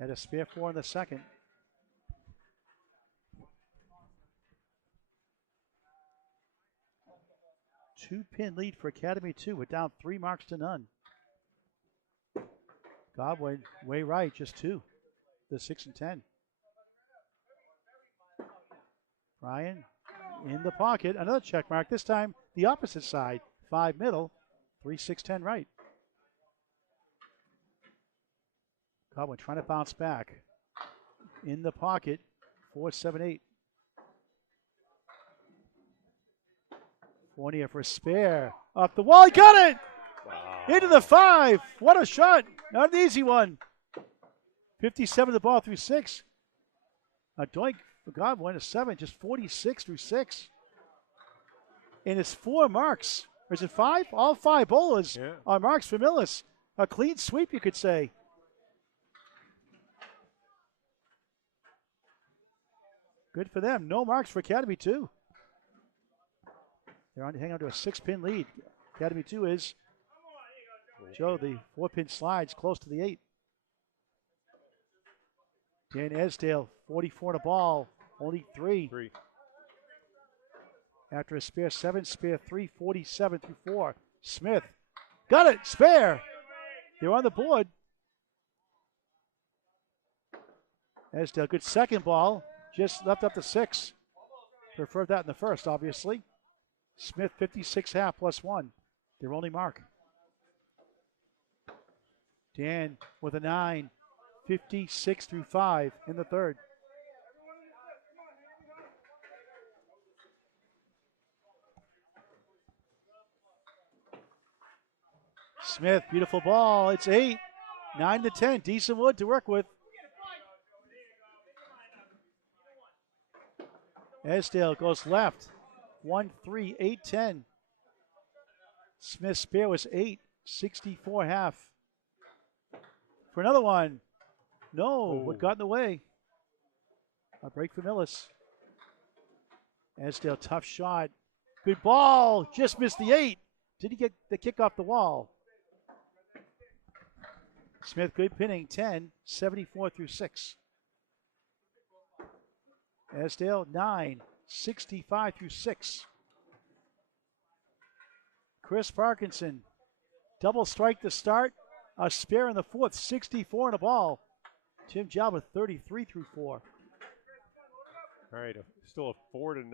Had a spare 4 in the second. Two-pin lead for Academy 2. We're down 3 marks to none. Godwin way right, just 2. The 6 and 10. Ryan in the pocket. Another check mark. This time the opposite side. 5 middle. 3, 6, 10 right. Godwin trying to bounce back. In the pocket. 4, 7, 8. Fournier for a spare. Off the wall. He got it! Wow. Into the 5. What a shot. Not an easy one. 57 the ball through 6. A doink for Godwin. A 7. Just 46 through 6. And it's 4 marks. Or is it 5? All 5 bowlers are marks for Millis. A clean sweep, you could say. Good for them. No marks for Academy 2. They're hanging on to a 6-pin lead. Academy 2 is. Joe, the 4-pin slides close to the 8. Dan Esdale, 44 in a ball. Only 3. After a spare 7, spare 3, 47 through 4. Smith. Got it. Spare. They're on the board. Esdale, good second ball. Just left up to 6. Preferred that in the first, obviously. Smith, 56.5 plus 1. Their only mark. Dan with a 9. 56 through 5 in the third. Smith, beautiful ball. It's 8. 9 to 10. Decent wood to work with. Esdale goes left. 1, 3, 8, 10. Smith's spare was 8. 64.5. For another one. No, what got in the way? A break for Millis. Esdale, tough shot. Good ball. Just missed the 8. Did he get the kick off the wall? Smith, good pinning. 10, 74 through 6. Esdale, 9, 65 through 6. Chris Parkinson, double strike to start. A spare in the 4th, 64 in a ball. Tim Jalba, 33 through 4. All right, still a 4-0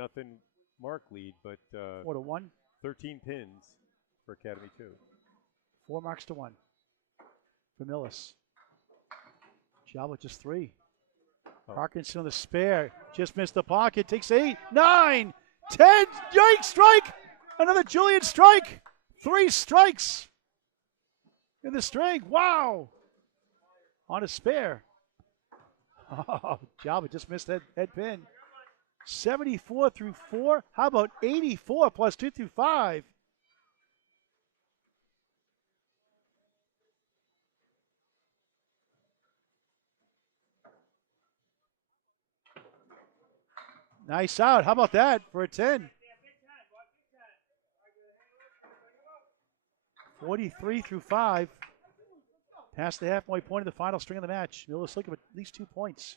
mark lead, but 4-1. 13 pins for Academy 2. 4 marks to 1 for Millis. Jalba just 3. Parkinson on the spare. Just missed the pocket. Takes 8, 9, 10. Yikes, strike. Another Julian strike. 3 strikes in the string. Wow. On a spare. Oh, Jalba just missed that head pin. 74 through 4. How about 84 plus 2 through 5? Nice out. How about that for a 10? 43 through 5. Past the halfway point of the final string of the match. Millis looking at least 2 points.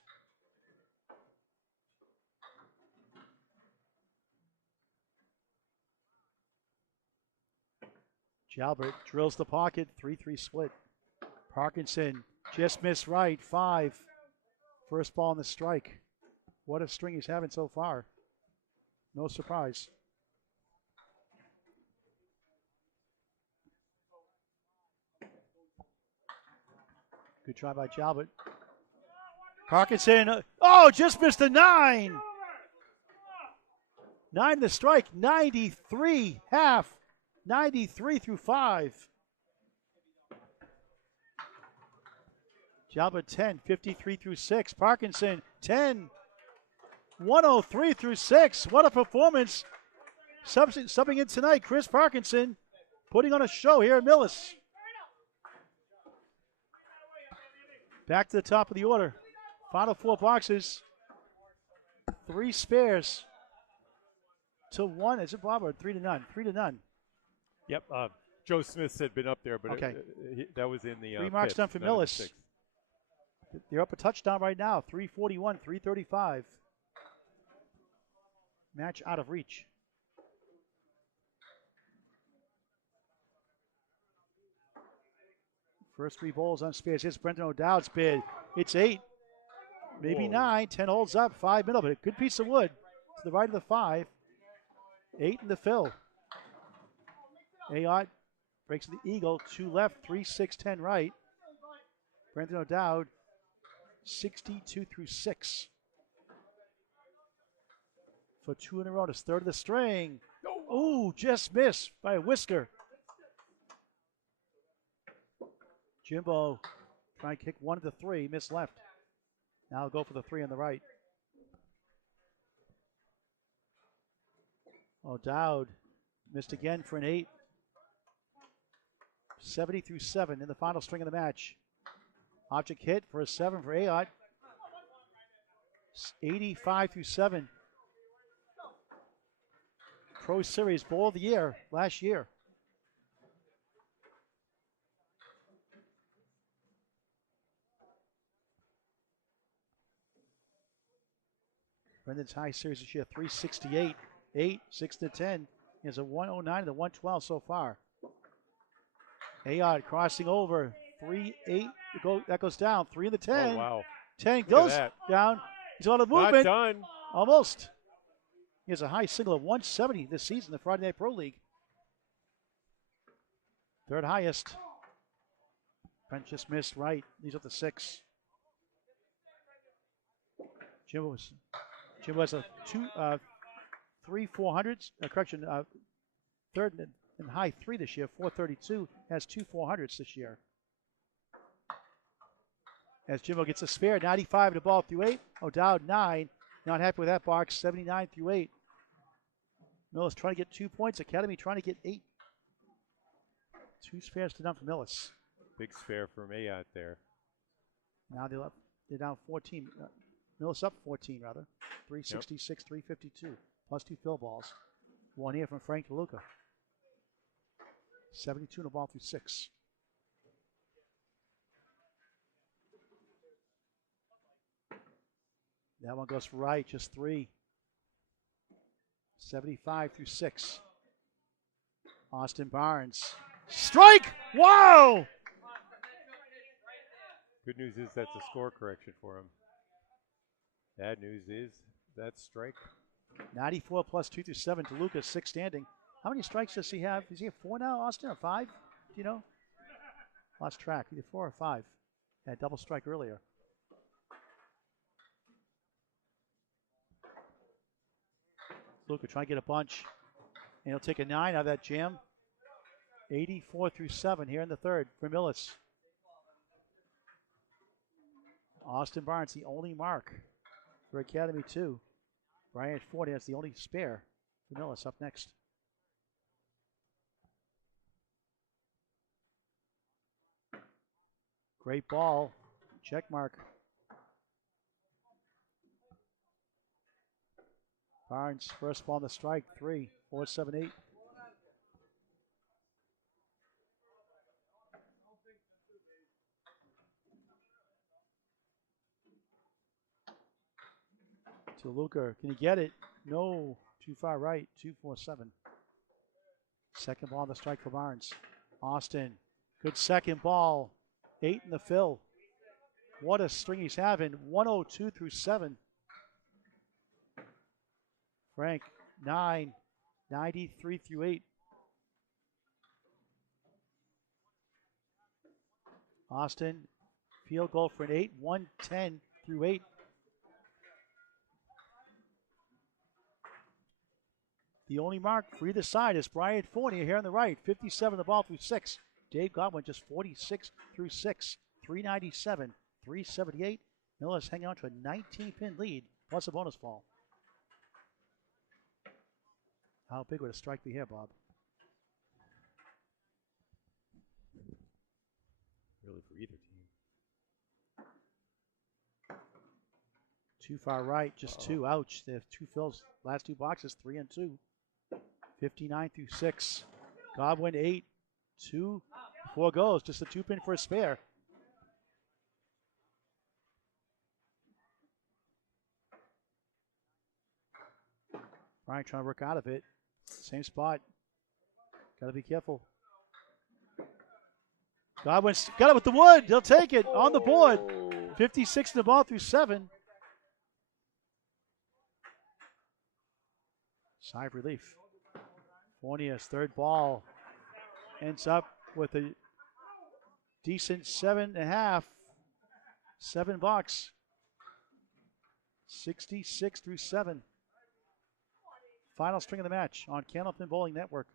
Jalbert drills the pocket. 3-3 split. Parkinson just missed right. 5. First ball on the strike. What a string he's having so far. No surprise. Good try by Jalbert. Parkinson, oh, just missed a 9. 9 to strike, 93 half, 93 through 5. Jalbert 10, 53 through 6. Parkinson 10, 103 through 6. What a performance. Subbing in tonight, Chris Parkinson, putting on a show here at Millis. Back to the top of the order. Final 4 boxes. 3 spares to 1. Is it Bob or 3 to none? 3 to none. Yep. Joe Smith had been up there, but okay. That was in the 3 marks done for Millis. They're up a touchdown right now. 341, 335. Match out of reach. First 3 bowls on spares. Here's Brendan O'Dowd's bid. It's 8. Maybe Whoa. 9. 10 holds up. 5 middle, but a good piece of wood to the right of the 5. 8 in the fill. Ayotte breaks the eagle. 2 left. 3, 6, 10 right. Brendan O'Dowd 62 through 6. For 2 in a row. His 3rd of the string. Ooh, just missed by a whisker. Jimbo trying to kick 1 to 3, missed left. Now he'll go for the 3 on the right. O'Dowd missed again for an 8. 70 through 7 in the final string of the match. Object hit for a 7 for Ayotte. 85 through 7. Pro Series Bowl of the Year last year. Brendan's high series this year, 368, 8, 6 to 10. He has a 109 and a 112 so far. Ayotte crossing over, 3, 8. That goes down, 3 in the 10. Oh, wow. 10 goes down. He's on the movement. Not done. Almost. He has a high single of 170 this season, the Friday Night Pro League. 3rd highest. Brent just missed right. He's up to 6. Jimbo has a 3 400s. Correction, 3rd and high 3 this year. 432 has 2 400s this year. As Jimbo gets a spare, 95 to ball through 8. O'Dowd 9. Not happy with that box. 79 through 8. Millis trying to get 2 points. Academy trying to get 8. 2 spares to none for Millis. Big spare from Ayotte there. Now they're down 14. Millis up 14 rather. 366, 352. Plus 2 fill balls. 1 here from Frank DeLuca. 72 and a ball through 6. That one goes right, just 3. 75 through 6. Austin Barnes. Strike! Wow! Good news is that's a score correction for him. Bad news is that's strike. 94 plus 2 through 7. DeLuca, 6 standing. How many strikes does he have? Is he at 4 now, Austin, or 5? Do you know? Lost track. Either 4 or 5. Had double strike earlier. DeLuca trying to get a bunch. And he'll take a 9 out of that jam. 84 through 7 here in the 3rd for Millis. Austin Barnes, the only mark for Academy 2. Brian 40, that's the only spare for Millis up next. Great ball. Check mark. Barnes, first ball on the strike. 3, 4, 7, 8. DeLuca, can he get it? No, too far right, 2, 4, 7. Second ball on the strike for Barnes. Austin, good second ball. 8 in the fill. What a string he's having. 102 through 7. Frank, 9, 93 through 8. Austin, Field goal for an 8, 110 through 8. The only mark for either side is Brian Fournier here on the right. 57 the ball through 6. Dave Godwin just 46 through 6. 397, 378. Millis hanging on to a 19-pin lead plus a bonus ball. How big would a strike be here, Bob? Really for either team. Too far right, just two. Ouch. They have two fills. Last two boxes, 3 and 2. 59 through 6. Godwin 8. 2. 4 goes. Just a 2-pin for a spare. Brian trying to work out of it. Same spot. Got to be careful. Godwin's got it with the wood. He'll take it on the board. 56 in the ball through 7. Sigh of relief. Fournier's third ball ends up with a decent 7.5. $7. 66 through 7. Final string of the match on Candlepin Bowling Network.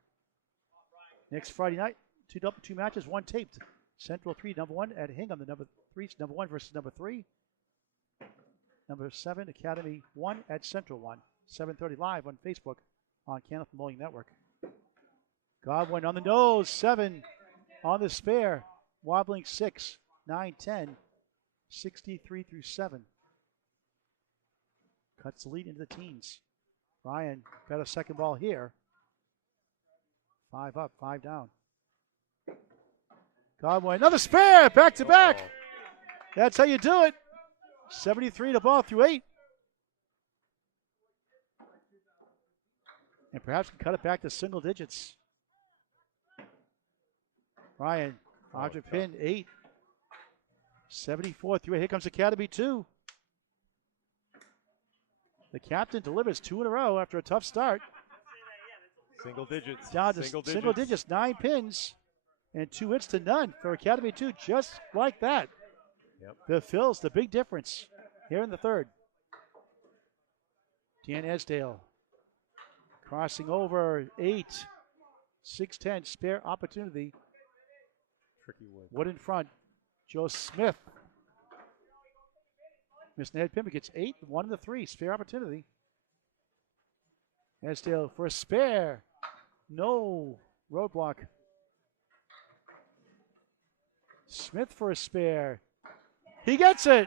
Next Friday night, two matches, one taped. Central 3, number 1 at Hingham. The number 3, number 1 versus number 3. Number 7, Academy 1 at Central 1. 7:30 live on Facebook on Candlepin Bowling Network. Godwin on the nose, 7 on the spare. Wobbling 6, 9, 10. 63 through 7. Cuts the lead into the teens. Ryan got a second ball here. 5 up, 5 down. Godwin, another spare, back to back. That's how you do it. 73 to ball through 8. And perhaps can cut it back to single digits. Ryan, 100 pin, 8. 74 through 8. Here comes Academy 2. The captain delivers 2 in a row after a tough start. Single digits. Down to single digits, 9 pins and 2 hits to none for Academy 2, just like that. Yep. The fills, the big difference here in the third. Dan Esdale crossing over 8. 6-10, spare opportunity. Tricky wood. Wood in front. Joe Smith. Miss Ned Pimmer gets 8, 1 in the 3, spare opportunity. Esdale for a spare. No roadblock. Smith for a spare. He gets it.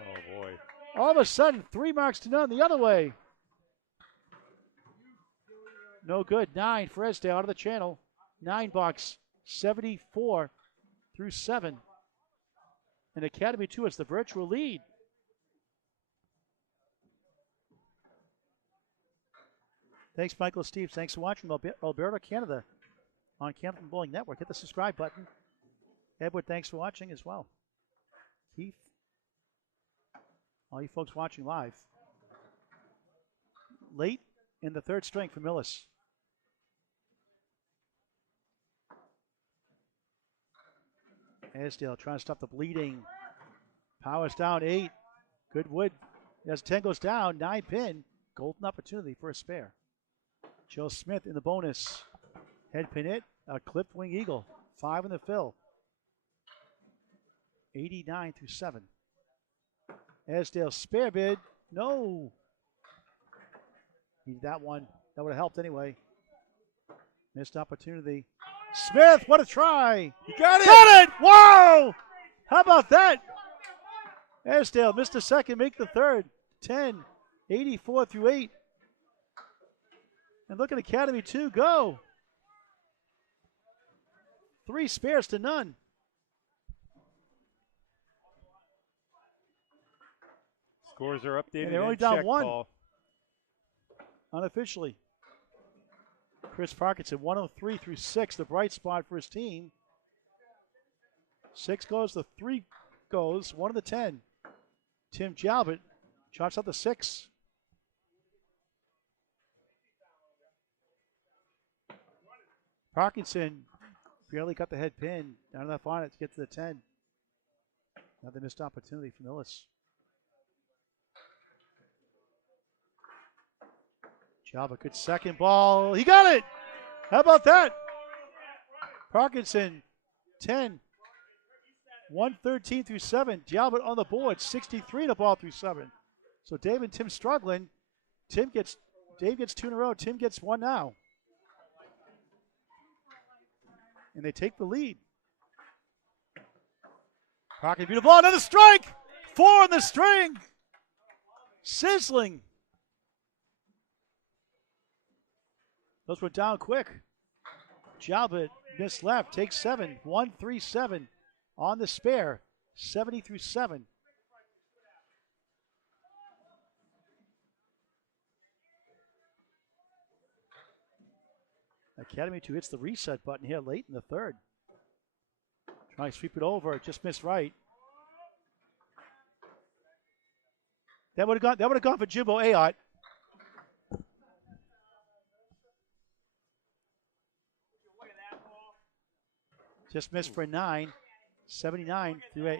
Oh, boy. All of a sudden, 3 marks to none the other way. No good. 9 for Esdale out of the channel. 9 bucks. 74 through 7. And Academy 2 has the virtual lead. Thanks, Michael Steve. Thanks for watching Alberta, Canada on Candlepin Bowling Network. Hit the subscribe button. Edward, thanks for watching as well. Keith, all you folks watching live. Late in the third string for Millis. Esdale trying to stop the bleeding. Powers down 8. Good wood. As 10 goes down, 9 pin. Golden opportunity for a spare. Joe Smith in the bonus. Head pin it. A clipped wing eagle. 5 in the fill. 89 through 7. Esdale spare bid. No. Need that one. That would have helped anyway. Missed opportunity. Smith, what a try. You got it. Got it. Whoa. How about that? Esdale missed a second, make the third. 10, 84 through 8. And look at Academy 2 go. 3 spares to none. Scores are updated. And they're only down check, 1. Paul. Unofficially. Chris Parkinson, 103 through 6, the bright spot for his team. 6 goes, the 3 goes, 1 of the 10. Tim Jalbert chops up the 6. Parkinson barely got the head pin. Not enough on it to get to the 10. Another missed opportunity for Millis. Jalba, good second ball. He got it! How about that? Parkinson, 10. 113 through 7. Jalba on the board, 63 to ball through 7. So Dave and Tim struggling. Dave gets 2 in a row. Tim gets 1 now. And they take the lead. Parkinson, beautiful ball, another strike! 4 on the string. Sizzling. Those were down quick. Jalbert missed left, takes 7. 1-3-7 on the spare. 70 through 7. Academy 2 hits the reset button here late in the third. Trying to sweep it over, just missed right. That would have gone for Jimbo Ayotte. Just missed for 9. 79 through 8.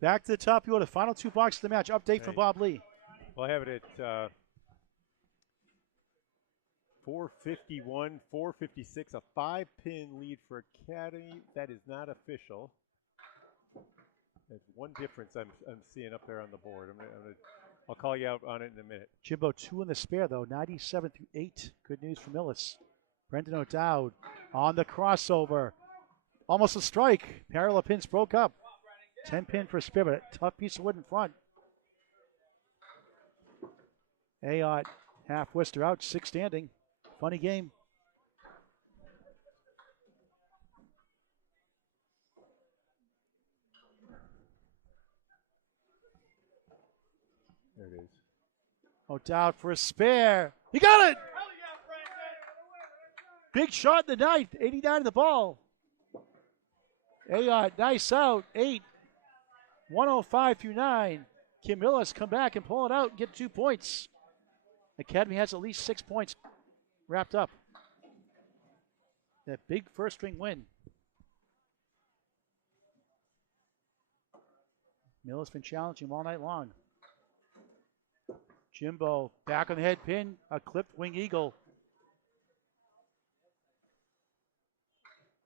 Back to the top. You go to the final 2 boxes of the match. Update from Bob Lee. Well, I have it at 451, 456, a 5-pin lead for Academy. That is not official. There's one difference I'm seeing up there on the board. I'll call you out on it in a minute. Jimbo 2 in the spare, though, 97 through 8. Good news for Millis. Brendan O'Dowd on the crossover. Almost a strike. Parallel pins broke up. 10-pin for spare, but a tough piece of wood in front. Ayotte, half Worcester out, 6 standing. Funny game. There it is. O'Dowd for a spare. He got it! Big shot in the ninth, 89 in the ball. Ayotte, nice out, 8. 105 through 9. Kim Millis come back and pull it out and get 2 points. Academy has at least 6 points wrapped up. That big first string win. Millis been challenging him all night long. Jimbo back on the head pin, a clipped wing eagle.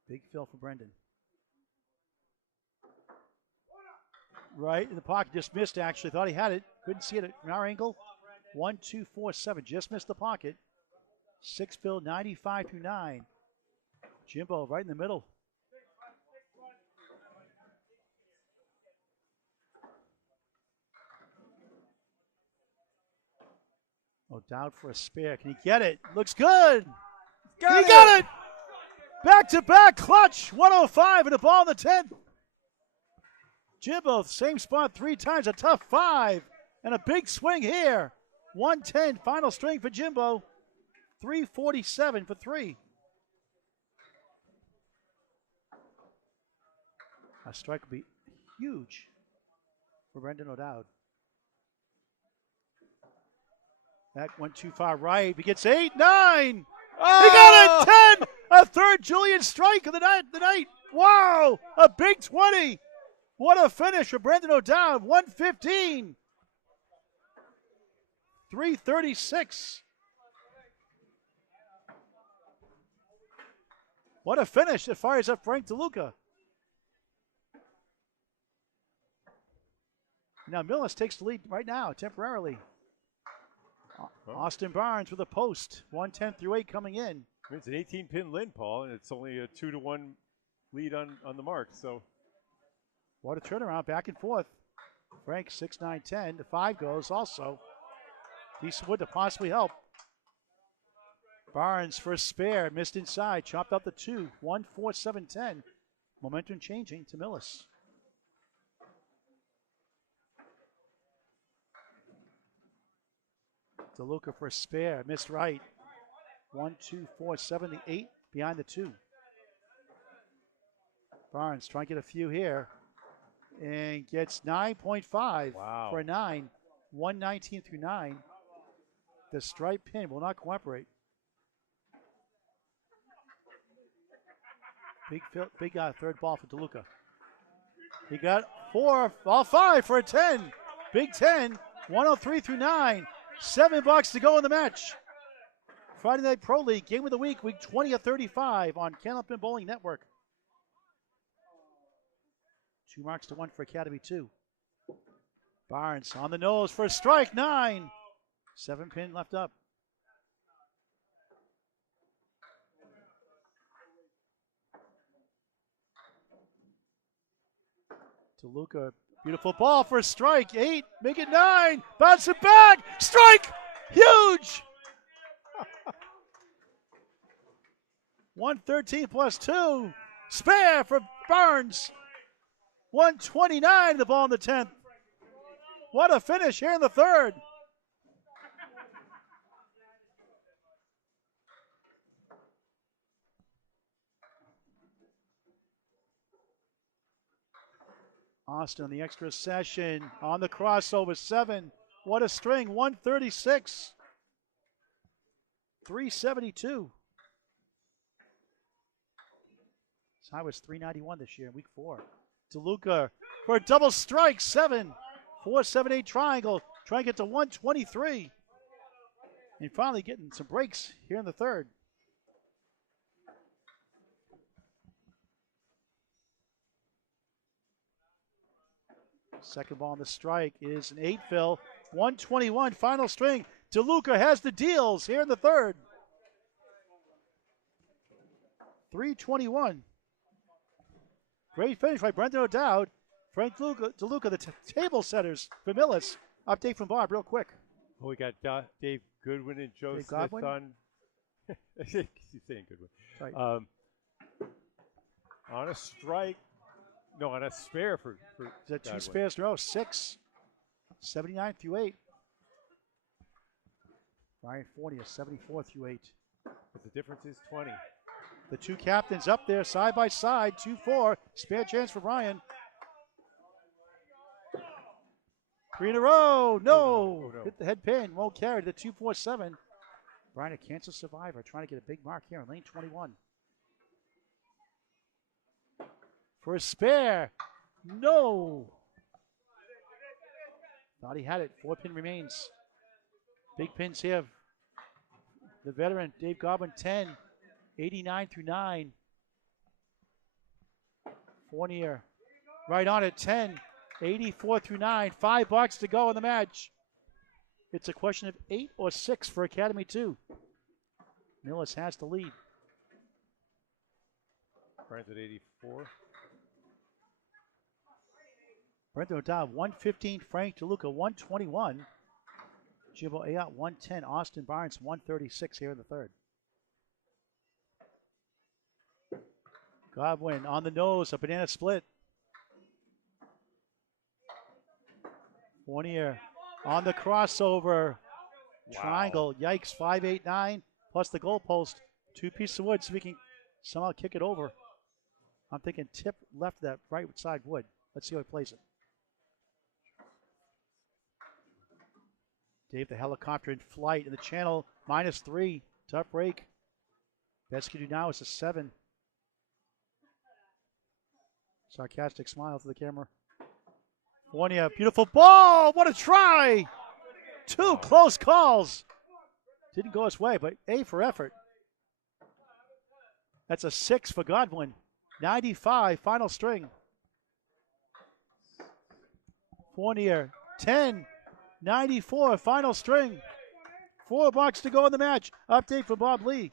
Big fill for Brendan. Right in the pocket, just missed actually. Thought he had it. Couldn't see it from our angle. 1, 2, 4, 7. Just missed the pocket. 6 fill, 95 through 9. Jimbo right in the middle. O'Dowd for a spare. Can he get it? Looks good. He got it! Back-to-back clutch. 105 and a ball in the 10th. Jimbo, same spot 3 times. A tough 5. And a big swing here. 110, final string for Jimbo. 347 for 3. A strike would be huge for Brendan O'Dowd. That went too far right. He gets 8, 9. Oh! He got it, 10. A third Julian strike of the night. Wow, a big 20. What a finish for Brendan O'Dowd. 115. 336. What a finish that fires up Frank DeLuca. Now Millis takes the lead right now, temporarily. Austin Barnes with a post. 110 through 8 coming in. It's an 18-pin Lynn, Paul, and it's only a 2-1 lead on the mark. So, what a turnaround, back and forth. Frank 6, 9, 10. The 5 goes also. Decent wood to possibly help. Barnes for a spare, missed inside, chopped out the 2. 1, 4, 7, 10. Momentum changing to Millis. DeLuca for a spare, missed right. 1, 2, 4, 7, the 8 behind the 2. Barnes trying to get a few here and gets 9.5 for a 9. 119 through 9. The stripe pin will not cooperate. Big third ball for DeLuca. He got 5 for a 10. Big 10, 103 through 9. $7 to go in the match. Friday Night Pro League, Game of the Week, Week 20 of 35 on Candlepin Bowling Network. 2 marks to 1 for Academy 2. Barnes on the nose for a strike, 9. 7 pin left up. DeLuca, beautiful ball for a strike, 8, make it 9, bounce it back, strike, huge! 113 plus 2, spare for Barnes. 129, the ball in the 10th. What a finish here in the third. Austin on the extra session, on the crossover, 7. What a string, 136. 372. His high was 391 this year in week 4. DeLuca for a double strike, 7. 4, 7, 8 triangle, trying to get to 123. And finally getting some breaks here in the third. Second ball on the strike is an 8 fill. 121, final string. DeLuca has the deals here in the third. 321. Great finish by Brendan O'Dowd. Frank DeLuca, the table setters for Millis. Update from Bob real quick. Oh, we got Dave Goodwin and Joe Dave Smith Godwin? on. He's saying Goodwin. Right. On a strike. No, on a spare for Is that 2 Godwin. spares in a row? 6. 79 through 8. Ryan Fournier, 74 through 8. But the difference is 20. The 2 captains up there side by side. 2-4. Spare chance for Brian. 3 in a row. No. Oh, no. Hit the head pin. Won't carry the 2-4-7. Brian, a cancer survivor, trying to get a big mark here in lane 21. For a spare. No. Thought he had it. 4 pin remains. Big pins here. The veteran, Dave Godwin, 10. 89 through 9. Fournier right on it, 10. 84 through 9. $5 to go in the match. It's a question of 8 or 6 for Academy 2. Millis has the lead. Brian's at 84. Brendan O'Dowd, 115. Frank DeLuca, 121. Jimbo Ayotte, 110. Austin Barnes, 136 here in the third. Godwin on the nose, a banana split. Fournier on the crossover. Wow. Triangle, yikes, 5, 8, 9, plus the goalpost. 2 pieces of wood so we can somehow kick it over. I'm thinking tip left that right side wood. Let's see how he plays it. Dave the helicopter in flight in the channel, -3. Tough break. Best he can do now is a 7. Sarcastic smile to the camera. Fournier, beautiful ball. What a try. 2 close calls. Didn't go his way, but A for effort. That's a 6 for Godwin. 95, final string. Fournier, 10. 94, final string. $4 to go in the match. Update from Bob Lee.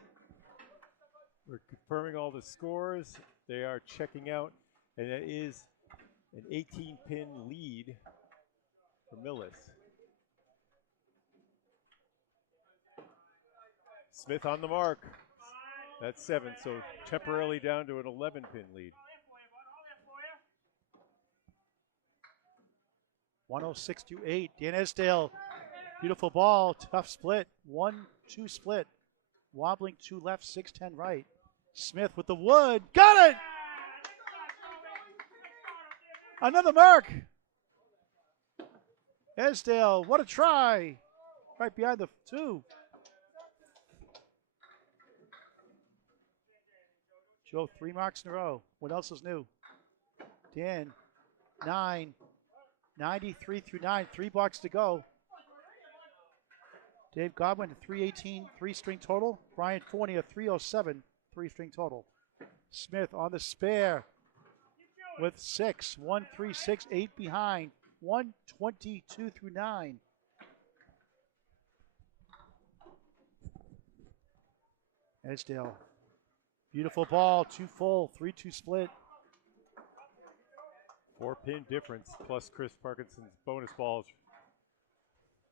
We're confirming all the scores. They are checking out, and that is an 18-pin lead for Millis. Smith on the mark. That's 7, so temporarily down to an 11-pin lead. 106 to 8. Dan Esdale, beautiful ball, tough split. 1-2 split. Wobbling 2 left, 6-10 right. Smith with the wood, got it! Another mark. Esdale, what a try. right behind the 2. Joe, 3 marks in a row. What else is new? 10, 9, 93 through 9, 3 blocks to go. Dave Godwin, 318, 3-string total. Brian Forney, a 307, 3-string total. Smith on the spare with 6, 1, 3, 6, 8 behind. 122 through 9. Edgedale. Beautiful ball, 2 full, 3-2 split. 4-pin difference plus Chris Parkinson's bonus balls.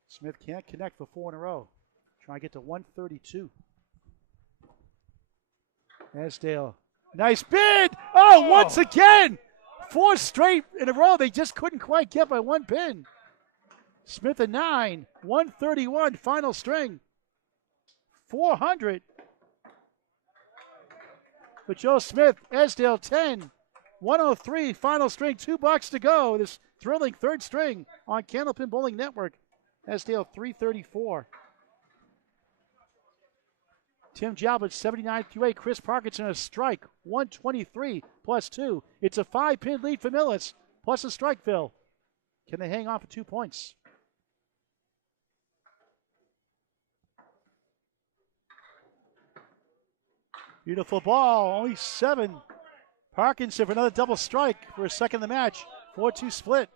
Smith can't connect for 4 in a row. Trying to get to 132. Edgedale. Nice bid! Oh, once again! 4 straight in a row. They just couldn't quite get by 1 pin. Smith a 9, 131, final string. 400. For Joe Smith, Edgedale 10, 103, final string, 2 bucks to go. This thrilling 3rd string on Candlepin Bowling Network. Edgedale 334. Tim Jalbert 79 through 8. Chris Parkinson a strike 123 plus 2. It's a 5-pin lead for Millis plus a strike, Phil. Can they hang on for 2 points? Beautiful ball, only 7. Parkinson for another double strike for a second of the match. 4-2 split.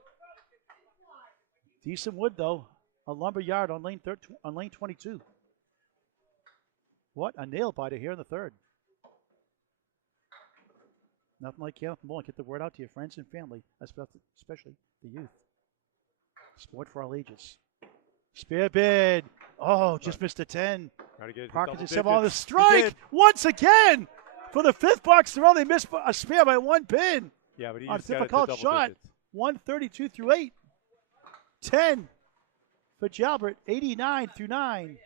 Decent wood though. A lumber yard on lane 22. What a nail biter here in the 3rd. Nothing like Candlepin Bowling. Get the word out to your friends and family, especially the youth. Sport for all ages. Spear bid. Oh, just missed a 10. Parkinson 7 on the strike once again for the 5th box in a row. They missed a spear by 1 pin. Yeah, but he on a just got difficult it to shot. digits. 132 through 8. 10 for Jalbert. 89 through 9.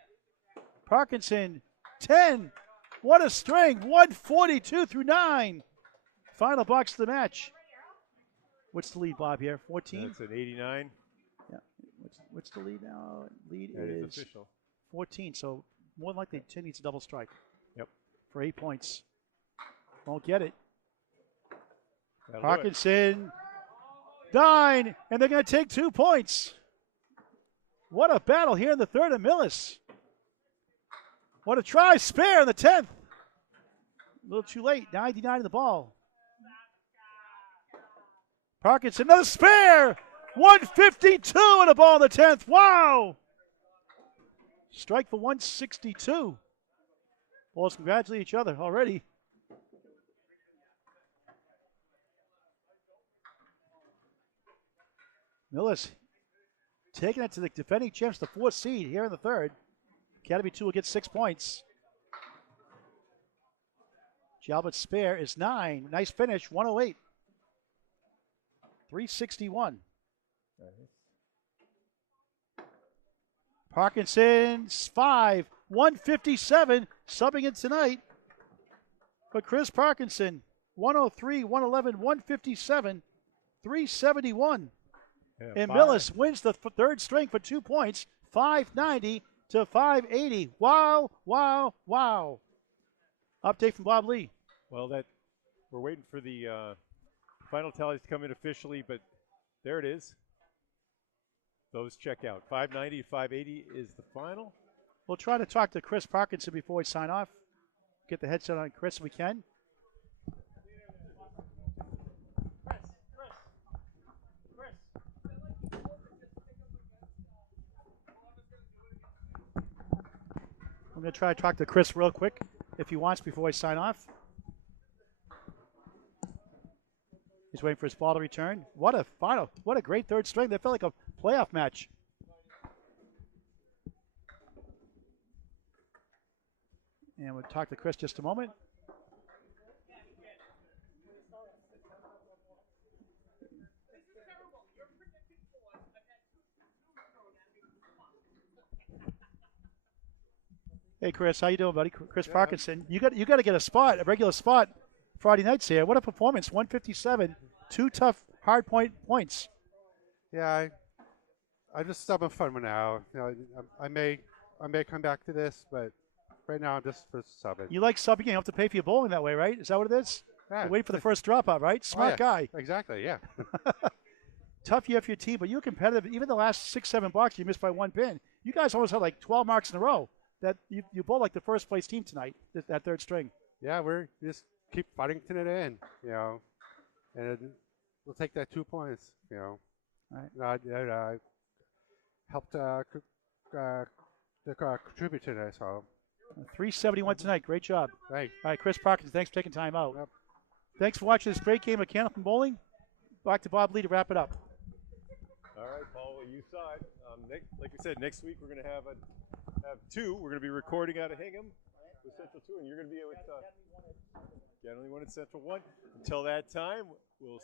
Parkinson 10. What a string. 142 through 9. Final box of the match. What's the lead, Bob, here? 14? That's an 89. Yeah. What's the lead now? Lead That is is official. 14. So more than likely, Tim needs a double strike. Yep. For 8 points. Won't get it. That'll Parkinson. 9. And they're going to take 2 points. What a battle here in the 3rd of Millis. What a try. Spare in the 10th. A little too late. 99 in the ball. Parkinson, another spare. 152 in the ball in the 10th. Wow. Strike for 162. Balls congratulate each other already. Millis taking it to the defending champs, the 4th seed here in the 3rd. Academy 2 will get 6 points. Jalbert's spare is 9. Nice finish, 108. 361. Parkinson's 5. 157. Subbing in tonight for Chris Parkinson. 103, 111, 157, 371. Yeah, and 5. Millis wins the 3rd string for 2 points. 590 to 580. Wow, wow, wow. Update from Bob Lee. Well, we're waiting for the final tallies to come in officially, but there it is. Those check out. 590 to 580 is the final. We'll try to talk to Chris Parkinson before we sign off. Get the headset on Chris if we can. I'm going to try to talk to Chris real quick if he wants before I sign off. He's waiting for his ball to return. What a final. What a great 3rd string. That felt like a playoff match. And we'll talk to Chris just a moment. Hey Chris, how you doing, buddy? Chris Parkinson. You got to get a spot, a regular spot Friday nights here. What a performance. 157. 2 tough hard points. Yeah, I'm just having fun for now. You know, I may come back to this, but right now I'm just for subbing. You like subbing, you don't have to pay for your bowling that way, right? Is that what it is? Yeah. Wait for the first dropout, right? Smart yeah. guy. Exactly. Yeah. Tough year for your team, but you were competitive. Even the last 6-7 boxes, you missed by 1 pin. You guys almost had like 12 marks in a row. That you bowled like the first place team tonight, that third string. Yeah, we're just keep fighting to it in, you know, and we'll take that 2 points, you know. Right. Helped contribute to this. So 371 tonight. Great job. right. All right, Chris Parkinson, thanks for taking time out. Yep. Thanks for watching this great game of Candlepin Bowling. Back to Bob Lee to wrap it up. All right, Paul, well, you saw it. Like we said, next week we're going to have 2. We're going to be recording out of Hingham with Central 2, and you're going to be with Academy 1 at Central 1. Until that time, we'll